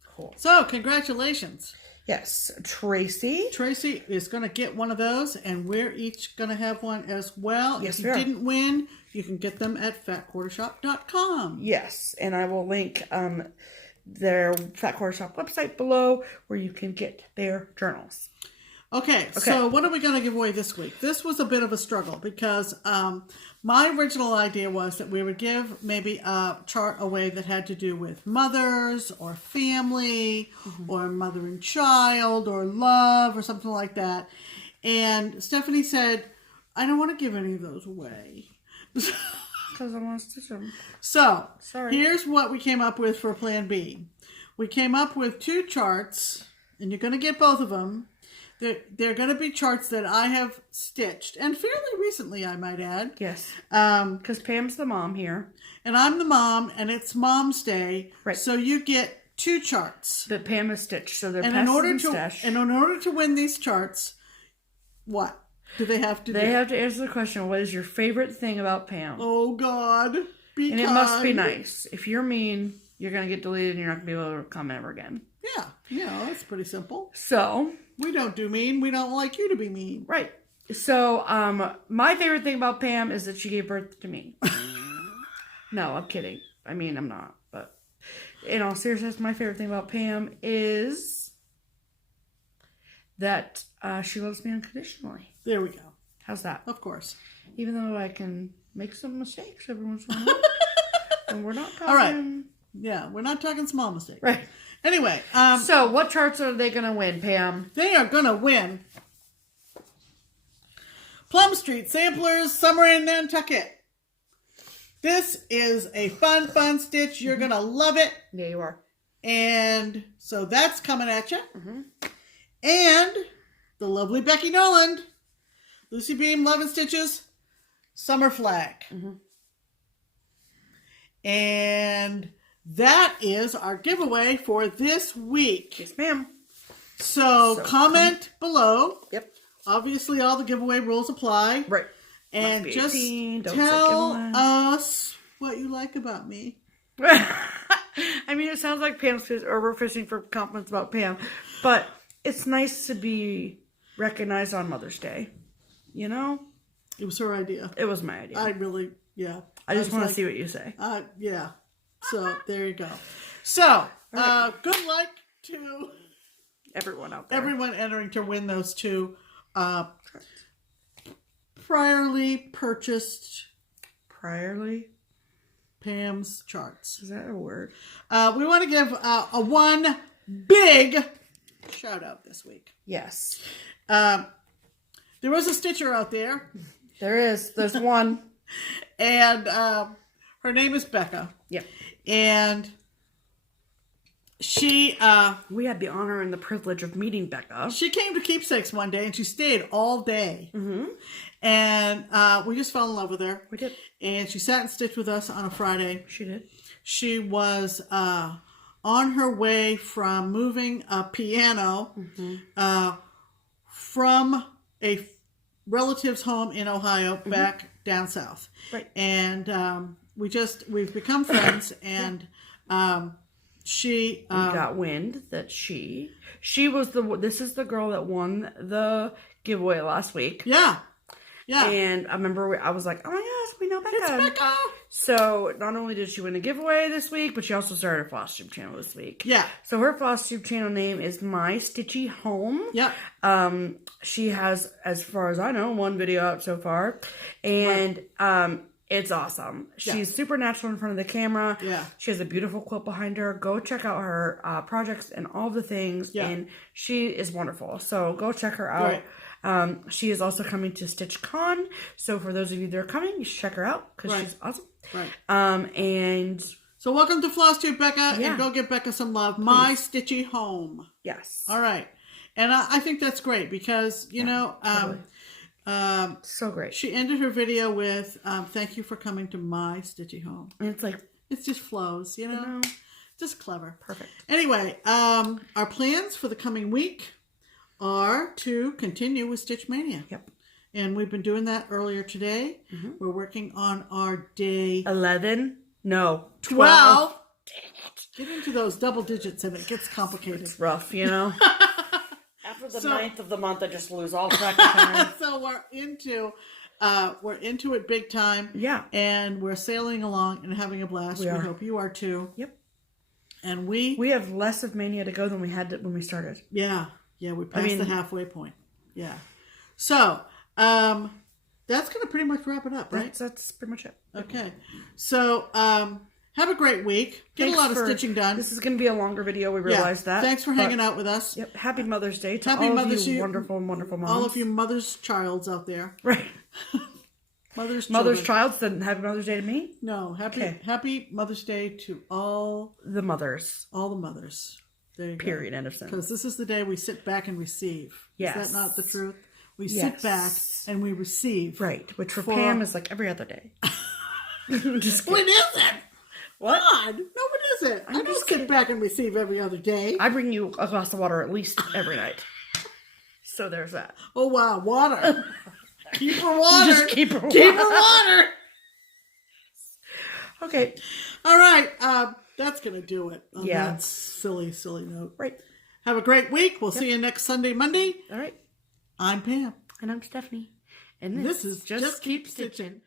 Cool. So, congratulations. Yes, Tracy. Tracy is going to get one of those, and we're each going to have one as well. Yes, if you didn't win, you can get them at fatquartershop.com. Yes, and I will link their Fat Quarter Shop website below where you can get their journals. Okay, so what are we going to give away this week? This was a bit of a struggle because my original idea was that we would give maybe a chart away that had to do with mothers or family or mother and child or love or something like that. And Stephanie said, I don't want to give any of those away. Because I want to stitch them. So, here's what we came up with for Plan B. We came up with 2 charts, and you're going to get both of them. They're going to be charts that I have stitched, and fairly recently, I might add. Yes. Because Pam's the mom here. And I'm the mom, and it's Mom's Day. Right. So you get 2 charts. That Pam has stitched, so they're and Pest in order and to Stash. And in order to win these charts, what do they have to do? They have to answer the question, what is your favorite thing about Pam? Oh, God. Be and kind. it must be nice. If you're mean, you're going to get deleted and you're not going to be able to comment ever again. Yeah, that's pretty simple. So, we don't do mean. We don't like you to be mean. Right. So, my favorite thing about Pam is that she gave birth to me. No, I'm kidding. I mean, I'm not. But in all seriousness, my favorite thing about Pam is that she loves me unconditionally. There we go. How's that? Of course. Even though I can make some mistakes every once in a while. And we're not talking... All right. Yeah, we're not talking small mistakes. Right. Anyway. So, what charts are they going to win, Pam? They are going to win Plum Street Samplers Summer in Nantucket. This is a fun stitch. You're going to love it. Yeah, you are. And so that's coming at you. And the lovely Becky Noland, LucyBeam Love and Stitches Summer Flag. And that is our giveaway for this week. Yes, ma'am. So comment below. Yep. Obviously, all the giveaway rules apply. Right. And just tell us what you like about me. I mean, it sounds like Pam's we're fishing for compliments about Pam, but it's nice to be recognized on Mother's Day. You know? It was her idea. It was my idea. I just want to see what you say. Yeah. So, there you go. So, good luck to everyone out there. Everyone entering to win those 2 priorly purchased Pam's charts. Is that a word? We want to give a one big shout out this week. Yes. There was a stitcher out there. There is. There's one. And her name is Becca. Yep. And she... we had the honor and the privilege of meeting Becca. She came to Keepsakes one day and she stayed all day. Mm-hmm. And we just fell in love with her. We did. And she sat and stitched with us on a Friday. She did. She was on her way from moving a piano from a relative's home in Ohio back down south. Right. And we've become friends. And she... we got wind that she was this is the girl that won the giveaway last week. Yeah. Yeah. And I remember I was like, oh my gosh, we know Becca. It's Becca. So not only did she win a giveaway this week, but she also started a FlossTube channel this week. Yeah. So her FlossTube channel name is My Stitchy Home. Yeah. She has, as far as I know, one video out so far. And it's awesome. She's super natural in front of the camera. Yeah. She has a beautiful quilt behind her. Go check out her projects and all the things. Yeah. And she is wonderful. So go check her out. Right. She is also coming to StitchCon, so for those of you that are coming, you should check her out because she's awesome. Right. And so welcome to FlossTube, Becca, and go give Becca some love. Please. My Stitchy Home. Yes. All right, and I think that's great because you know, totally. So great. She ended her video with "Thank you for coming to my Stitchy Home," and it's like it just flows, you know, just clever. Perfect. Anyway, our plans for the coming week are to continue with Stitch Mania. Yep. And we've been doing that earlier today. Mm-hmm. We're working on our day 11. No. 12. Dang it. Get into those double digits and it gets complicated. It's rough, you know. After the 9th of the month, I just lose all track of time. So we're into it big time. Yeah. And we're sailing along and having a blast. We hope you are too. Yep. And we have less of Mania to go than we had when we started. Yeah. Yeah, we passed the halfway point. Yeah. So, that's going to pretty much wrap it up, right? That's pretty much it. Okay. So, have a great week. Get a lot of stitching done. This is going to be a longer video. We realize that. Thanks for hanging out with us. Yep. Happy Mother's Day to all of you wonderful, wonderful moms. All of you mother's childs out there. Right. Mother's childs. Then Happy Mother's Day to me? No. Happy Mother's Day to all the mothers. All the mothers. There you Period. Go. End of sentence. Because this is the day we sit back and receive. Yes. Is that not the truth? We sit back and we receive. Right. Which for Pam is like every other day. Just when is it? What? God, no, when is it? I don't sit back and receive every other day. I bring you a glass of water at least every night. So there's that. Oh, wow. Water. Keep her water. Just keep her water. Keep her water. Okay. All right. That's going to do it on that silly note. Right. Have a great week. We'll see you next Sunday, Monday. All right. I'm Pam. And I'm Stephanie. And this is Just Keep Stitching.